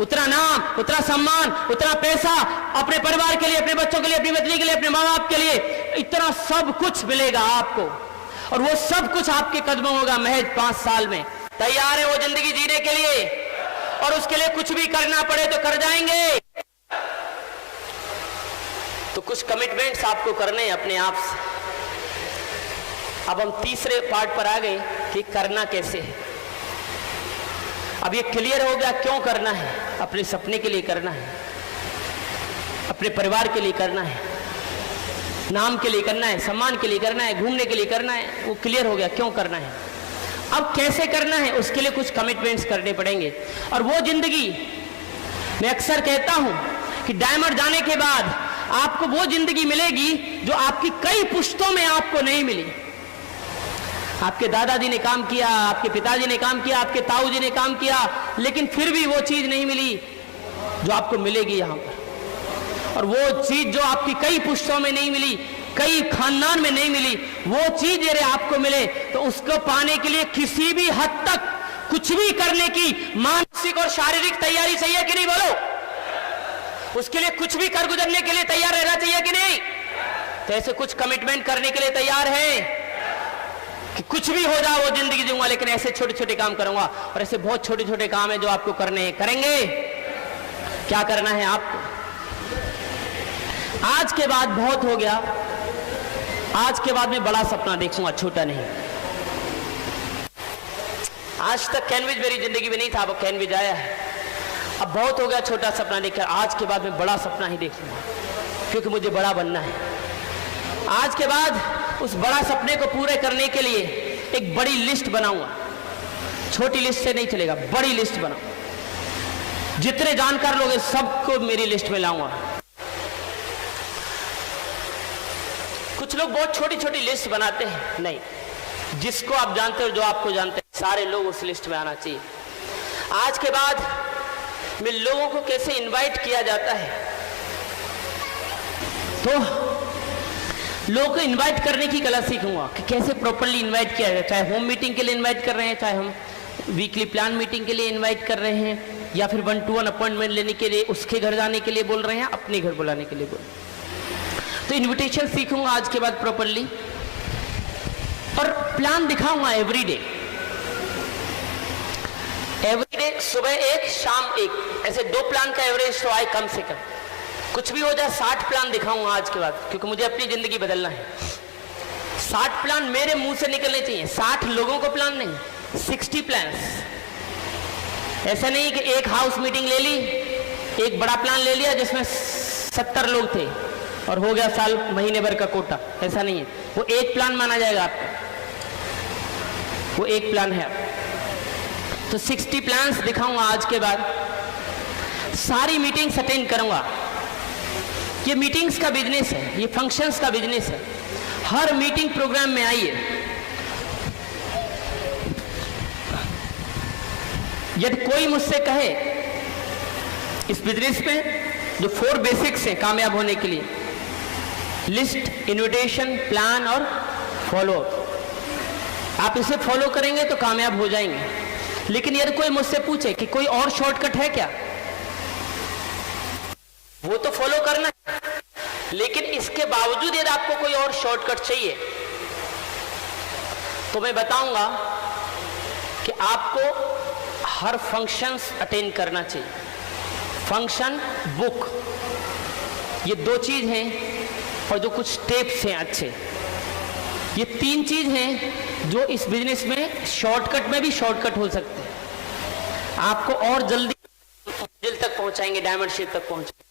उतना नाम, उतना सम्मान, उतना पैसा, अपने परिवार के लिए, अपने बच्चों के लिए, अपनी पत्नी के लिए, अपने माँ बाप के लिए, इतना सब कुछ मिलेगा आपको। और वो सब कुछ आपके कदमों होगा महज 5 साल में। तैयार है वो जिंदगी जीने के लिए? और उसके लिए कुछ भी करना पड़े तो कर जाएंगे। तो कुछ कमिटमेंट्स आपको करने हैं अपने आप से। अब हम तीसरे पार्ट पर आ गए कि करना कैसे है। अब ये क्लियर हो गया क्यों करना है। अपने सपने के लिए करना है, अपने परिवार के लिए करना है, नाम के लिए करना है, सम्मान के लिए करना है, घूमने के लिए करना है। वो क्लियर हो गया क्यों करना है। अब कैसे करना है, उसके लिए कुछ कमिटमेंट्स करने पड़ेंगे। और वो जिंदगी, मैं अक्सर कहता हूं कि डायमंड जाने के बाद आपको वो जिंदगी मिलेगी जो आपकी कई पुश्तों में आपको नहीं मिली। आपके दादाजी ने काम किया, आपके पिताजी ने काम किया, आपके ताऊ जी ने काम किया, लेकिन फिर भी वो चीज नहीं मिली जो आपको मिलेगी यहां पर। और वो चीज जो आपकी कई पुश्तों में नहीं मिली, कई खानदान में नहीं मिली, वो चीज यदि आपको मिले तो उसको पाने के लिए किसी भी हद तक कुछ भी करने की मानसिक और शारीरिक तैयारी चाहिए कि नहीं? बोलो। उसके लिए कुछ भी कर गुजरने के लिए तैयार रहना चाहिए कि नहीं? तो ऐसे कुछ कमिटमेंट करने के लिए तैयार है कि कुछ भी हो जाए वो जिंदगी जीऊंगा, लेकिन ऐसे छोटे छोटे काम करूंगा। और ऐसे बहुत छोटे छोटे काम है जो आपको करने हैं, करेंगे। क्या करना है आपको? आज के बाद बहुत हो गया, आज के बाद मैं बड़ा सपना देखूंगा, छोटा नहीं। आज तक कैनविज मेरी जिंदगी में नहीं था, अब कैनविज आया है। अब बहुत हो गया छोटा सपना देखकर, आज के बाद मैं बड़ा सपना ही देखूंगा, क्योंकि मुझे बड़ा बनना है। आज के बाद उस बड़ा सपने को पूरे करने के लिए एक बड़ी लिस्ट बनाऊंगा। छोटी लिस्ट से नहीं चलेगा, बड़ी लिस्ट बनाऊंगा। जितने जानकार लोग हैं सबको मेरी लिस्ट में लाऊंगा। कुछ लोग बहुत छोटी छोटी लिस्ट बनाते हैं, नहीं, जिसको आप जानते हो, जो आपको जानते हैं, सारे लोग उस लिस्ट में आना चाहिए। आज के बाद मैं लोगों को कैसे इनवाइट किया जाता है, तो लोगों को इनवाइट करने की कला सीखूंगा कि कैसे प्रॉपर्ली इनवाइट किया जाए। चाहे होम मीटिंग के लिए इनवाइट कर रहे हैं, चाहे हम वीकली प्लान मीटिंग के लिए इनवाइट कर रहे हैं, या फिर 1-to-1 अपॉइंटमेंट लेने के लिए उसके घर जाने के लिए बोल रहे हैं, अपने घर बुलाने के लिए बोल रहे हैं। तो इनविटेशन सीखूंगा आज के बाद प्रॉपर्ली, और प्लान दिखाऊंगा एवरीडे। एवरीडे सुबह एक, शाम एक, ऐसे 2 प्लान का एवरेज तो आए कम से कम। कुछ भी हो जाए 60 प्लान दिखाऊंगा आज के बाद, क्योंकि मुझे अपनी जिंदगी बदलना है। 60 प्लान मेरे मुंह से निकलने चाहिए, 60 लोगों को प्लान नहीं, 60 प्लान्स। ऐसा नहीं कि एक हाउस मीटिंग ले ली, एक बड़ा प्लान ले लिया जिसमें 70 लोग थे और हो गया साल महीने भर का कोटा। ऐसा नहीं है, वो एक प्लान माना जाएगा आपका, वो एक प्लान है आपका। तो 60 प्लान्स दिखाऊंगा आज के बाद। सारी मीटिंग्स अटेंड करूंगा। ये मीटिंग्स का बिजनेस है, ये फंक्शंस का बिजनेस है। हर मीटिंग प्रोग्राम में आइए। यदि कोई मुझसे कहे इस बिजनेस में जो 4 बेसिक्स हैं कामयाब होने के लिए, लिस्ट, इन्विटेशन, प्लान और फॉलो अप, आप इसे फॉलो करेंगे तो कामयाब हो जाएंगे। लेकिन यदि कोई मुझसे पूछे कि कोई और शॉर्टकट है क्या, वो तो फॉलो करना है, लेकिन इसके बावजूद यदि आपको कोई और शॉर्टकट चाहिए तो मैं बताऊंगा कि आपको हर फंक्शंस अटेंड करना चाहिए। फंक्शन, बुक, ये 2 चीज हैं, और जो कुछ स्टेप्स हैं अच्छे, ये 3 चीज हैं जो इस बिजनेस में शॉर्टकट में भी शॉर्टकट हो सकते हैं। आपको और जल्दी मंजिल तक पहुंचाएंगे, डायमंड शेप तक पहुंचाएंगे।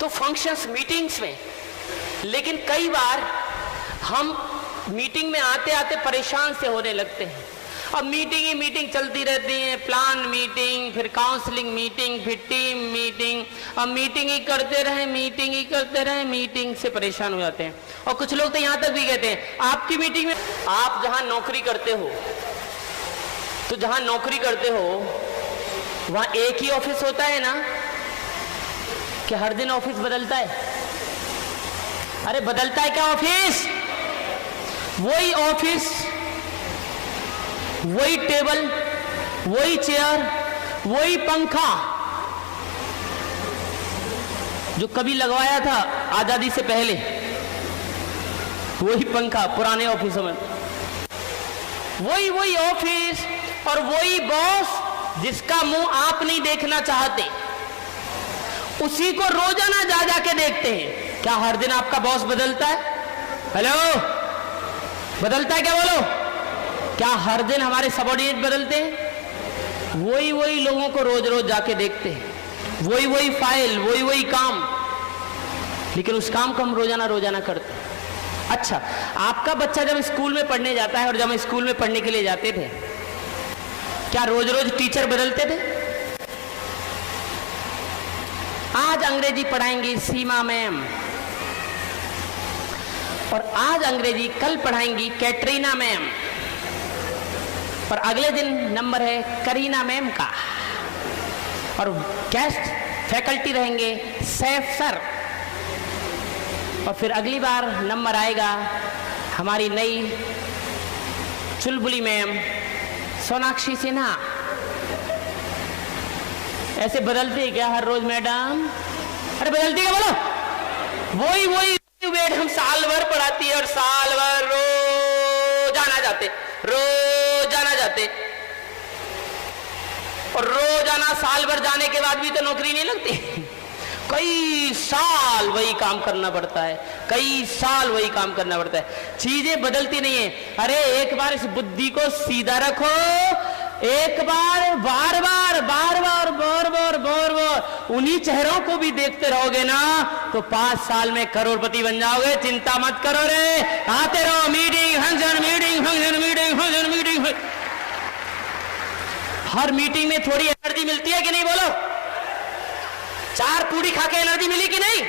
तो फंक्शंस, मीटिंग्स में, लेकिन कई बार हम मीटिंग में आते आते परेशान से होने लगते हैं। अब मीटिंग ही मीटिंग चलती रहती है, प्लान मीटिंग, फिर काउंसलिंग मीटिंग, फिर टीम मीटिंग। अब मीटिंग ही करते रहे, मीटिंग ही करते रहे, मीटिंग से परेशान हो जाते हैं। और कुछ लोग तो यहां तक भी कहते हैं, आपकी मीटिंग में, आप जहां नौकरी करते हो, तो जहां नौकरी करते हो वहां एक ही ऑफिस होता है ना, कि हर दिन ऑफिस बदलता है? अरे बदलता है क्या ऑफिस? वही ऑफिस, वही टेबल, वही चेयर, वही पंखा जो कभी लगवाया था आजादी से पहले, वही पंखा पुराने ऑफिसों में, वही ऑफिस और वही बॉस जिसका मुंह आप नहीं देखना चाहते, उसी को रोजाना जा जाके देखते हैं। क्या हर दिन आपका बॉस बदलता है? हेलो, बदलता है क्या? बोलो, क्या हर दिन हमारे सबऑर्डिनेट बदलते हैं? वही लोगों को रोज रोज जाके देखते हैं, वही फाइल, वही काम, लेकिन उस काम को हम रोजाना करते हैं। अच्छा, आपका बच्चा जब स्कूल में पढ़ने जाता है और जब हम स्कूल में पढ़ने के लिए जाते थे, क्या रोज रोज टीचर बदलते थे? आज अंग्रेजी पढ़ाएंगी सीमा मैम, और आज अंग्रेजी कल पढ़ाएंगी कैटरीना मैम, और अगले दिन नंबर है करीना मैम का, और गेस्ट फैकल्टी रहेंगे सैफ सर, और फिर अगली बार नंबर आएगा हमारी नई चुलबुली मैम सोनाक्षी सिन्हा। ऐसे बदलते हैं क्या हर रोज मैडम? अरे बदलती है, बोलो। वही मैडम साल भर पढ़ाती है और साल भर रोजाना जाते, और रोजाना साल भर जाने के बाद भी तो नौकरी नहीं लगती। कई साल वही काम करना पड़ता है, चीजें बदलती नहीं है। अरे एक बार इस बुद्धि को सीधा रखो, एक बार बार उन्हीं चेहरों को भी देखते रहोगे ना तो 5 साल में करोड़पति बन जाओगे। चिंता मत करो रे, आते रहो, मीटिंग फंक्शन। हर मीटिंग में थोड़ी एनर्जी मिलती है कि नहीं? बोलो, 4 पूड़ी खा के एनर्जी मिली कि नहीं?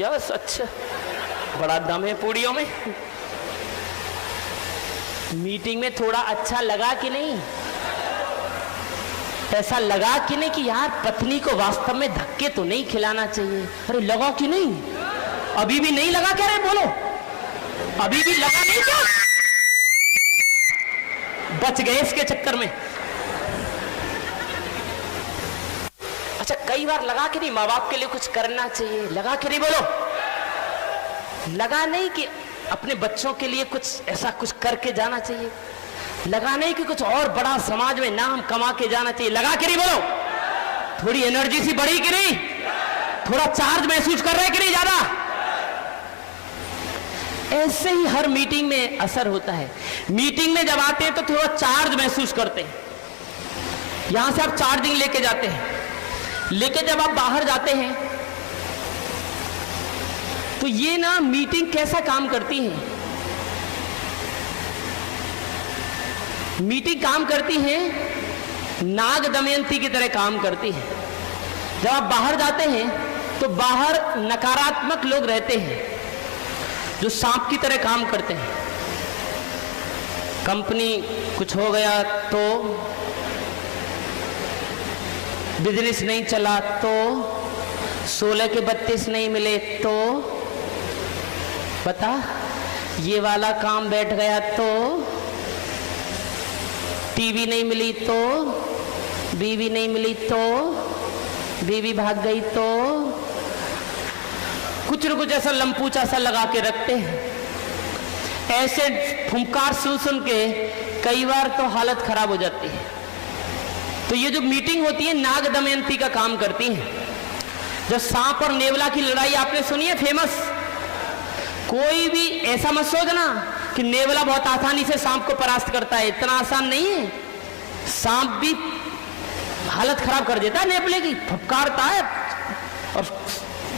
यस, अच्छा, बड़ा दम है पूड़ियों में। मीटिंग में थोड़ा अच्छा लगा कि नहीं? ऐसा लगा कि नहीं कि यार पत्नी को वास्तव में धक्के तो नहीं खिलाना चाहिए? अरे लगा कि नहीं? अभी भी नहीं लगा क्या? रे बोलो, अभी भी लगा नहीं क्या? बच गए इसके चक्कर में। अच्छा, कई बार लगा कि नहीं माँ बाप के लिए कुछ करना चाहिए? लगा कि नहीं? बोलो, लगा नहीं कि अपने बच्चों के लिए कुछ ऐसा कुछ करके जाना चाहिए? लगा नहीं कि कुछ और बड़ा समाज में नाम कमा के जाना चाहिए? लगा कि नहीं? बोलो, थोड़ी एनर्जी सी बढ़ी कि नहीं? थोड़ा चार्ज महसूस कर रहे कि नहीं? ज्यादा। ऐसे ही हर मीटिंग में असर होता है। मीटिंग में जब आते हैं तो थोड़ा चार्ज महसूस करते हैं, यहां से आप चार्जिंग लेके जाते हैं, लेकिन जब आप बाहर जाते हैं तो ये ना मीटिंग कैसा काम करती है? मीटिंग काम करती है नाग दमयंती की तरह काम करती है। जब आप बाहर जाते हैं तो बाहर नकारात्मक लोग रहते हैं जो सांप की तरह काम करते हैं। कंपनी कुछ हो गया तो, बिजनेस नहीं चला तो, 16 के 32 नहीं मिले तो, पता ये वाला काम बैठ गया तो, टीवी नहीं मिली तो, बीवी नहीं मिली तो, बीवी भाग गई तो, कुछ न कुछ ऐसा लंपूचा सा लगा के रखते हैं। ऐसे फुंकार सुन के कई बार तो हालत खराब हो जाती है। तो ये जो मीटिंग होती है नाग दमयंती का काम करती है। जो सांप और नेवला की लड़ाई आपने सुनी है, फेमस। कोई भी ऐसा मत सोचना कि नेवला बहुत आसानी से सांप को परास्त करता है, इतना आसान नहीं है। सांप भी हालत खराब कर देता है नेवले की, फुफकारता है और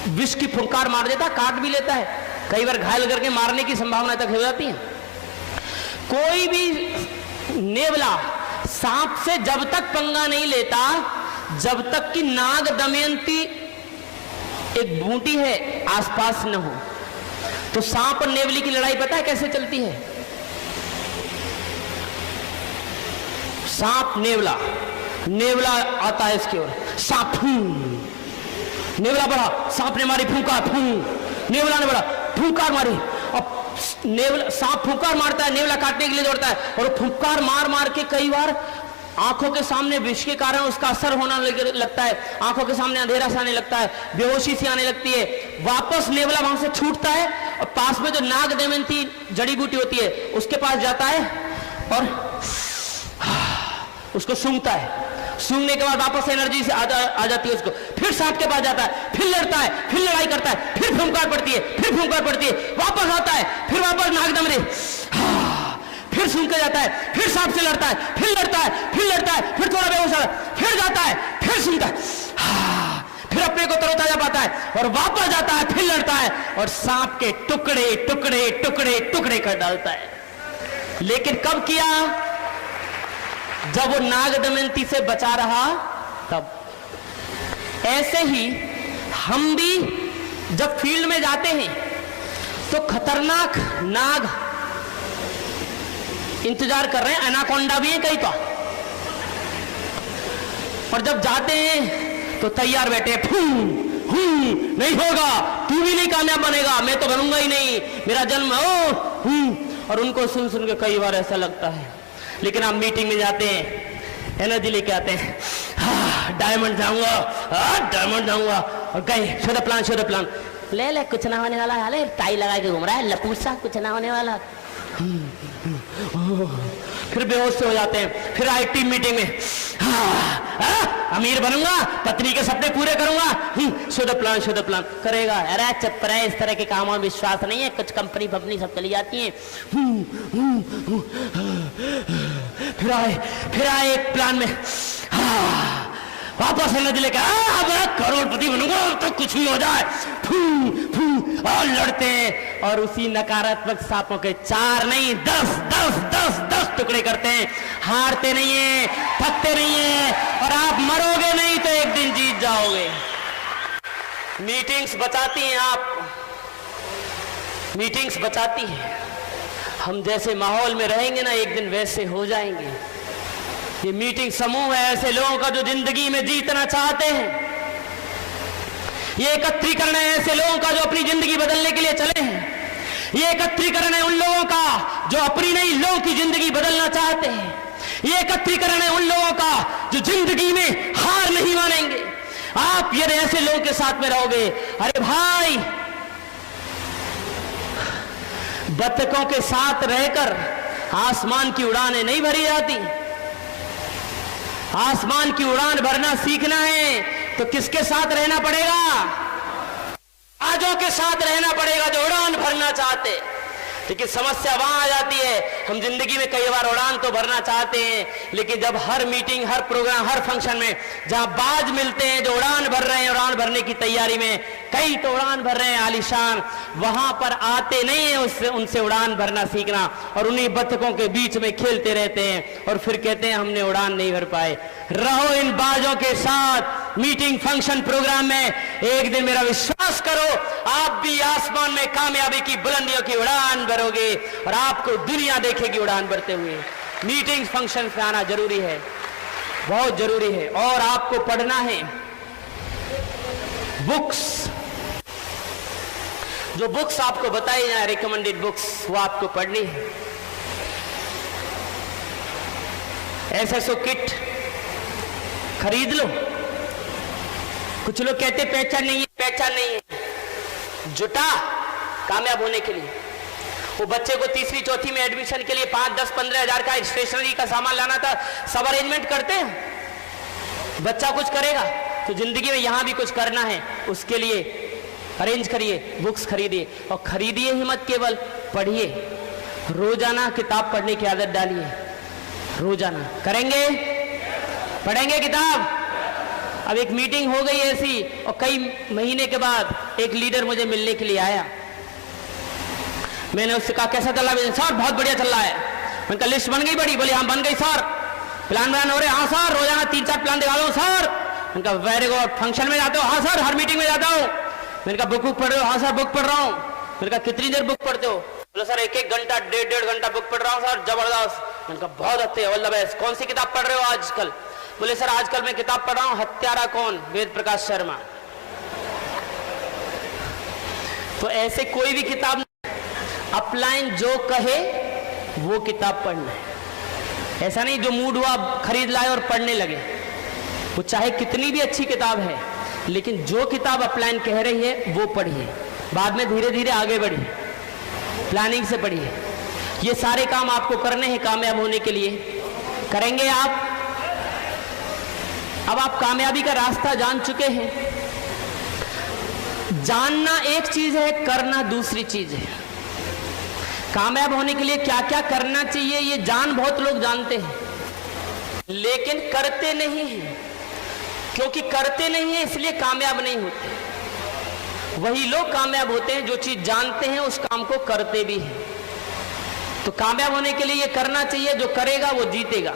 विष की फुंकार मार देता, काट भी लेता है, कई बार घायल करके मारने की संभावना तक हो जाती है। कोई भी नेवला सांप से जब तक पंगा नहीं लेता जब तक कि नाग दमयंती एक बूटी है आसपास न हो। तो सांप और नेवली की लड़ाई पता है कैसे चलती है? सांप नेवला, नेवला आता है इसकी ओर, सांप नेवला बढ़ा, सांप ने मारी फूंका, नेवला ने बोला, फुंकार मारी, और नेवला, सांप फुंकार मारता है, नेवला काटने के लिए दौड़ता है, और फुंकार मार मार के कई बार आंखों के सामने विष के कारण उसका असर होना लगता है, आंखों के सामने अंधेरा सा आने लगता है, बेहोशी सी आने लगती है। वापस नेवला वहां से छूटता है और पास में जो नाग दमयंती जड़ी बूटी होती है उसके पास जाता है और उसको सूंघता है। सूंघने के बाद वापस एनर्जी से आ जाती है उसको। फिर सांप के पास जाता है, फिर लड़ता है, फिर लड़ाई करता है, फिर फुंकार पड़ती है, फिर फुंकार पड़ती है, वापस आता है, फिर वापस नाग दमरे, फिर सूंघ के जाता है, फिर सांप से लड़ता है, फिर लड़ता है, फिर लड़ता है, फिर थोड़ा बेहोश होता है, फिर जाता है, फिर सूंघता है, फिर अपने को तरोताजा पाता है और वापस जाता है, फिर लड़ता है और सांप के टुकड़े टुकड़े टुकड़े टुकड़े कर डालता है। लेकिन कब किया? जब वो नाग दमयंती से बचा रहा तब। ऐसे ही हम भी जब फील्ड में जाते हैं तो खतरनाक नाग इंतजार कर रहे हैं, एनाकोंडा भी है कहीं तो, और जब जाते हैं तो तैयार बैठे, नहीं होगा, तू भी नहीं कामयाब बनेगा, मैं तो बनूंगा ही नहीं, मेरा जन्म और उनको सुन सुन के कई बार ऐसा लगता है। लेकिन आप मीटिंग में जाते हैं, एनर्जी लेके आते हैं, डायमंड जाऊंगा, डायमंड जाऊंगा, और गए, शो द प्लान, ले कुछ ना होने वाला, हाले टाई लगा के घूम रहा है, लपूसा, कुछ ना होने वाला। फिर बेहोश से हो जाते हैं। फिर आए टीम मीटिंग में, अमीर बनूंगा, पत्नी के सपने पूरे करूंगा, शो द प्लान करेगा। अरे चुप रहे, इस तरह के कामों में विश्वास नहीं है, कुछ कंपनी फंपनी सब चली जाती है। फिर आए एक प्लान में, वापस एनर्जी लेकर, करोड़पति बनूंगा तो कुछ भी हो जाए, और लड़ते हैं और उसी नकारात्मक सांपों के 4 नहीं 10 टुकड़े करते हैं। हारते नहीं है, थकते नहीं है, और आप मरोगे नहीं तो एक दिन जीत जाओगे। मीटिंग्स बचाती हैं, आप मीटिंग्स बचाती हैं। हम जैसे माहौल में रहेंगे ना, एक दिन वैसे हो जाएंगे। ये मीटिंग समूह है ऐसे लोगों का जो जिंदगी में जीतना चाहते हैं। ये एकत्रीकरण है ऐसे लोगों का जो अपनी जिंदगी बदलने के लिए चले हैं। ये एकत्रीकरण है उन लोगों का जो अपनी नहीं लोगों की जिंदगी बदलना चाहते हैं। ये एकत्रीकरण है उन लोगों का जो जिंदगी में हार नहीं मानेंगे। आप ये ऐसे लोगों के साथ में रहोगे। अरे भाई, बत्तखों के साथ रहकर आसमान की उड़ानें नहीं भरी जाती। आसमान की उड़ान भरना सीखना है तो किसके साथ रहना पड़ेगा? आजों के साथ रहना पड़ेगा जो उड़ान भरना चाहते। लेकिन समस्या वहां आ जाती है, हम जिंदगी में कई बार उड़ान तो भरना चाहते हैं, लेकिन जब हर मीटिंग, हर प्रोग्राम, हर फंक्शन में जहां बाज मिलते हैं जो उड़ान भर रहे हैं, उड़ान भरने की तैयारी में, कई तो उड़ान भर रहे हैं आलीशान, वहां पर आते नहीं है उससे उनसे उड़ान भरना सीखना, और उन्हीं बत्तखों के बीच में खेलते रहते हैं और फिर कहते हैं हमने उड़ान नहीं भर पाए। रहो इन बाजों के साथ मीटिंग, फंक्शन, प्रोग्राम में। एक दिन मेरा विश्वास करो, आप भी आसमान में कामयाबी की बुलंदियों की उड़ान भरोगे और आपको दुनिया देखेगी उड़ान भरते हुए। मीटिंग, फंक्शन में आना जरूरी है, बहुत जरूरी है। और आपको पढ़ना है बुक्स, जो बुक्स आपको बताई जाए, रिकमेंडेड बुक्स, वो आपको पढ़नी है। एसएसओ किट खरीद लो। कुछ लोग कहते पहचान नहीं है, पहचान नहीं है। जुटा कामयाब होने के लिए। वो बच्चे को तीसरी चौथी में एडमिशन के लिए 5, 10, 15 हजार का स्टेशनरी का सामान लाना था, सब अरेंजमेंट करते हैं। बच्चा कुछ करेगा तो जिंदगी में यहां भी कुछ करना है, उसके लिए अरेंज करिए, बुक्स खरीदिए, और खरीदिए ही मत, केवल पढ़िए। रोजाना किताब पढ़ने की आदत डालिए। रोजाना करेंगे, पढ़ेंगे किताब। अब एक मीटिंग हो गई ऐसी, और कई महीने के बाद एक लीडर मुझे मिलने के लिए आया। मैंने उससे कहा कैसा चल रहा है? सर बहुत बढ़िया चल रहा है। मैंने कहा लिस्ट बन गई बड़ी? बोले हाँ बन गई सर। प्लान हो रहे? हाँ सर, रोजाना 3-4 प्लान दिखा दो सर। मैंने कहा वेरी गुड। फंक्शन में जाते हो? हाँ सर, हर मीटिंग में जाता हूँ। मैंने कहा बुक पढ़ रहे हो? हाँ सर बुक पढ़ रहा हूँ। मैंने कहा कितनी देर बुक पढ़ते हो? बोले सर 1-1 घंटा, 1.5 घंटा बुक पढ़ रहा हूँ सर, जबरदस्त। मैंने कहा बहुत अच्छे, ऑल द बेस्ट। कौन सी किताब पढ़ रहे हो आजकल? बोले सर आजकल मैं किताब पढ़ रहा हूँ हत्यारा कौन, वेद प्रकाश शर्मा। तो ऐसे कोई भी किताब अपलाइन जो कहे वो किताब पढ़ना है। ऐसा नहीं जो मूड हुआ खरीद लाए और पढ़ने लगे। वो चाहे कितनी भी अच्छी किताब है, लेकिन जो किताब अपलाइन कह रही है वो पढ़िए, बाद में धीरे धीरे आगे बढ़िए, प्लानिंग से पढ़िए। ये सारे काम आपको करने हैं कामयाब होने के लिए। करेंगे आप? अब आप कामयाबी का रास्ता जान चुके हैं। जानना एक चीज है, करना दूसरी चीज है। कामयाब होने के लिए क्या क्या करना चाहिए ये बहुत लोग जानते हैं, लेकिन करते नहीं हैं। क्योंकि करते नहीं हैं इसलिए कामयाब नहीं होते। वही लोग कामयाब होते हैं जो चीज जानते हैं उस काम को करते भी हैं। तो कामयाब होने के लिए ये करना चाहिए, जो करेगा वो जीतेगा।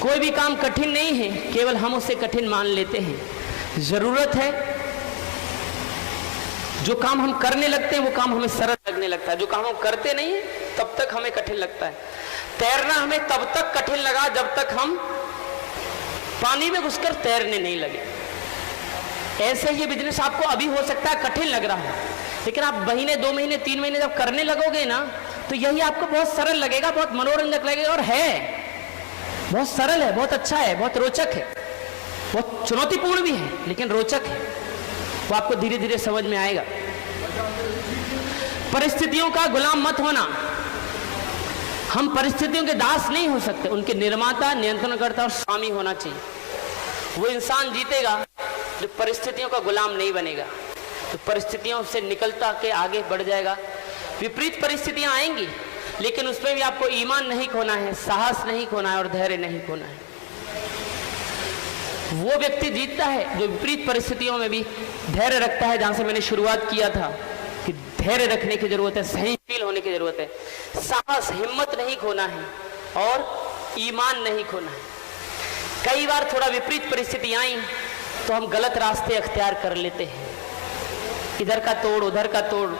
कोई भी काम कठिन नहीं है, केवल हम उसे कठिन मान लेते हैं। जरूरत है जो काम हम करने लगते हैं वो काम हमें सरल लगने लगता है। जो काम हम करते नहीं है तब तक हमें कठिन लगता है। तैरना हमें तब तक कठिन लगा जब तक हम पानी में घुसकर तैरने नहीं लगे। ऐसे ही बिजनेस आपको अभी हो सकता है कठिन लग रहा है, लेकिन आप महीने 2 महीने 3 महीने जब करने लगोगे ना तो यही आपको बहुत सरल लगेगा, बहुत मनोरंजक लगेगा। और है बहुत सरल है, बहुत अच्छा है, बहुत रोचक है, बहुत चुनौतीपूर्ण भी है, लेकिन रोचक है। वो आपको धीरे धीरे समझ में आएगा। परिस्थितियों का गुलाम मत होना। हम परिस्थितियों के दास नहीं हो सकते, उनके निर्माता, नियंत्रणकर्ता और स्वामी होना चाहिए। वो इंसान जीतेगा जो परिस्थितियों का गुलाम नहीं बनेगा, तो परिस्थितियों से निकलता के आगे बढ़ जाएगा। विपरीत परिस्थितियां आएंगी, लेकिन उसमें भी आपको ईमान नहीं खोना है, साहस नहीं खोना है और धैर्य नहीं खोना है। वो व्यक्ति जीतता है जो विपरीत परिस्थितियों में भी धैर्य रखता है। जहां से मैंने शुरुआत किया था कि धैर्य रखने की जरूरत है, सहनशील होने की जरूरत है, साहस हिम्मत नहीं खोना है और ईमान नहीं खोना है। कई बार थोड़ा विपरीत परिस्थिति आई तो हम गलत रास्ते अख्तियार कर लेते हैं, इधर का तोड़ उधर का तोड़,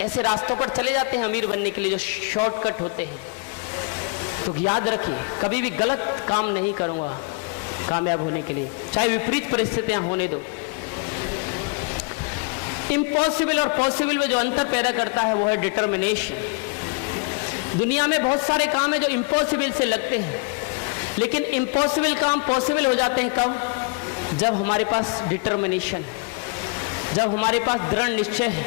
ऐसे रास्तों पर चले जाते हैं अमीर बनने के लिए जो शॉर्टकट होते हैं। तो याद रखिए कभी भी गलत काम नहीं करूंगा कामयाब होने के लिए, चाहे विपरीत परिस्थितियां होने दो। इम्पॉसिबल और पॉसिबल में जो अंतर पैदा करता है वो है डिटर्मिनेशन। दुनिया में बहुत सारे काम है जो इम्पॉसिबल से लगते हैं, लेकिन इम्पॉसिबल काम पॉसिबल हो जाते हैं कब? जब हमारे पास डिटर्मिनेशन है, जब हमारे पास दृढ़ निश्चय है।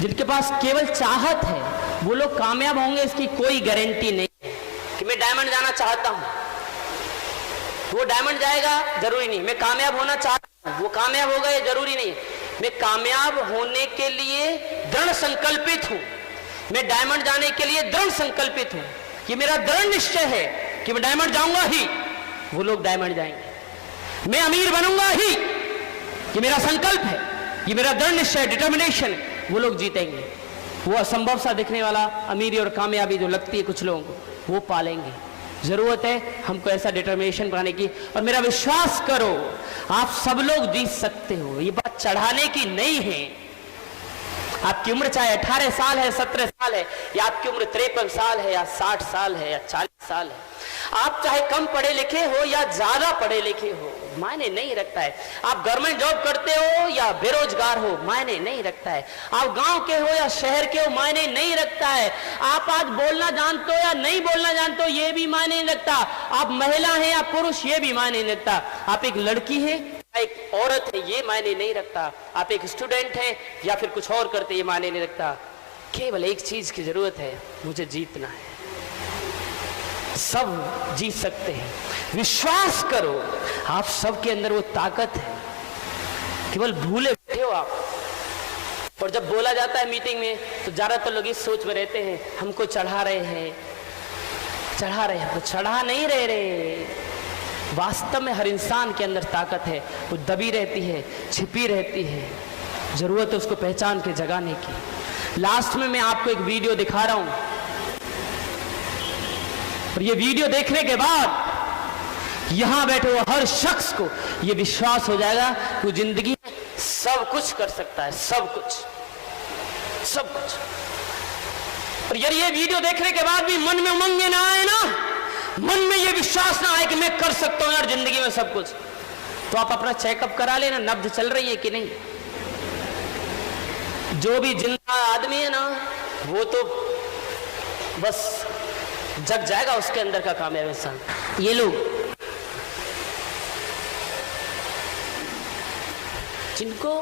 जिनके पास केवल चाहत है वो लोग कामयाब होंगे, इसकी कोई गारंटी नहीं है। कि मैं डायमंड जाना चाहता हूं, वो डायमंड जाएगा जरूरी नहीं। मैं कामयाब होना चाहता हूं, वो कामयाब होगा ये जरूरी नहीं। मैं कामयाब होने के लिए दृढ़ संकल्पित हूं, मैं डायमंड जाने के लिए दृढ़ संकल्पित हूं, कि मेरा दृढ़ निश्चय है कि मैं डायमंड जाऊंगा ही, वो लोग डायमंड जाएंगे। मैं अमीर बनूंगा ही, ये मेरा संकल्प है, ये मेरा दृढ़ निश्चय, डिटर्मिनेशन है, वो लोग जीतेंगे। वो असंभव सा दिखने वाला अमीरी और कामयाबी जो लगती है कुछ लोगों को, वो पालेंगे। जरूरत है हमको ऐसा डिटर्मिनेशन बनाने की। और मेरा विश्वास करो आप सब लोग जीत सकते हो। ये बात चढ़ाने की नहीं है। आपकी उम्र चाहे 18 साल है, 17 साल है, या आपकी उम्र 53 साल है, या 60 साल है, या 40 साल है। आप चाहे कम पढ़े लिखे हो या ज्यादा पढ़े लिखे हो, मायने नहीं रखता है। आप गवर्नमेंट जॉब करते हो या बेरोजगार हो, मायने नहीं रखता है। आप गांव के हो या शहर के हो, मायने नहीं रखता है। आप आज बोलना जानते हो या नहीं बोलना जानते हो, ये भी मायने नहीं रखता। आप महिला हैं या पुरुष, ये भी मायने नहीं रखता। आप एक लड़की है, एक औरत है, ये मायने नहीं रखता। आप एक स्टूडेंट हैं या फिर कुछ और करते, ये मायने नहीं रखता। केवल एक चीज की जरूरत है, मुझे जीतना है। सब जीत सकते हैं, विश्वास करो आप सबके अंदर वो ताकत है, केवल भूले बैठे हो आप। और जब बोला जाता है मीटिंग में तो ज्यादातर लोग इस सोच में रहते हैं हमको चढ़ा रहे हैं, चढ़ा रहे हैं। तो चढ़ा नहीं रहे। वास्तव में हर इंसान के अंदर ताकत है, वो दबी रहती है, छिपी रहती है, जरूरत है उसको पहचान के जगाने की। लास्ट में मैं आपको एक वीडियो दिखा रहा हूं, और ये वीडियो देखने के बाद यहां बैठे हुए हर शख्स को ये विश्वास हो जाएगा कि वो जिंदगी में सब कुछ कर सकता है, सब कुछ, सब कुछ। और यार ये वीडियो देखने के बाद भी मन में उमंग ना आए ना, मन में ये विश्वास ना आए कि मैं कर सकता हूं यार जिंदगी में सब कुछ, तो आप अपना चेकअप करा लेना, नब्ज चल रही है कि नहीं। जो भी जिंदा आदमी है ना, वो तो बस जग जाएगा उसके अंदर का कामयाब इंसान। ये लोग जिनको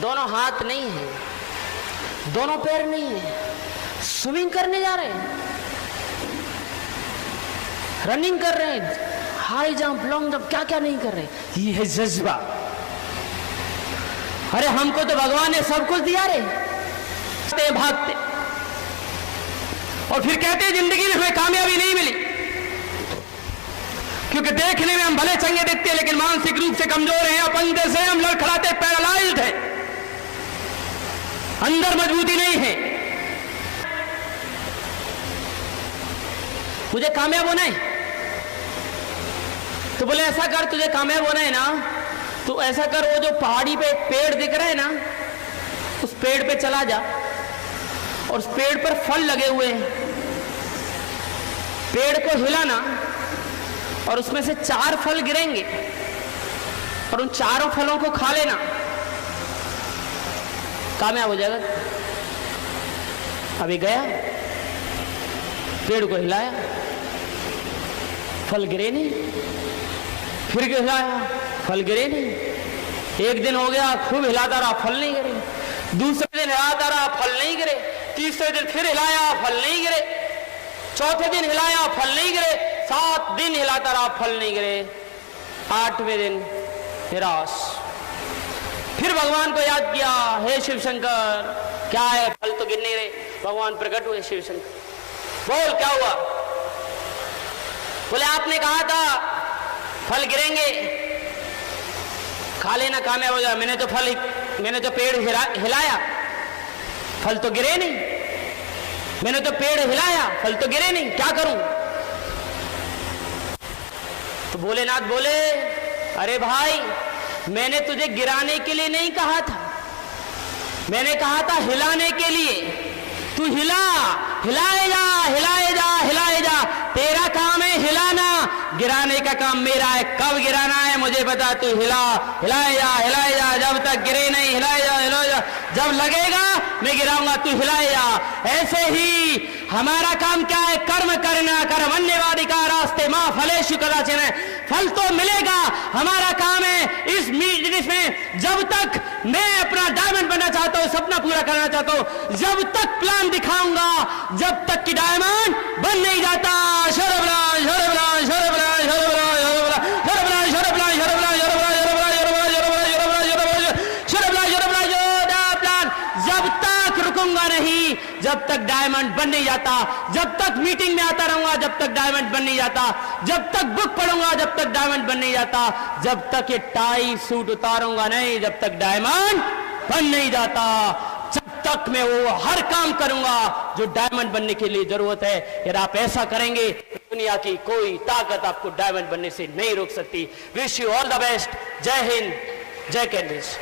दोनों हाथ नहीं है, दोनों पैर नहीं है, स्विमिंग करने जा रहे हैं, रनिंग कर रहे हैं, हाई जंप, लॉन्ग जंप, क्या क्या नहीं कर रहे, ये है जज्बा। अरे हमको तो भगवान ने सब कुछ दिया रे, भागते और फिर कहते हैं जिंदगी में हमें कामयाबी नहीं मिली, क्योंकि देखने में हम भले चंगे दिखते हैं लेकिन मानसिक रूप से कमजोर हैं, अपंग से हम लड़खड़ाते, पैरालाइज्ड हैं, अंदर मजबूती नहीं है। मुझे कामयाब होना है तो बोले ऐसा कर, तुझे कामयाब होना है ना तो ऐसा कर, वो जो पहाड़ी पे पेड़ दिख रहा है ना, उस पेड़ पे चला जा और उस पेड़ पर फल लगे हुए हैं, पेड़ को हिलाना और उसमें से 4 फल गिरेंगे और उन 4 फलों को खा लेना, कामयाब हो जाएगा। अभी गया, पेड़ को हिलाया, फल गिरे नहीं, फिर हिलाया, फल गिरे नहीं, एक दिन हो गया, खूब हिलाता रहा, फल नहीं गिरे, दूसरे दिन हिलाता रहा, फल नहीं गिरे, तीसरे दिन फिर हिलाया, फल नहीं गिरे, चौथे दिन हिलाया, फल नहीं गिरे, 7 दिन हिलाता रहा, फल नहीं गिरे, 8वें दिन निराश। फिर भगवान को याद किया, हे शिव शंकर क्या है, फल तो गिर नहीं रहे। भगवान प्रकट हुए, शिव शंकर बोल क्या हुआ? बोले आपने कहा था फल गिरेंगे, खा लेना, कामयाब हो जाए। मैंने तो पेड़ हिलाया, फल तो गिरे नहीं, मैंने तो पेड़ हिलाया, फल तो गिरे नहीं, क्या करूं? तो भोलेनाथ बोले अरे भाई, मैंने तुझे गिराने के लिए नहीं कहा था, मैंने कहा था हिलाने के लिए। तू हिला, हिलाए जा, हिलाए जा, हिलाए जा, तेरा काम है हिलाना, गिराने का काम मेरा है। कब गिराना है मुझे बता, तू हिला, हिलाए जा, हिलाए जा, जब तक गिरे नहीं हिलाए जा, हिलाए जा, जब लगेगा मैं गिराऊंगा, तू हिलाए जा। ऐसे ही हमारा काम क्या है, कर्म करना, कर्मण्यवादिका रास्ते मां फलेषु कदाचन, फल तो मिलेगा। हमारा काम है इस बिजनेस में, जब तक मैं अपना डायमंड बनना चाहता हूं, सपना पूरा करना चाहता हूं, जब तक प्लान दिखाऊंगा, जब तक कि डायमंड बन नहीं जाता। जब तक रुकूंगा नहीं, जब तक डायमंड बन नहीं जाता, जब तक मीटिंग में आता रहूंगा, जब तक डायमंड बन नहीं जाता, जब तक बुक पढ़ूंगा, जब तक डायमंड बन नहीं जाता, जब तक ये टाई सूट उतारूंगा नहीं, जब तक डायमंड बन नहीं जाता, जब तक मैं वो हर काम करूंगा जो डायमंड बनने के लिए जरूरत है। यदि आप ऐसा करेंगे, दुनिया की कोई ताकत आपको डायमंड बनने से नहीं रोक सकती। Wish you all the best. जय हिंद, जय कैंडिस।